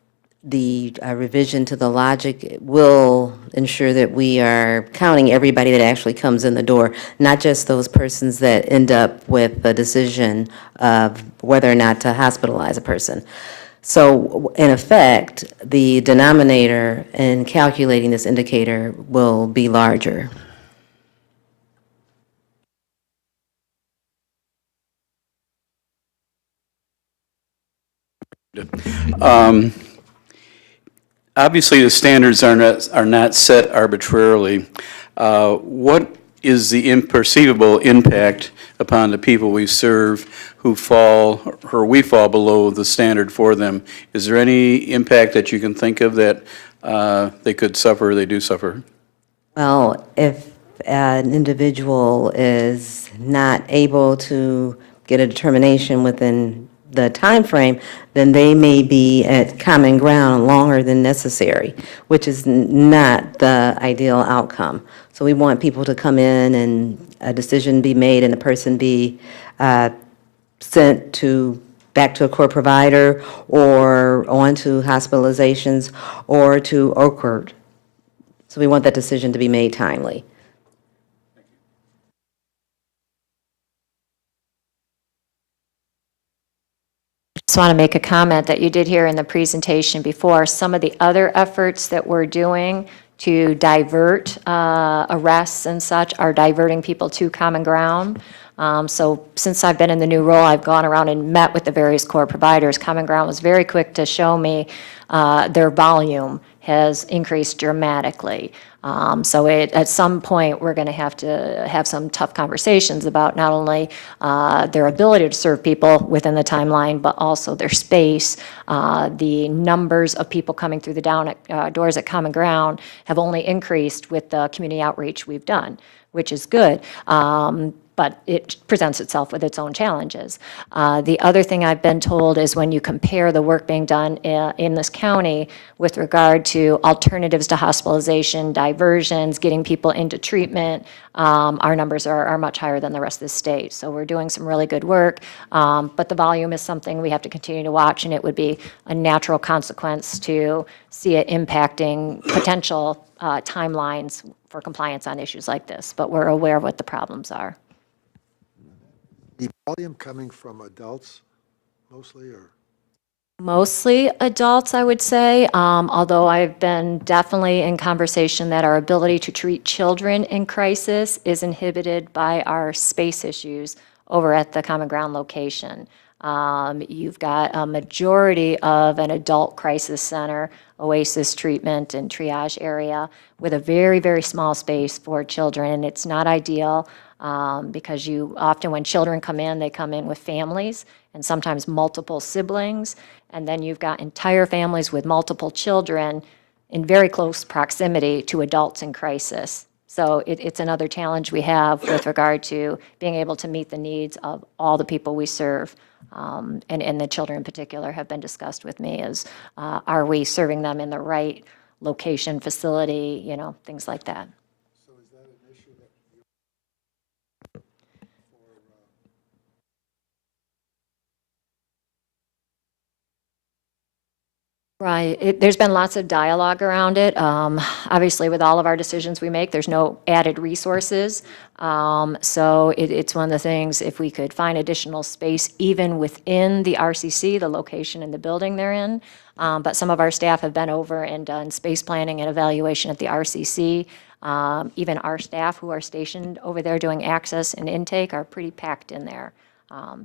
the revision to the logic will ensure that we are counting everybody that actually comes in the door, not just those persons that end up with a decision of whether or not to hospitalize a person. So in effect, the denominator in calculating this indicator will be larger. Obviously, the standards are not set arbitrarily. What is the imperceivable impact upon the people we serve who fall, or we fall below the standard for them? Is there any impact that you can think of that they could suffer or they do suffer? Well, if an individual is not able to get a determination within the time frame, then they may be at Common Ground longer than necessary, which is not the ideal outcome. So we want people to come in and a decision be made and the person be sent back to a core provider or on to hospitalizations or to OCHN. So we want that decision to be made timely. Just want to make a comment that you did hear in the presentation before. Some of the other efforts that we're doing to divert arrests and such are diverting people to Common Ground. So since I've been in the new role, I've gone around and met with the various core providers. Common Ground was very quick to show me their volume has increased dramatically. So at some point, we're going to have some tough conversations about not only their ability to serve people within the timeline, but also their space. The numbers of people coming through the doors at Common Ground have only increased with the community outreach we've done, which is good. but it presents itself with its own challenges. The other thing I've been told is when you compare the work being done in this county with regard to alternatives to hospitalization, diversions, getting people into treatment, our numbers are much higher than the rest of the state. So we're doing some really good work, but the volume is something we have to continue to watch, and it would be a natural consequence to see it impacting potential timelines for compliance on issues like this. But we're aware of what the problems are. The volume coming from adults mostly, or? Mostly adults, I would say, although I've been definitely in conversation that our ability to treat children in crisis is inhibited by our space issues over at the Common Ground location. You've got a majority of an adult crisis center, OASIS treatment and triage area with a very, very small space for children, and it's not ideal. Because you often, when children come in, they come in with families and sometimes multiple siblings, and then you've got entire families with multiple children in very close proximity to adults in crisis. So it's another challenge we have with regard to being able to meet the needs of all the people we serve. And the children in particular have been discussed with me as, are we serving them in the right location, facility, things like that. So is that an issue that Right. There's been lots of dialogue around it. Obviously, with all of our decisions we make, there's no added resources. So it's one of the things, if we could find additional space, even within the RCC, the location and the building they're in. But some of our staff have been over and done space planning and evaluation at the RCC. Even our staff who are stationed over there doing access and intake are pretty packed in there.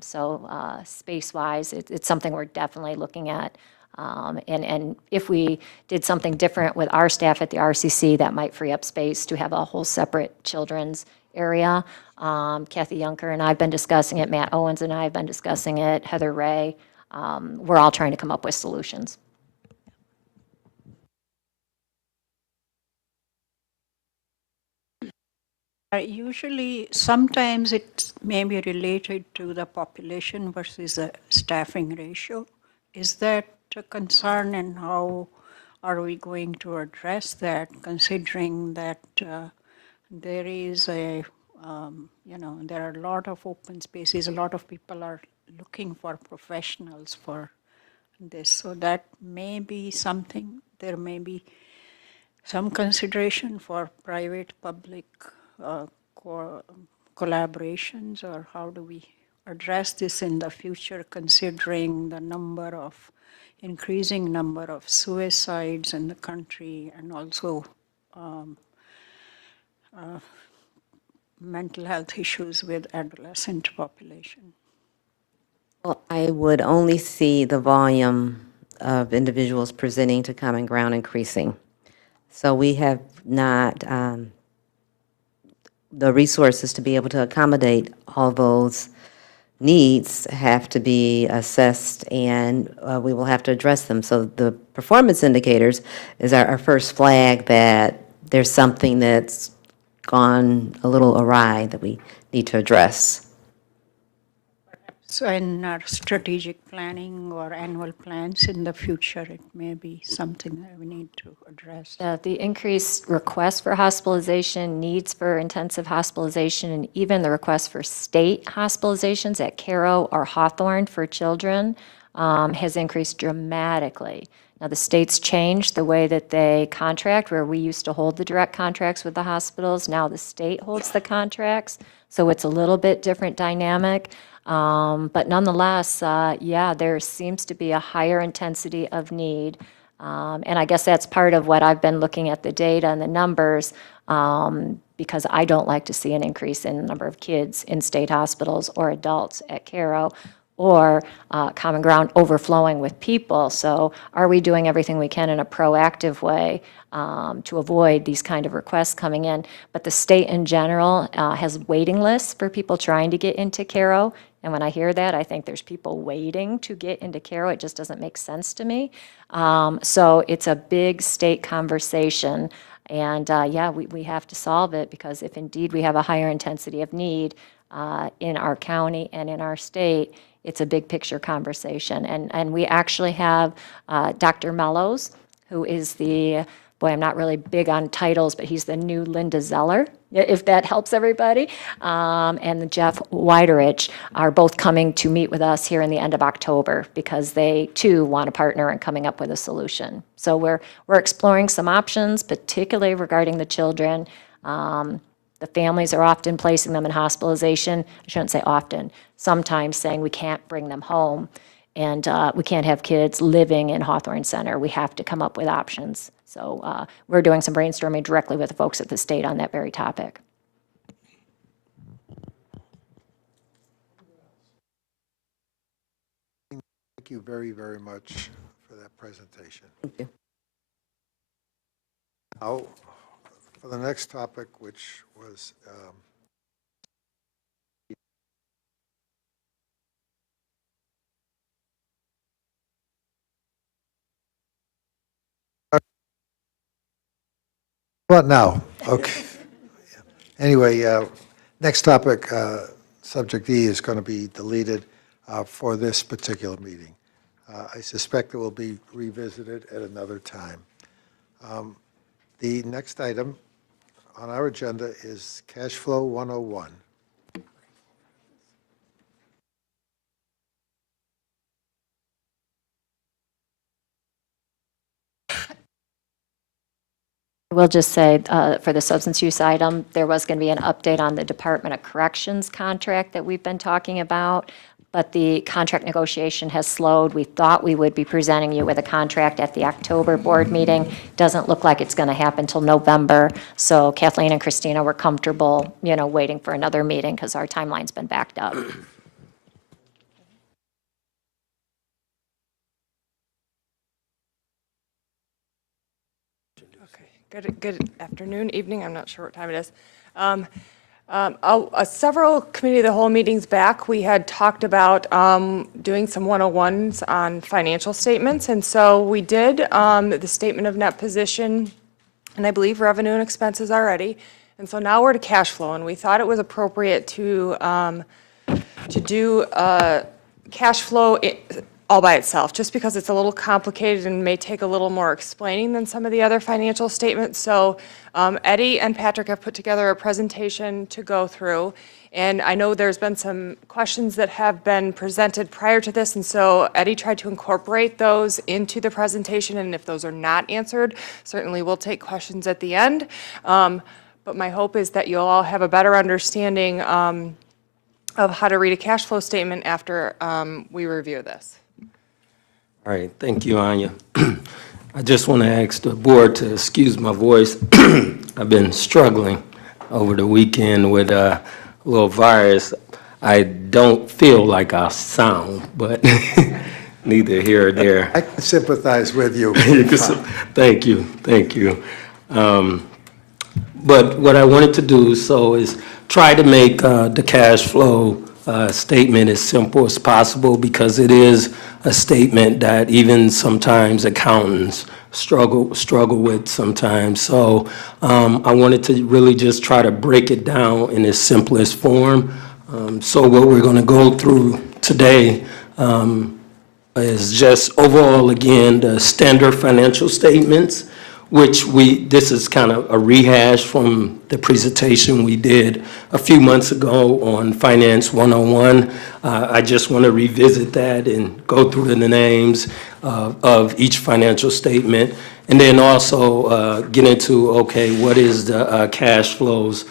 So space-wise, it's something we're definitely looking at. And if we did something different with our staff at the RCC, that might free up space to have a whole separate children's area. Kathy Yunker and I have been discussing it. Matt Owens and I have been discussing it. Heather Ray. We're all trying to come up with solutions. Usually, sometimes it may be related to the population versus the staffing ratio. Is that a concern, and how are we going to address that, considering that there is there are a lot of open spaces, a lot of people are looking for professionals for this. So that may be something, there may be some consideration for private-public collaborations, or how do we address this in the future, considering the increasing number of suicides in the country, and also mental health issues with adolescent population? Well, I would only see the volume of individuals presenting to Common Ground increasing. So we have not the resources to be able to accommodate all those needs have to be assessed, and we will have to address them. So the performance indicators is our first flag that there's something that's gone a little awry that we need to address. So in our strategic planning or annual plans in the future, it may be something that we need to address. The increased request for hospitalization, needs for intensive hospitalization, and even the request for state hospitalizations at Caro or Hawthorne for children has increased dramatically. Now, the states changed the way that they contract, where we used to hold the direct contracts with the hospitals. Now the state holds the contracts, so it's a little bit different dynamic. But nonetheless, there seems to be a higher intensity of need. And I guess that's part of what I've been looking at the data and the numbers, because I don't like to see an increase in the number of kids in state hospitals or adults at Caro, or Common Ground overflowing with people. So are we doing everything we can in a proactive way to avoid these kind of requests coming in? But the state in general has waiting lists for people trying to get into Caro. And when I hear that, I think there's people waiting to get into Caro. It just doesn't make sense to me. So it's a big state conversation. And we have to solve it, because if indeed we have a higher intensity of need, in our county and in our state, it's a big picture conversation. And we actually have Dr. Mellows, who is the, boy, I'm not really big on titles, but he's the new Linda Zeller, if that helps everybody. And Jeff Weiderich are both coming to meet with us here in the end of October because they too want to partner in coming up with a solution. So we're exploring some options, particularly regarding the children. The families are often placing them in hospitalization. I shouldn't say often, sometimes saying we can't bring them home and we can't have kids living in Hawthorne Center. We have to come up with options. So we're doing some brainstorming directly with the folks at the state on that very topic. Thank you very, very much for that presentation. Thank you. Now, for the next topic, which was what now? Okay. Anyway, next topic, subject E, is going to be deleted for this particular meeting. I suspect it will be revisited at another time. The next item on our agenda is Cash Flow 101. We'll just say for the substance use item, there was going to be an update on the Department of Corrections contract that we've been talking about, but the contract negotiation has slowed. We thought we would be presenting you with a contract at the October board meeting. Doesn't look like it's going to happen until November. So Kathleen and Christina were comfortable, waiting for another meeting because our timeline's been backed up. Good afternoon, evening, I'm not sure what time it is. Several committee of the whole meetings back, we had talked about doing some 101s on financial statements, and so we did the statement of net position, and I believe revenue and expenses already, and so now we're to cash flow, and we thought it was appropriate to do cash flow all by itself, just because it's a little complicated and may take a little more explaining than some of the other financial statements. So Eddie and Patrick have put together a presentation to go through, and I know there's been some questions that have been presented prior to this, and so Eddie tried to incorporate those into the presentation, and if those are not answered, certainly we'll take questions at the end. But my hope is that you'll all have a better understanding of how to read a cash flow statement after we review this. All right, thank you, Anya. I just want to ask the board to excuse my voice. I've been struggling over the weekend with a little virus. I don't feel like I sound, but neither here or there. I can sympathize with you. Thank you, thank you. But what I wanted to do is try to make the cash flow statement as simple as possible, because it is a statement that even sometimes accountants struggle with sometimes. So I wanted to really just try to break it down in its simplest form. So what we're going to go through today is just overall, again, the standard financial statements, which this is kind of a rehash from the presentation we did a few months ago on Finance 101. I just want to revisit that and go through the names of each financial statement, and then also get into, okay, what is the cash flow's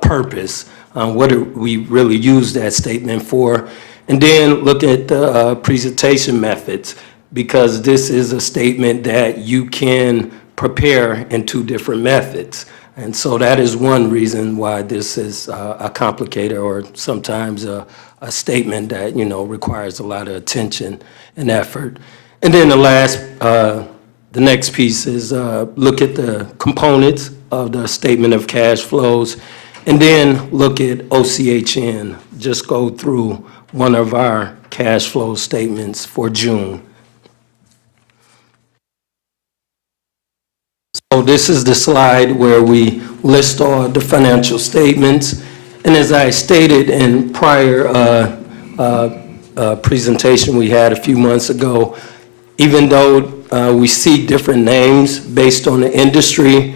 purpose? What do we really use that statement for? And then look at the presentation methods, because this is a statement that you can prepare in two different methods. And so that is one reason why this is a complicated, or sometimes a statement that, requires a lot of attention and effort. And then the next piece is look at the components of the statement of cash flows, and then look at OCHN, just go through one of our cash flow statements for June. So this is the slide where we list all the financial statements, And as I stated in prior presentation we had a few months ago, even though we see different names based on the industry,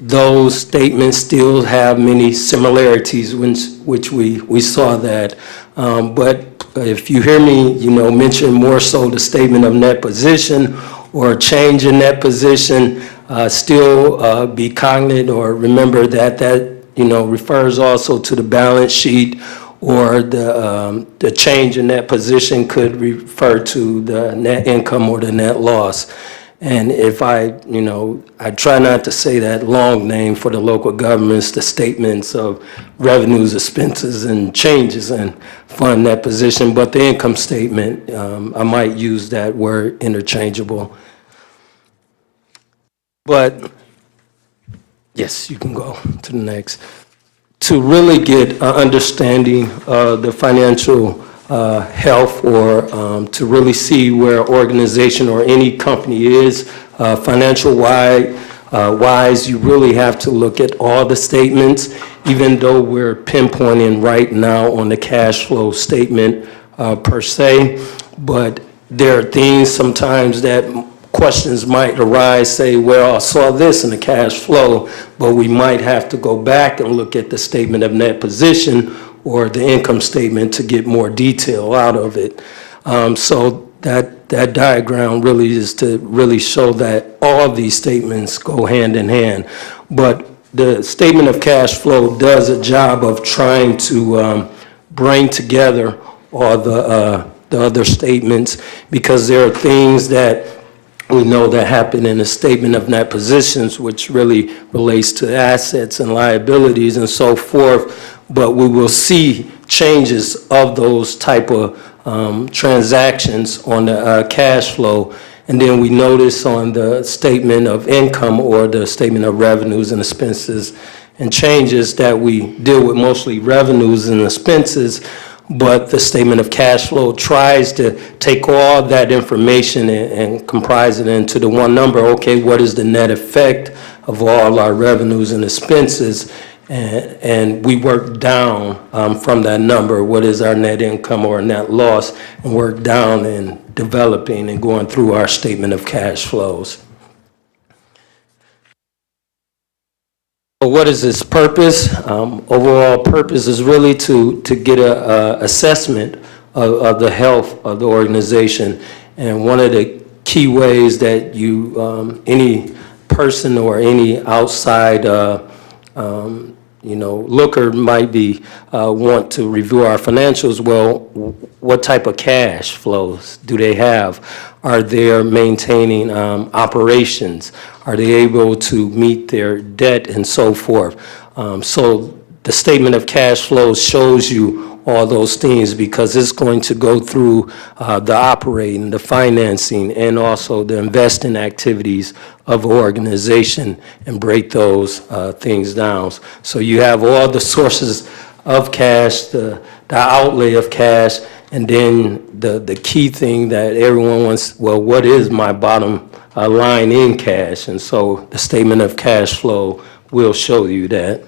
those statements still have many similarities, which we saw that. But if you hear me, mention more so the statement of net position or a change in net position, still be cognizant or remember that refers also to the balance sheet, or the change in that position could refer to the net income or the net loss. And if I try not to say that long name for the local governments, the statements of revenues, expenses, and changes in fund net position, but the income statement, I might use that word interchangeable. But yes, you can go to the next. To really get an understanding of the financial health, or to really see where an organization or any company is financial wise, you really have to look at all the statements, even though we're pinpointing right now on the cash flow statement per se. But there are things sometimes that questions might arise, say, well, I saw this in the cash flow, but we might have to go back and look at the statement of net position or the income statement to get more detail out of it. So that diagram really is to really show that all these statements go hand in hand. But the statement of cash flow does a job of trying to bring together all the other statements, because there are things that we know that happen in the statement of net positions, which really relates to assets and liabilities and so forth. But we will see changes of those type of transactions on the cash flow. And then we notice on the statement of income or the statement of revenues and expenses and changes that we deal with mostly revenues and expenses. But the statement of cash flow tries to take all that information and comprise it into the one number. Okay, what is the net effect of all our revenues and expenses? And we work down from that number, what is our net income or net loss, and work down in developing and going through our statement of cash flows. What is its purpose? Overall purpose is really to get a assessment of the health of the organization. And one of the key ways that any person or any outside looker might be want to review our financials. Well, what type of cash flows do they have? Are they maintaining operations? Are they able to meet their debt and so forth? So the statement of cash flows shows you all those things, because it's going to go through the operating, the financing, and also the investing activities of an organization and break those things down. So you have all the sources of cash, the outlay of cash, and then the key thing that everyone wants, well, what is my bottom line in cash? And so the statement of cash flow will show you that.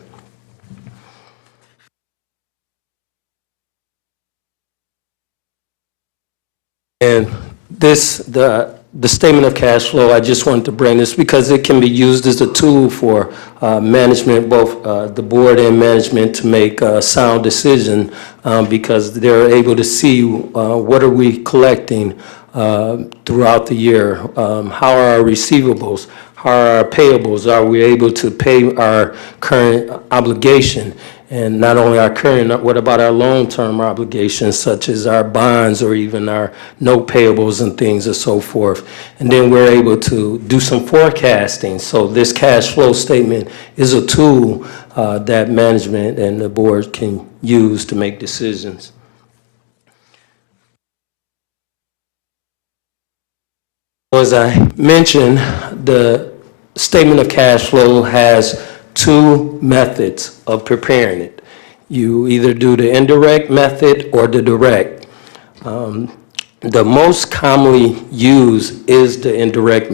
And the statement of cash flow, I just wanted to bring this because it can be used as a tool for management, both the board and management, to make a sound decision, because they're able to see what are we collecting throughout the year, how are our receivables, how are our payables, are we able to pay our current obligation? And not only our current, what about our long-term obligations, such as our bonds or even our note payables and things and so forth. And then we're able to do some forecasting. So this cash flow statement is a tool that management and the board can use to make decisions. As I mentioned, the statement of cash flow has two methods of preparing it. You either do the indirect method or the direct. The most commonly used is the indirect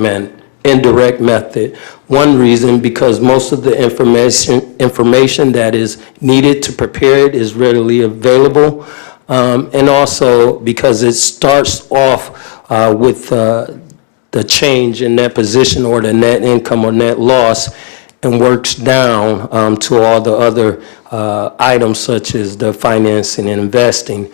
indirect method. One reason, because most of the information that is needed to prepare it is readily available. And also because it starts off with the change in net position or the net income or net loss and works down to all the other items such as the financing and investing.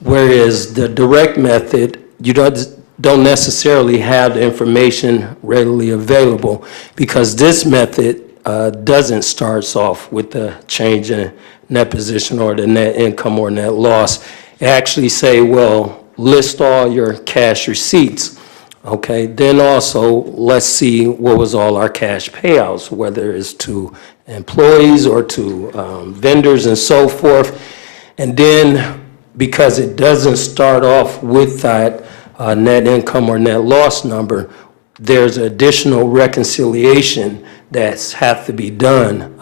Whereas the direct method, you don't necessarily have the information readily available because this method doesn't start off with the change in net position or the net income or net loss. It actually say, well, list all your cash receipts. Okay, then also let's see what was all our cash payouts, whether it's to employees or to vendors and so forth. And then because it doesn't start off with that net income or net loss number, there's additional reconciliation that's have to be done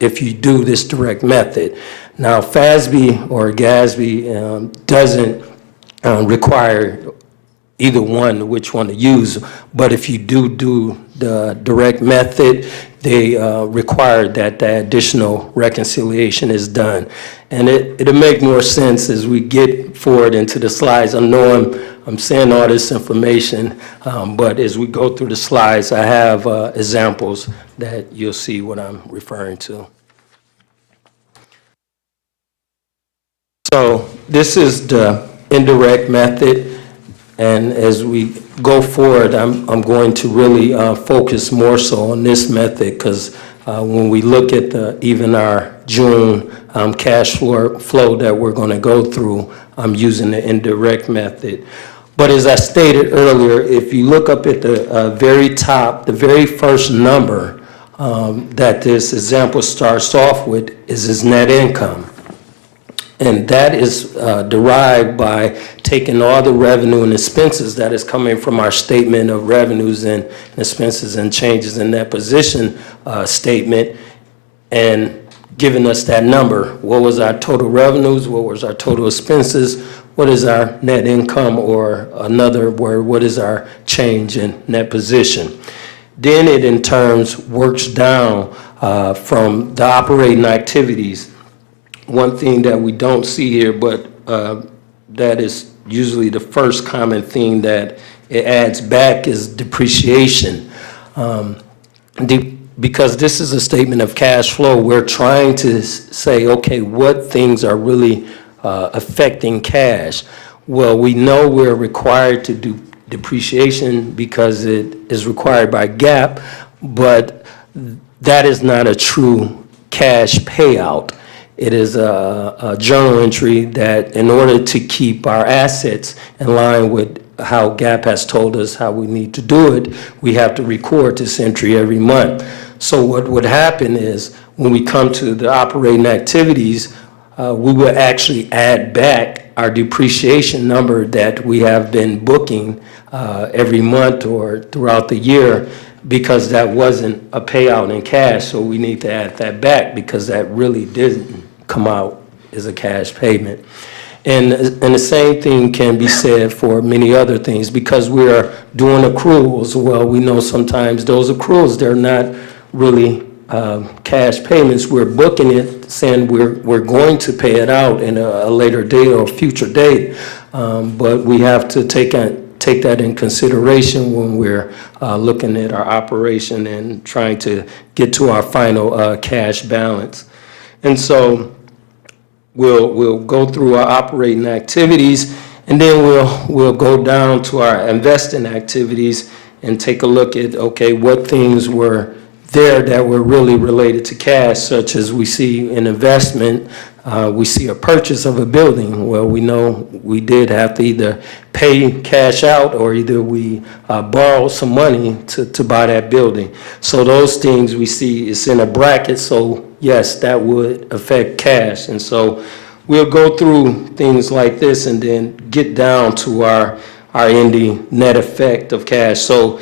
if you do this direct method. Now, FASB or GASB doesn't require either one, which one to use, but if you do the direct method, they require that the additional reconciliation is done. And it'll make more sense as we get forward into the slides. I know I'm saying all this information, but as we go through the slides, I have examples that you'll see what I'm referring to. So this is the indirect method. And as we go forward, I'm going to really focus more so on this method because when we look at even our June cash flow that we're going to go through, I'm using the indirect method. But as I stated earlier, if you look up at the very top, the very first number that this example starts off with is his net income. And that is derived by taking all the revenue and expenses that is coming from our statement of revenues and expenses and changes in that position statement and giving us that number. What was our total revenues? What was our total expenses? What is our net income, or another word, what is our change in net position? Then it in turns works down from the operating activities. One thing that we don't see here, but that is usually the first common thing that it adds back is depreciation. Because this is a statement of cash flow, we're trying to say, okay, what things are really affecting cash? Well, we know we're required to do depreciation because it is required by GAAP, but that is not a true cash payout. It is a journal entry that in order to keep our assets in line with how GAAP has told us how we need to do it, we have to record this entry every month. So what would happen is when we come to the operating activities, we will actually add back our depreciation number that we have been booking every month or throughout the year, because that wasn't a payout in cash, so we need to add that back because that really didn't come out as a cash payment. And the same thing can be said for many other things because we are doing accruals. Well, we know sometimes those accruals, they're not really cash payments. We're booking it, saying we're going to pay it out in a later date or a future date, but we have to take that in consideration when we're looking at our operation and trying to get to our final cash balance. And so we'll go through our operating activities, and then we'll go down to our investing activities and take a look at, okay, what things were there that were really related to cash, such as we see in investment, we see a purchase of a building. Well, we know we did have to either pay cash out or either we borrow some money to buy that building. So those things we see is in a bracket, so yes, that would affect cash. And so we'll go through things like this and then get down to our ending net effect of cash. So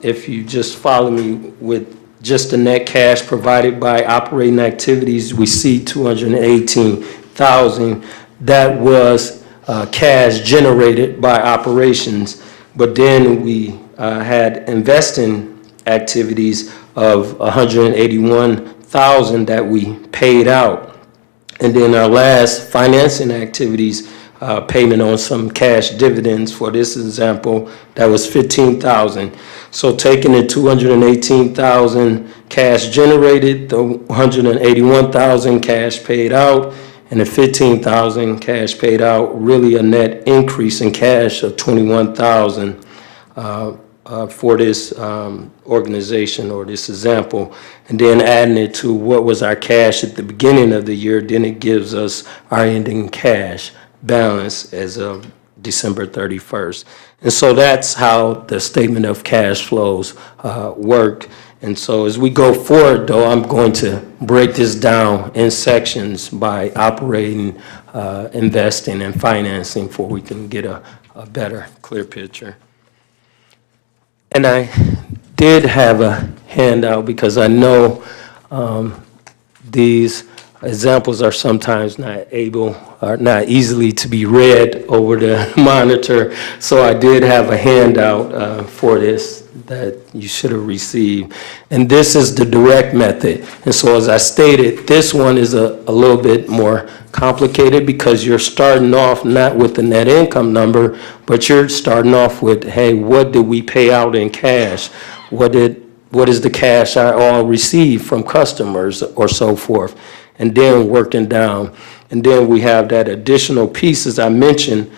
if you just follow me with just the net cash provided by operating activities, we see $218,000. That was cash generated by operations. But then we had investing activities of 181,000 that we paid out. And then our last financing activities, payment on some cash dividends, for this example, that was 15,000. So taking the 218,000 cash generated, the 181,000 cash paid out, and the 15,000 cash paid out, really a net increase in cash of 21,000 for this organization or this example. And then adding it to what was our cash at the beginning of the year, then it gives us our ending cash balance as of December 31st. And so that's how the statement of cash flows work. And so as we go forward, though, I'm going to break this down in sections by operating, investing, and financing, for we can get a better, clear picture. And I did have a handout because I know these examples are sometimes not easily to be read over the monitor. So I did have a handout for this that you should have received. And this is the direct method. And so as I stated, this one is a little bit more complicated because you're starting off not with the net income number, but you're starting off with, hey, what did we pay out in cash? What is the cash I all received from customers or so forth? And then working down. And then we have that additional piece, as I mentioned,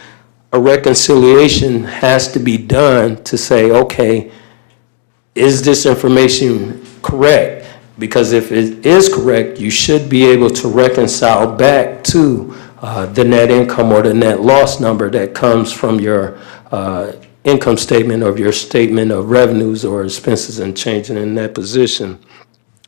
a reconciliation has to be done to say, okay, is this information correct? Because if it is correct, you should be able to reconcile back to the net income or the net loss number that comes from your income statement or your statement of revenues or expenses and changing in that position.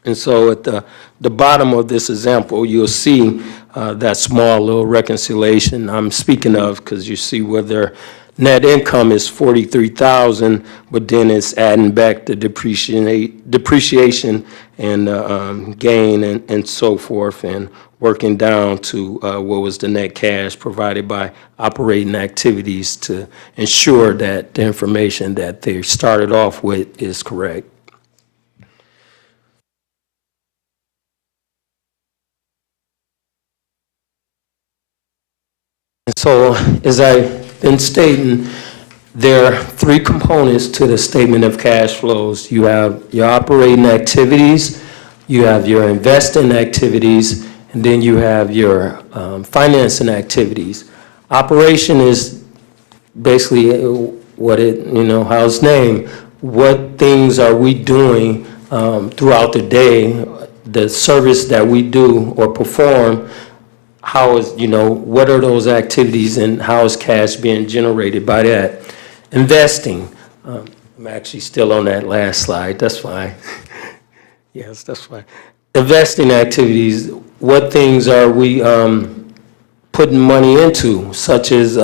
And so at the bottom of this example, you'll see that small little reconciliation I'm speaking of, because you see where their net income is 43,000, but then it's adding back the depreciation and gain and so forth, and working down to what was the net cash provided by operating activities to ensure that the information that they started off with is correct. So, as I've been stating, there are three components to the statement of cash flows. You have your operating activities, you have your investing activities, and then you have your financing activities. Operation is basically what it, how it's named. What things are we doing throughout the day, the service that we do or perform. How is, what are those activities and how is cash being generated by that? Investing. I'm actually still on that last slide. That's fine. Yes, that's fine. Investing activities. What things are we putting money into, such as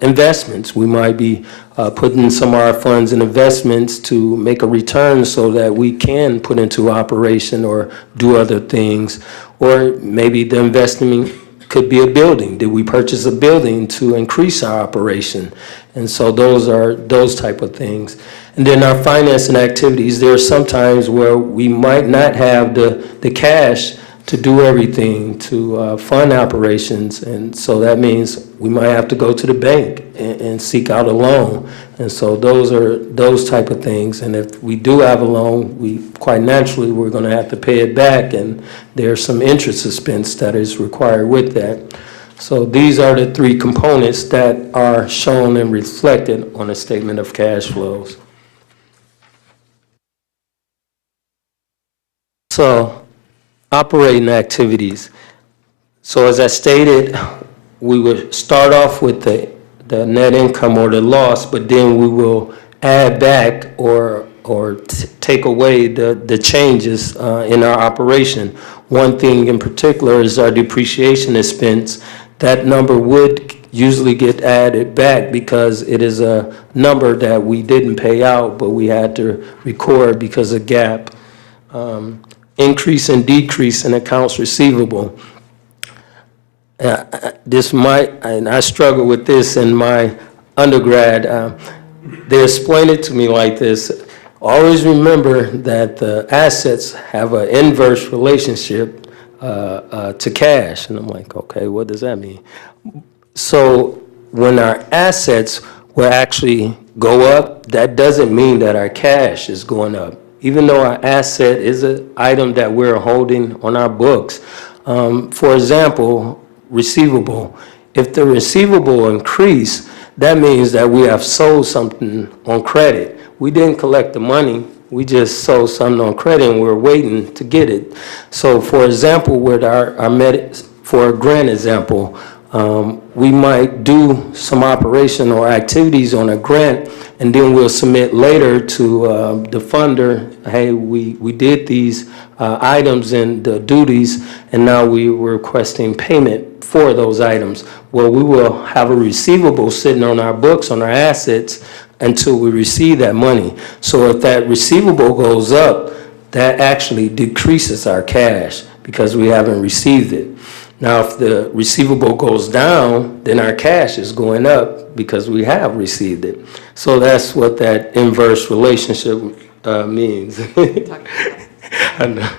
investments? We might be putting some of our funds in investments to make a return so that we can put into operation or do other things. Or maybe the investment could be a building. Did we purchase a building to increase our operation? And so those are those type of things. And then our financing activities, there are sometimes where we might not have the cash to do everything, to fund operations. And so that means we might have to go to the bank and seek out a loan. And so those are those type of things. And if we do have a loan, quite naturally, we're going to have to pay it back. And there's some interest expense that is required with that. So these are the three components that are shown and reflected on a statement of cash flows. So, operating activities. So as I stated, we would start off with the net income or the loss, but then we will add back or take away the changes in our operation. One thing in particular is our depreciation expense. That number would usually get added back because it is a number that we didn't pay out, but we had to record because of GAAP. Increase and decrease in accounts receivable. And I struggled with this in my undergrad. they explained it to me like this. Always remember that the assets have an inverse relationship to cash. And I'm like, okay, what does that mean? So when our assets will actually go up, that doesn't mean that our cash is going up. Even though our asset is an item that we're holding on our books. For example, receivable. If the receivable increase, that means that we have sold something on credit. We didn't collect the money, we just sold something on credit and we're waiting to get it. So for example, with for a grant example, we might do some operation or activities on a grant, and then we'll submit later to the funder, hey, we did these items and the duties, and now we're requesting payment for those items. Well, we will have a receivable sitting on our books, on our assets, until we receive that money. So if that receivable goes up, that actually decreases our cash because we haven't received it. Now, if the receivable goes down, then our cash is going up because we have received it. So that's what that inverse relationship means. I know.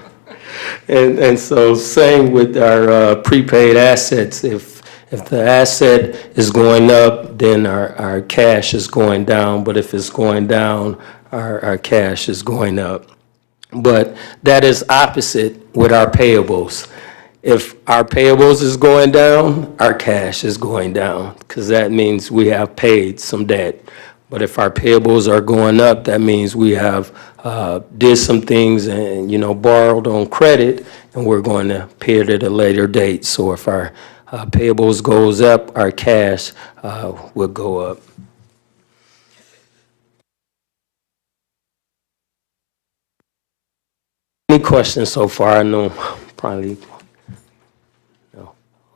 And so same with our prepaid assets. If the asset is going up, then our cash is going down. But if it's going down, our cash is going up. But that is opposite with our payables. If our payables is going down, our cash is going down because that means we have paid some debt. But if our payables are going up, that means we have did some things and, borrowed on credit, and we're going to pay it at a later date. So if our payables goes up, our cash will go up. Any questions so far? I know probably.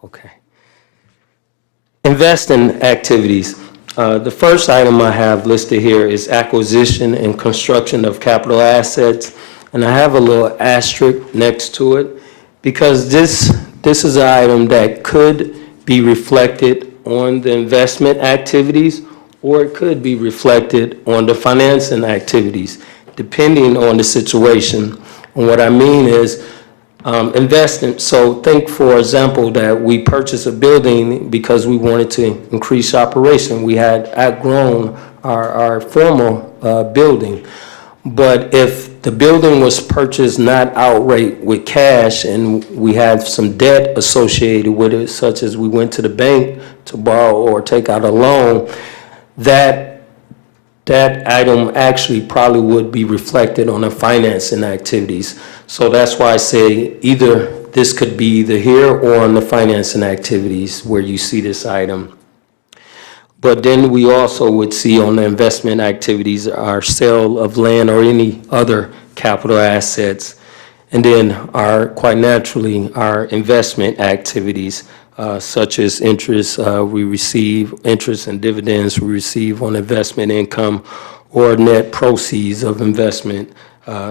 Okay. Investing activities. The first item I have listed here is acquisition and construction of capital assets. And I have a little asterisk next to it because this is an item that could be reflected on the investment activities, or it could be reflected on the financing activities, depending on the situation. And what I mean is, investing. So think, for example, that we purchased a building because we wanted to increase operation. We had outgrown our former building. But if the building was purchased not outright with cash and we had some debt associated with it, such as we went to the bank to borrow or take out a loan, that item actually probably would be reflected on the financing activities. So that's why I say this could be either here or on the financing activities where you see this item. But then we also would see on the investment activities our sale of land or any other capital assets. And then quite naturally, our investment activities, such as interest interest and dividends we receive on investment income, or net proceeds of investment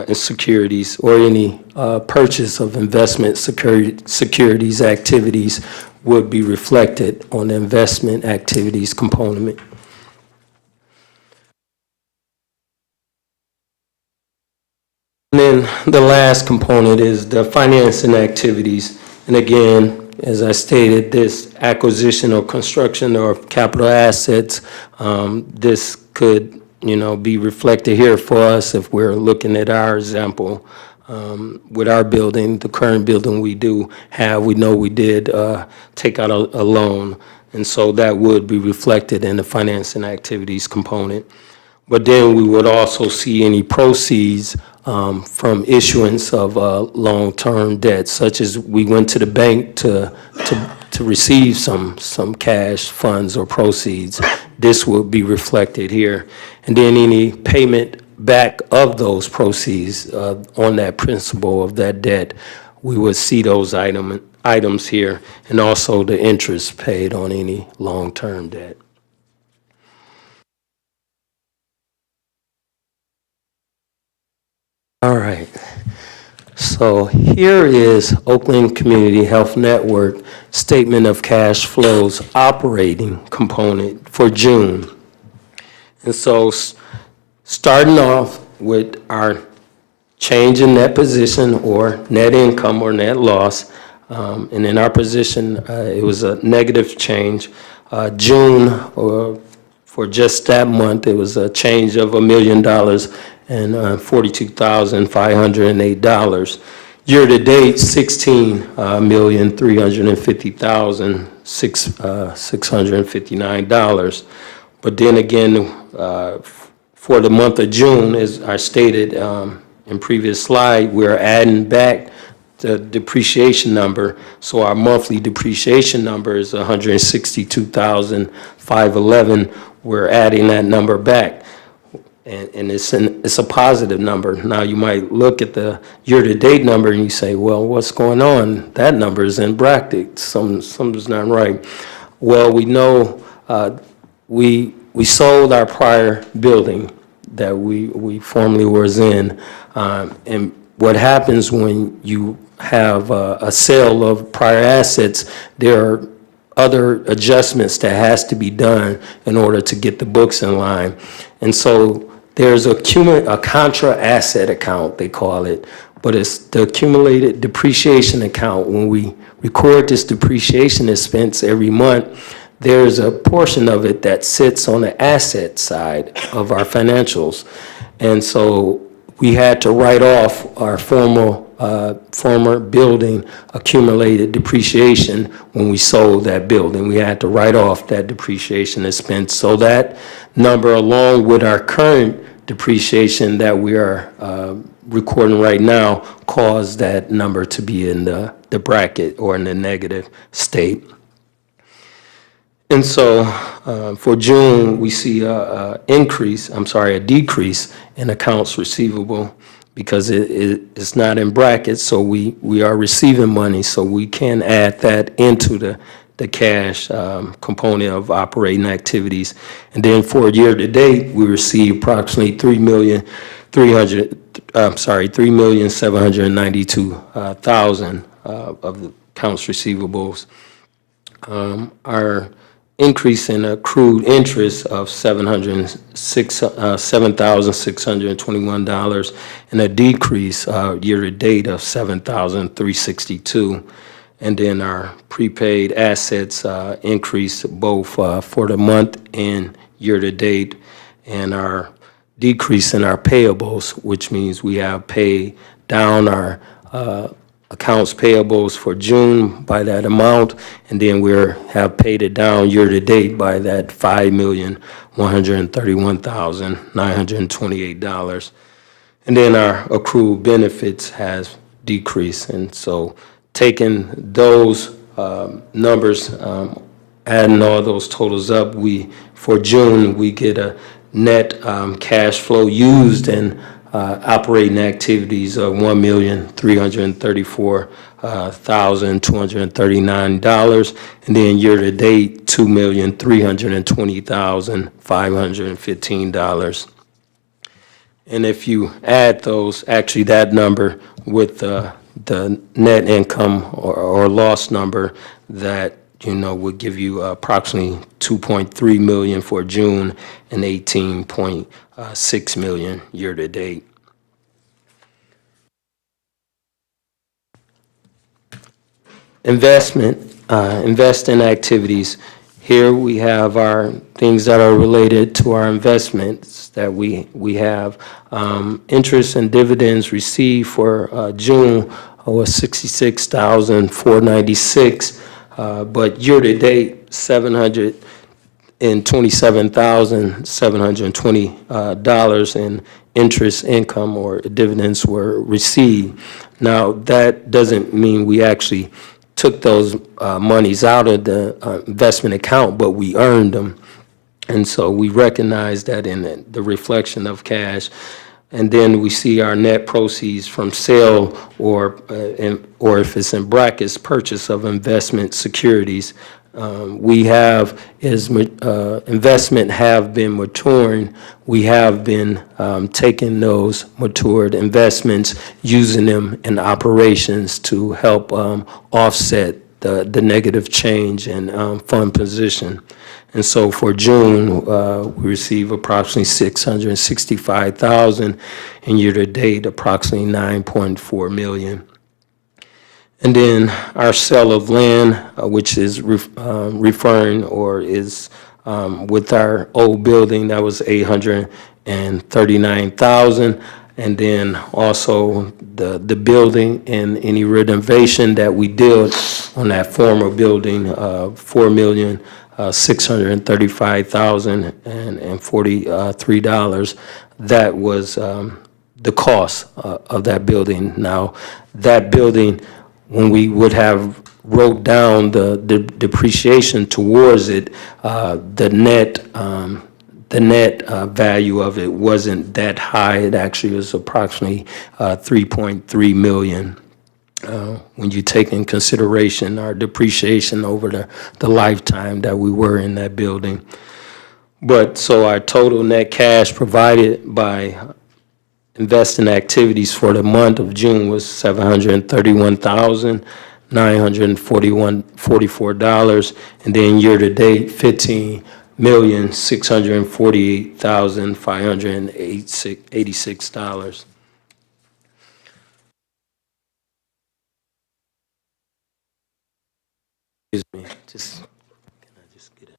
in securities, or any purchase of investment securities activities would be reflected on the investment activities component. And then the last component is the financing activities. And again, as I stated, this acquisition or construction of capital assets, this could be reflected here for us if we're looking at our example. With our building, the current building we know we did take out a loan, and so that would be reflected in the financing activities component. But then we would also see any proceeds from issuance of long-term debt, such as we went to the bank to receive some cash funds or proceeds. This would be reflected here. And then any payment back of those proceeds on that principal of that debt, we would see those items here, and also the interest paid on any long-term debt. All right. So here is Oakland Community Health Network Statement of Cash Flows operating component for June. And so starting off with our change in net position or net income or net loss, and in our position, it was a negative change. June, or for just that month, it was a change of $1 million and $42,508. Year to date, $16,350,659. But then again, for the month of June, as I stated in previous slide, we're adding back the depreciation number. So our monthly depreciation number is $162,511. We're adding that number back. And it's a positive number. Now, you might look at the year-to-date number and you say, well, what's going on? That number is in brackets. Something's not right. Well, we know we sold our prior building that we formerly was in. And what happens when you have a sale of prior assets, there are other adjustments that has to be done in order to get the books in line. And so there's a contra asset account, they call it, but it's the accumulated depreciation account. When we record this depreciation expense every month, there's a portion of it that sits on the asset side of our financials. And so we had to write off our former building accumulated depreciation when we sold that building. We had to write off that depreciation expense. So that number, along with our current depreciation that we are recording right now, caused that number to be in the bracket or in the negative state. And so for June, we see a decrease in accounts receivable because it's not in brackets, so we are receiving money, so we can add that into the cash component of operating activities. And then for year to date, we received approximately $3,792,000 of the accounts receivables. Our increase in accrued interest of $7,621 and a decrease year to date of $7,362. And then our prepaid assets increased both for the month and year to date, and our decrease in our payables, which means we have paid down our accounts payables for June by that amount, and then we have paid it down year to date by that $5,131,928. And then our accrued benefits has decreased. And so taking those numbers, adding all those totals up, for June, we get a net cash flow used in operating activities of $1,334,239, and then year to date, $2,320,515. And if you add those, actually that number with the net income or loss number, that would give you approximately $2.3 million for June and $18.6 million year to date. Investing activities. Here we have our things that are related to our investments that we have. Interest and dividends received for June was $66,496. But year to date, $727,720 in interest income or dividends were received. Now, that doesn't mean we actually took those monies out of the investment account, but we earned them. And so we recognize that in the reflection of cash. And then we see our net proceeds from sale or if it's in brackets, purchase of investment securities. We have, as investment have been maturing, we have been taking those matured investments, using them in operations to help offset the negative change in fund position. And so for June, we receive approximately $665,000, and year-to-date, approximately $9.4 million. And then our sale of land, which is referring or is with our old building, that was $839,000. And then also the building and any renovation that we did on that former building, $4,635,043. That was the cost of that building. Now, that building, when we would have wrote down the depreciation towards it, the net value of it wasn't that high. It actually was approximately $3.3 million. When you take in consideration our depreciation over the lifetime that we were in that building. But so our total net cash provided by investing activities for the month of June was $731,944, and then year-to-date, $15,648,586. Excuse me, can I just get it?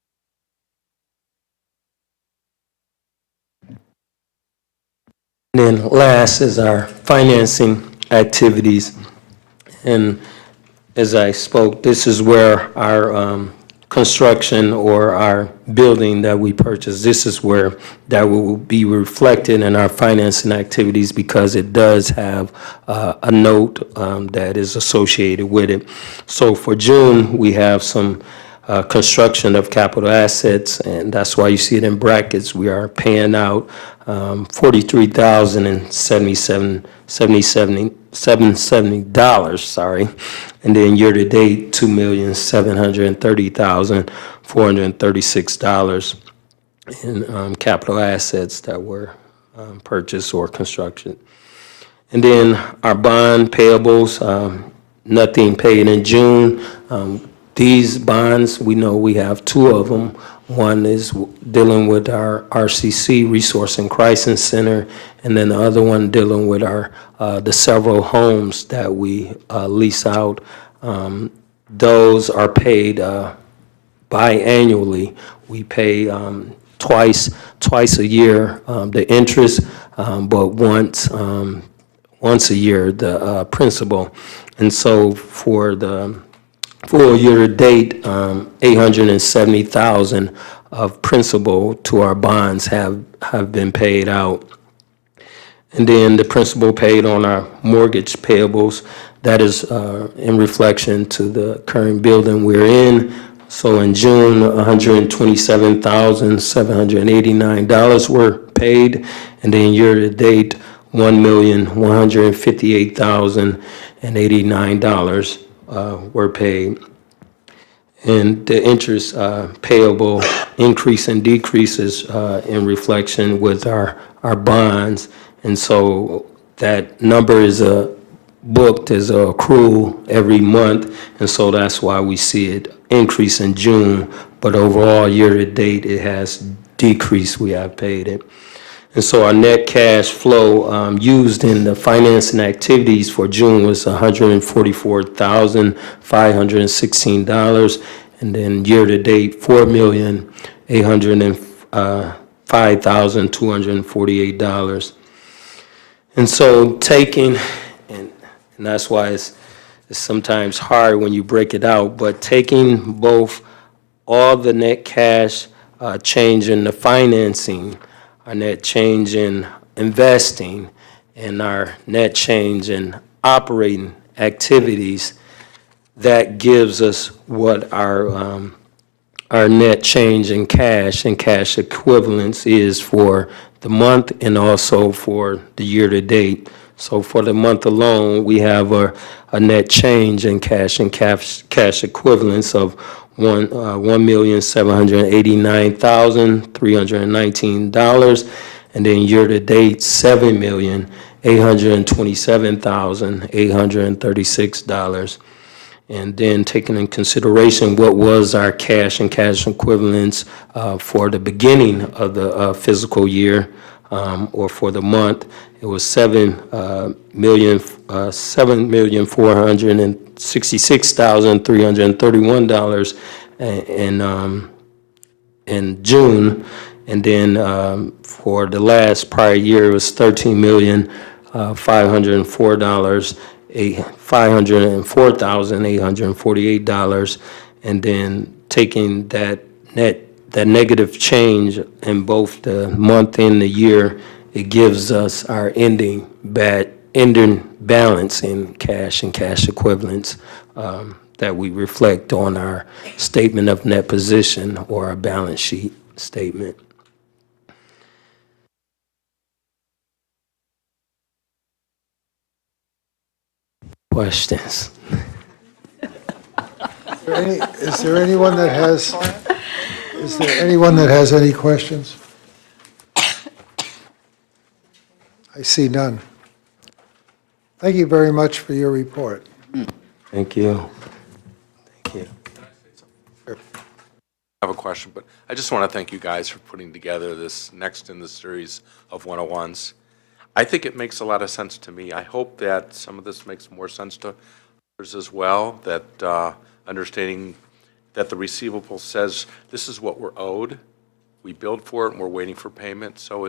And then last is our financing activities. And as I spoke, this is where our construction or our building that we purchased, this is where that will be reflected in our financing activities because it does have a note that is associated with it. So for June, we have some construction of capital assets, and that's why you see it in brackets. We are paying out $43,077, sorry, and then year-to-date, $2,730,436 in capital assets that were purchased or constructed. And then our bond payables, nothing paid in June. These bonds, we know we have two of them. One is dealing with our RCC, Resource and Crisis Center, and then the other one dealing with our the several homes that we lease out. Those are paid biannually. We pay twice a year the interest, but once a year the principal. And so for the full year-to-date, $870,000 of principal to our bonds have been paid out. And then the principal paid on our mortgage payables, that is in reflection to the current building we're in. So in June, $127,789 were paid, and then year-to-date, $1,158,089 were paid. And the interest payable increase and decreases in reflection with our bonds. And so that number is booked as an accrual every month. And so that's why we see it increase in June. But overall, year-to-date, it has decreased. We have paid it. And so our net cash flow used in the financing activities for June was $144,516, and then year-to-date, $4,805,248. And so taking, and that's why it's sometimes hard when you break it out, but taking both all the net cash change in the financing, our net change in investing, and our net change in operating activities, that gives us what our net change in cash and cash equivalents is for the month and also for the year-to-date. So for the month alone, we have a net change in cash and cash equivalents of $1,789,319, and then year-to-date, $7,827,836. and then taking in consideration what was our cash and cash equivalents for the beginning of the fiscal year, or for the month, it was $7,466,331 in June, and then for the last prior year, it was $504,848, and then taking that negative change in both the month and the year, it gives us our ending balance in cash and cash equivalents that we reflect on our statement of net position or our balance sheet statement. Questions? Is there anyone that has any questions? I see none. Thank you very much for your report. Thank you. Thank you. I have a question, but I just want to thank you guys for putting together this next in the series of 101s. I think it makes a lot of sense to me. I hope that some of this makes more sense to others as well, that understanding that the receivable says this is what we're owed, we billed for it, and we're waiting for payment, so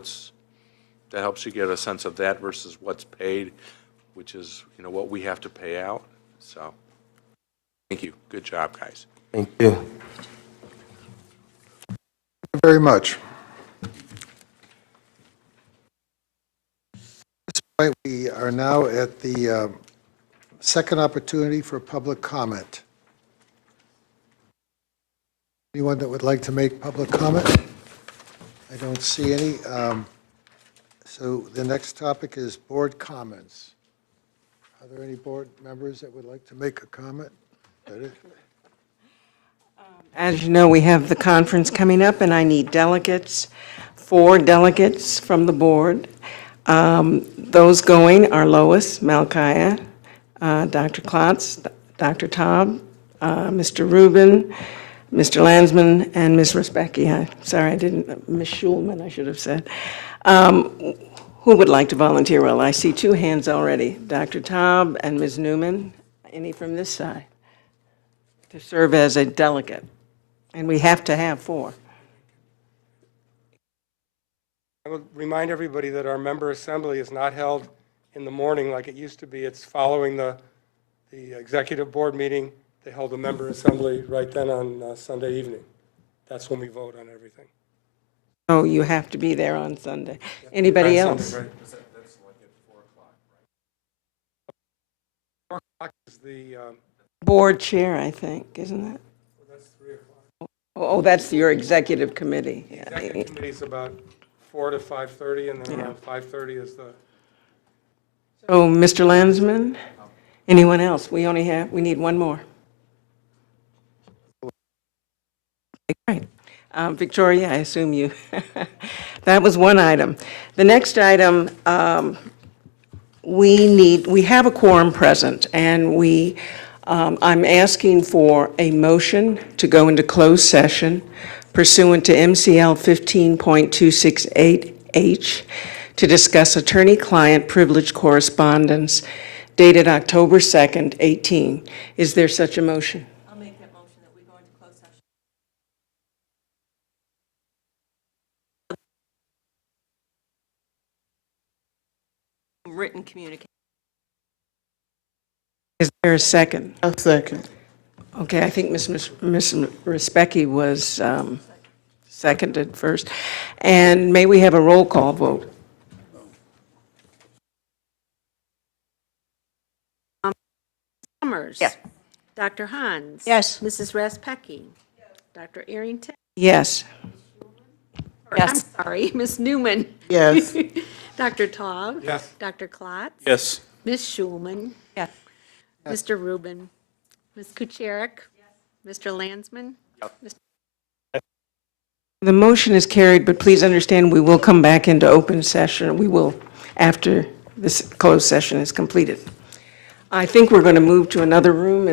that helps you get a sense of that versus what's paid, which is, what we have to pay out. So, thank you. Good job, guys. Thank you. Thank you very much. At this point, we are now at the second opportunity for public comment. Anyone that would like to make public comment? I don't see any. So the next topic is board comments. Are there any board members that would like to make a comment? As you know, we have the conference coming up, and I need delegates, 4 delegates from the board. Those going are Lois, Malchiah, Dr. Klotz, Dr. Taub, Mr. Rubin, Mr. Landsman, and Ms. Respecki. Sorry, I didn't, Ms. Schulman, I should have said. Who would like to volunteer? Well, I see 2 hands already, Dr. Taub and Ms. Newman. Any from this side to serve as a delegate? And we have to have 4. I would remind everybody that our member assembly is not held in the morning like it used to be. It's following the executive board meeting. They hold a member assembly right then on Sunday evening. That's when we vote on everything. Oh, you have to be there on Sunday. Anybody else? Sunday, right? That's like at 4 o'clock, right? 4 o'clock is the... Board chair, I think, isn't it? That's 3 o'clock. Oh, that's your executive committee. The executive committee's about 4 to 5:30, and then around 5:30 is the... Oh, Mr. Landsman? Anyone else? We need 1 more. Right. Victoria, I assume you. That was 1 item. The next item, we have a quorum present, and I'm asking for a motion to go into closed session pursuant to MCL 15.268H to discuss attorney-client privilege correspondence dated October 2nd, 18. Is there such a motion? I'll make that motion that we go into closed session. Written communication. Is there a second? A second. Okay, I think Ms. Respecki was seconded first. And may we have a roll call vote? Summers. Yes. Dr. Hans. Yes. Mrs. Respecki. Dr. Arrington. Yes. I'm sorry, Ms. Newman. Yes. Dr. Taub. Yes. Dr. Klotz. Yes. Ms. Schulman. Yes. Mr. Rubin. Ms. Kucharik. Mr. Landsman. The motion is carried, but please understand we will come back into open session. We will after this closed session is completed. I think we're going to move to another room.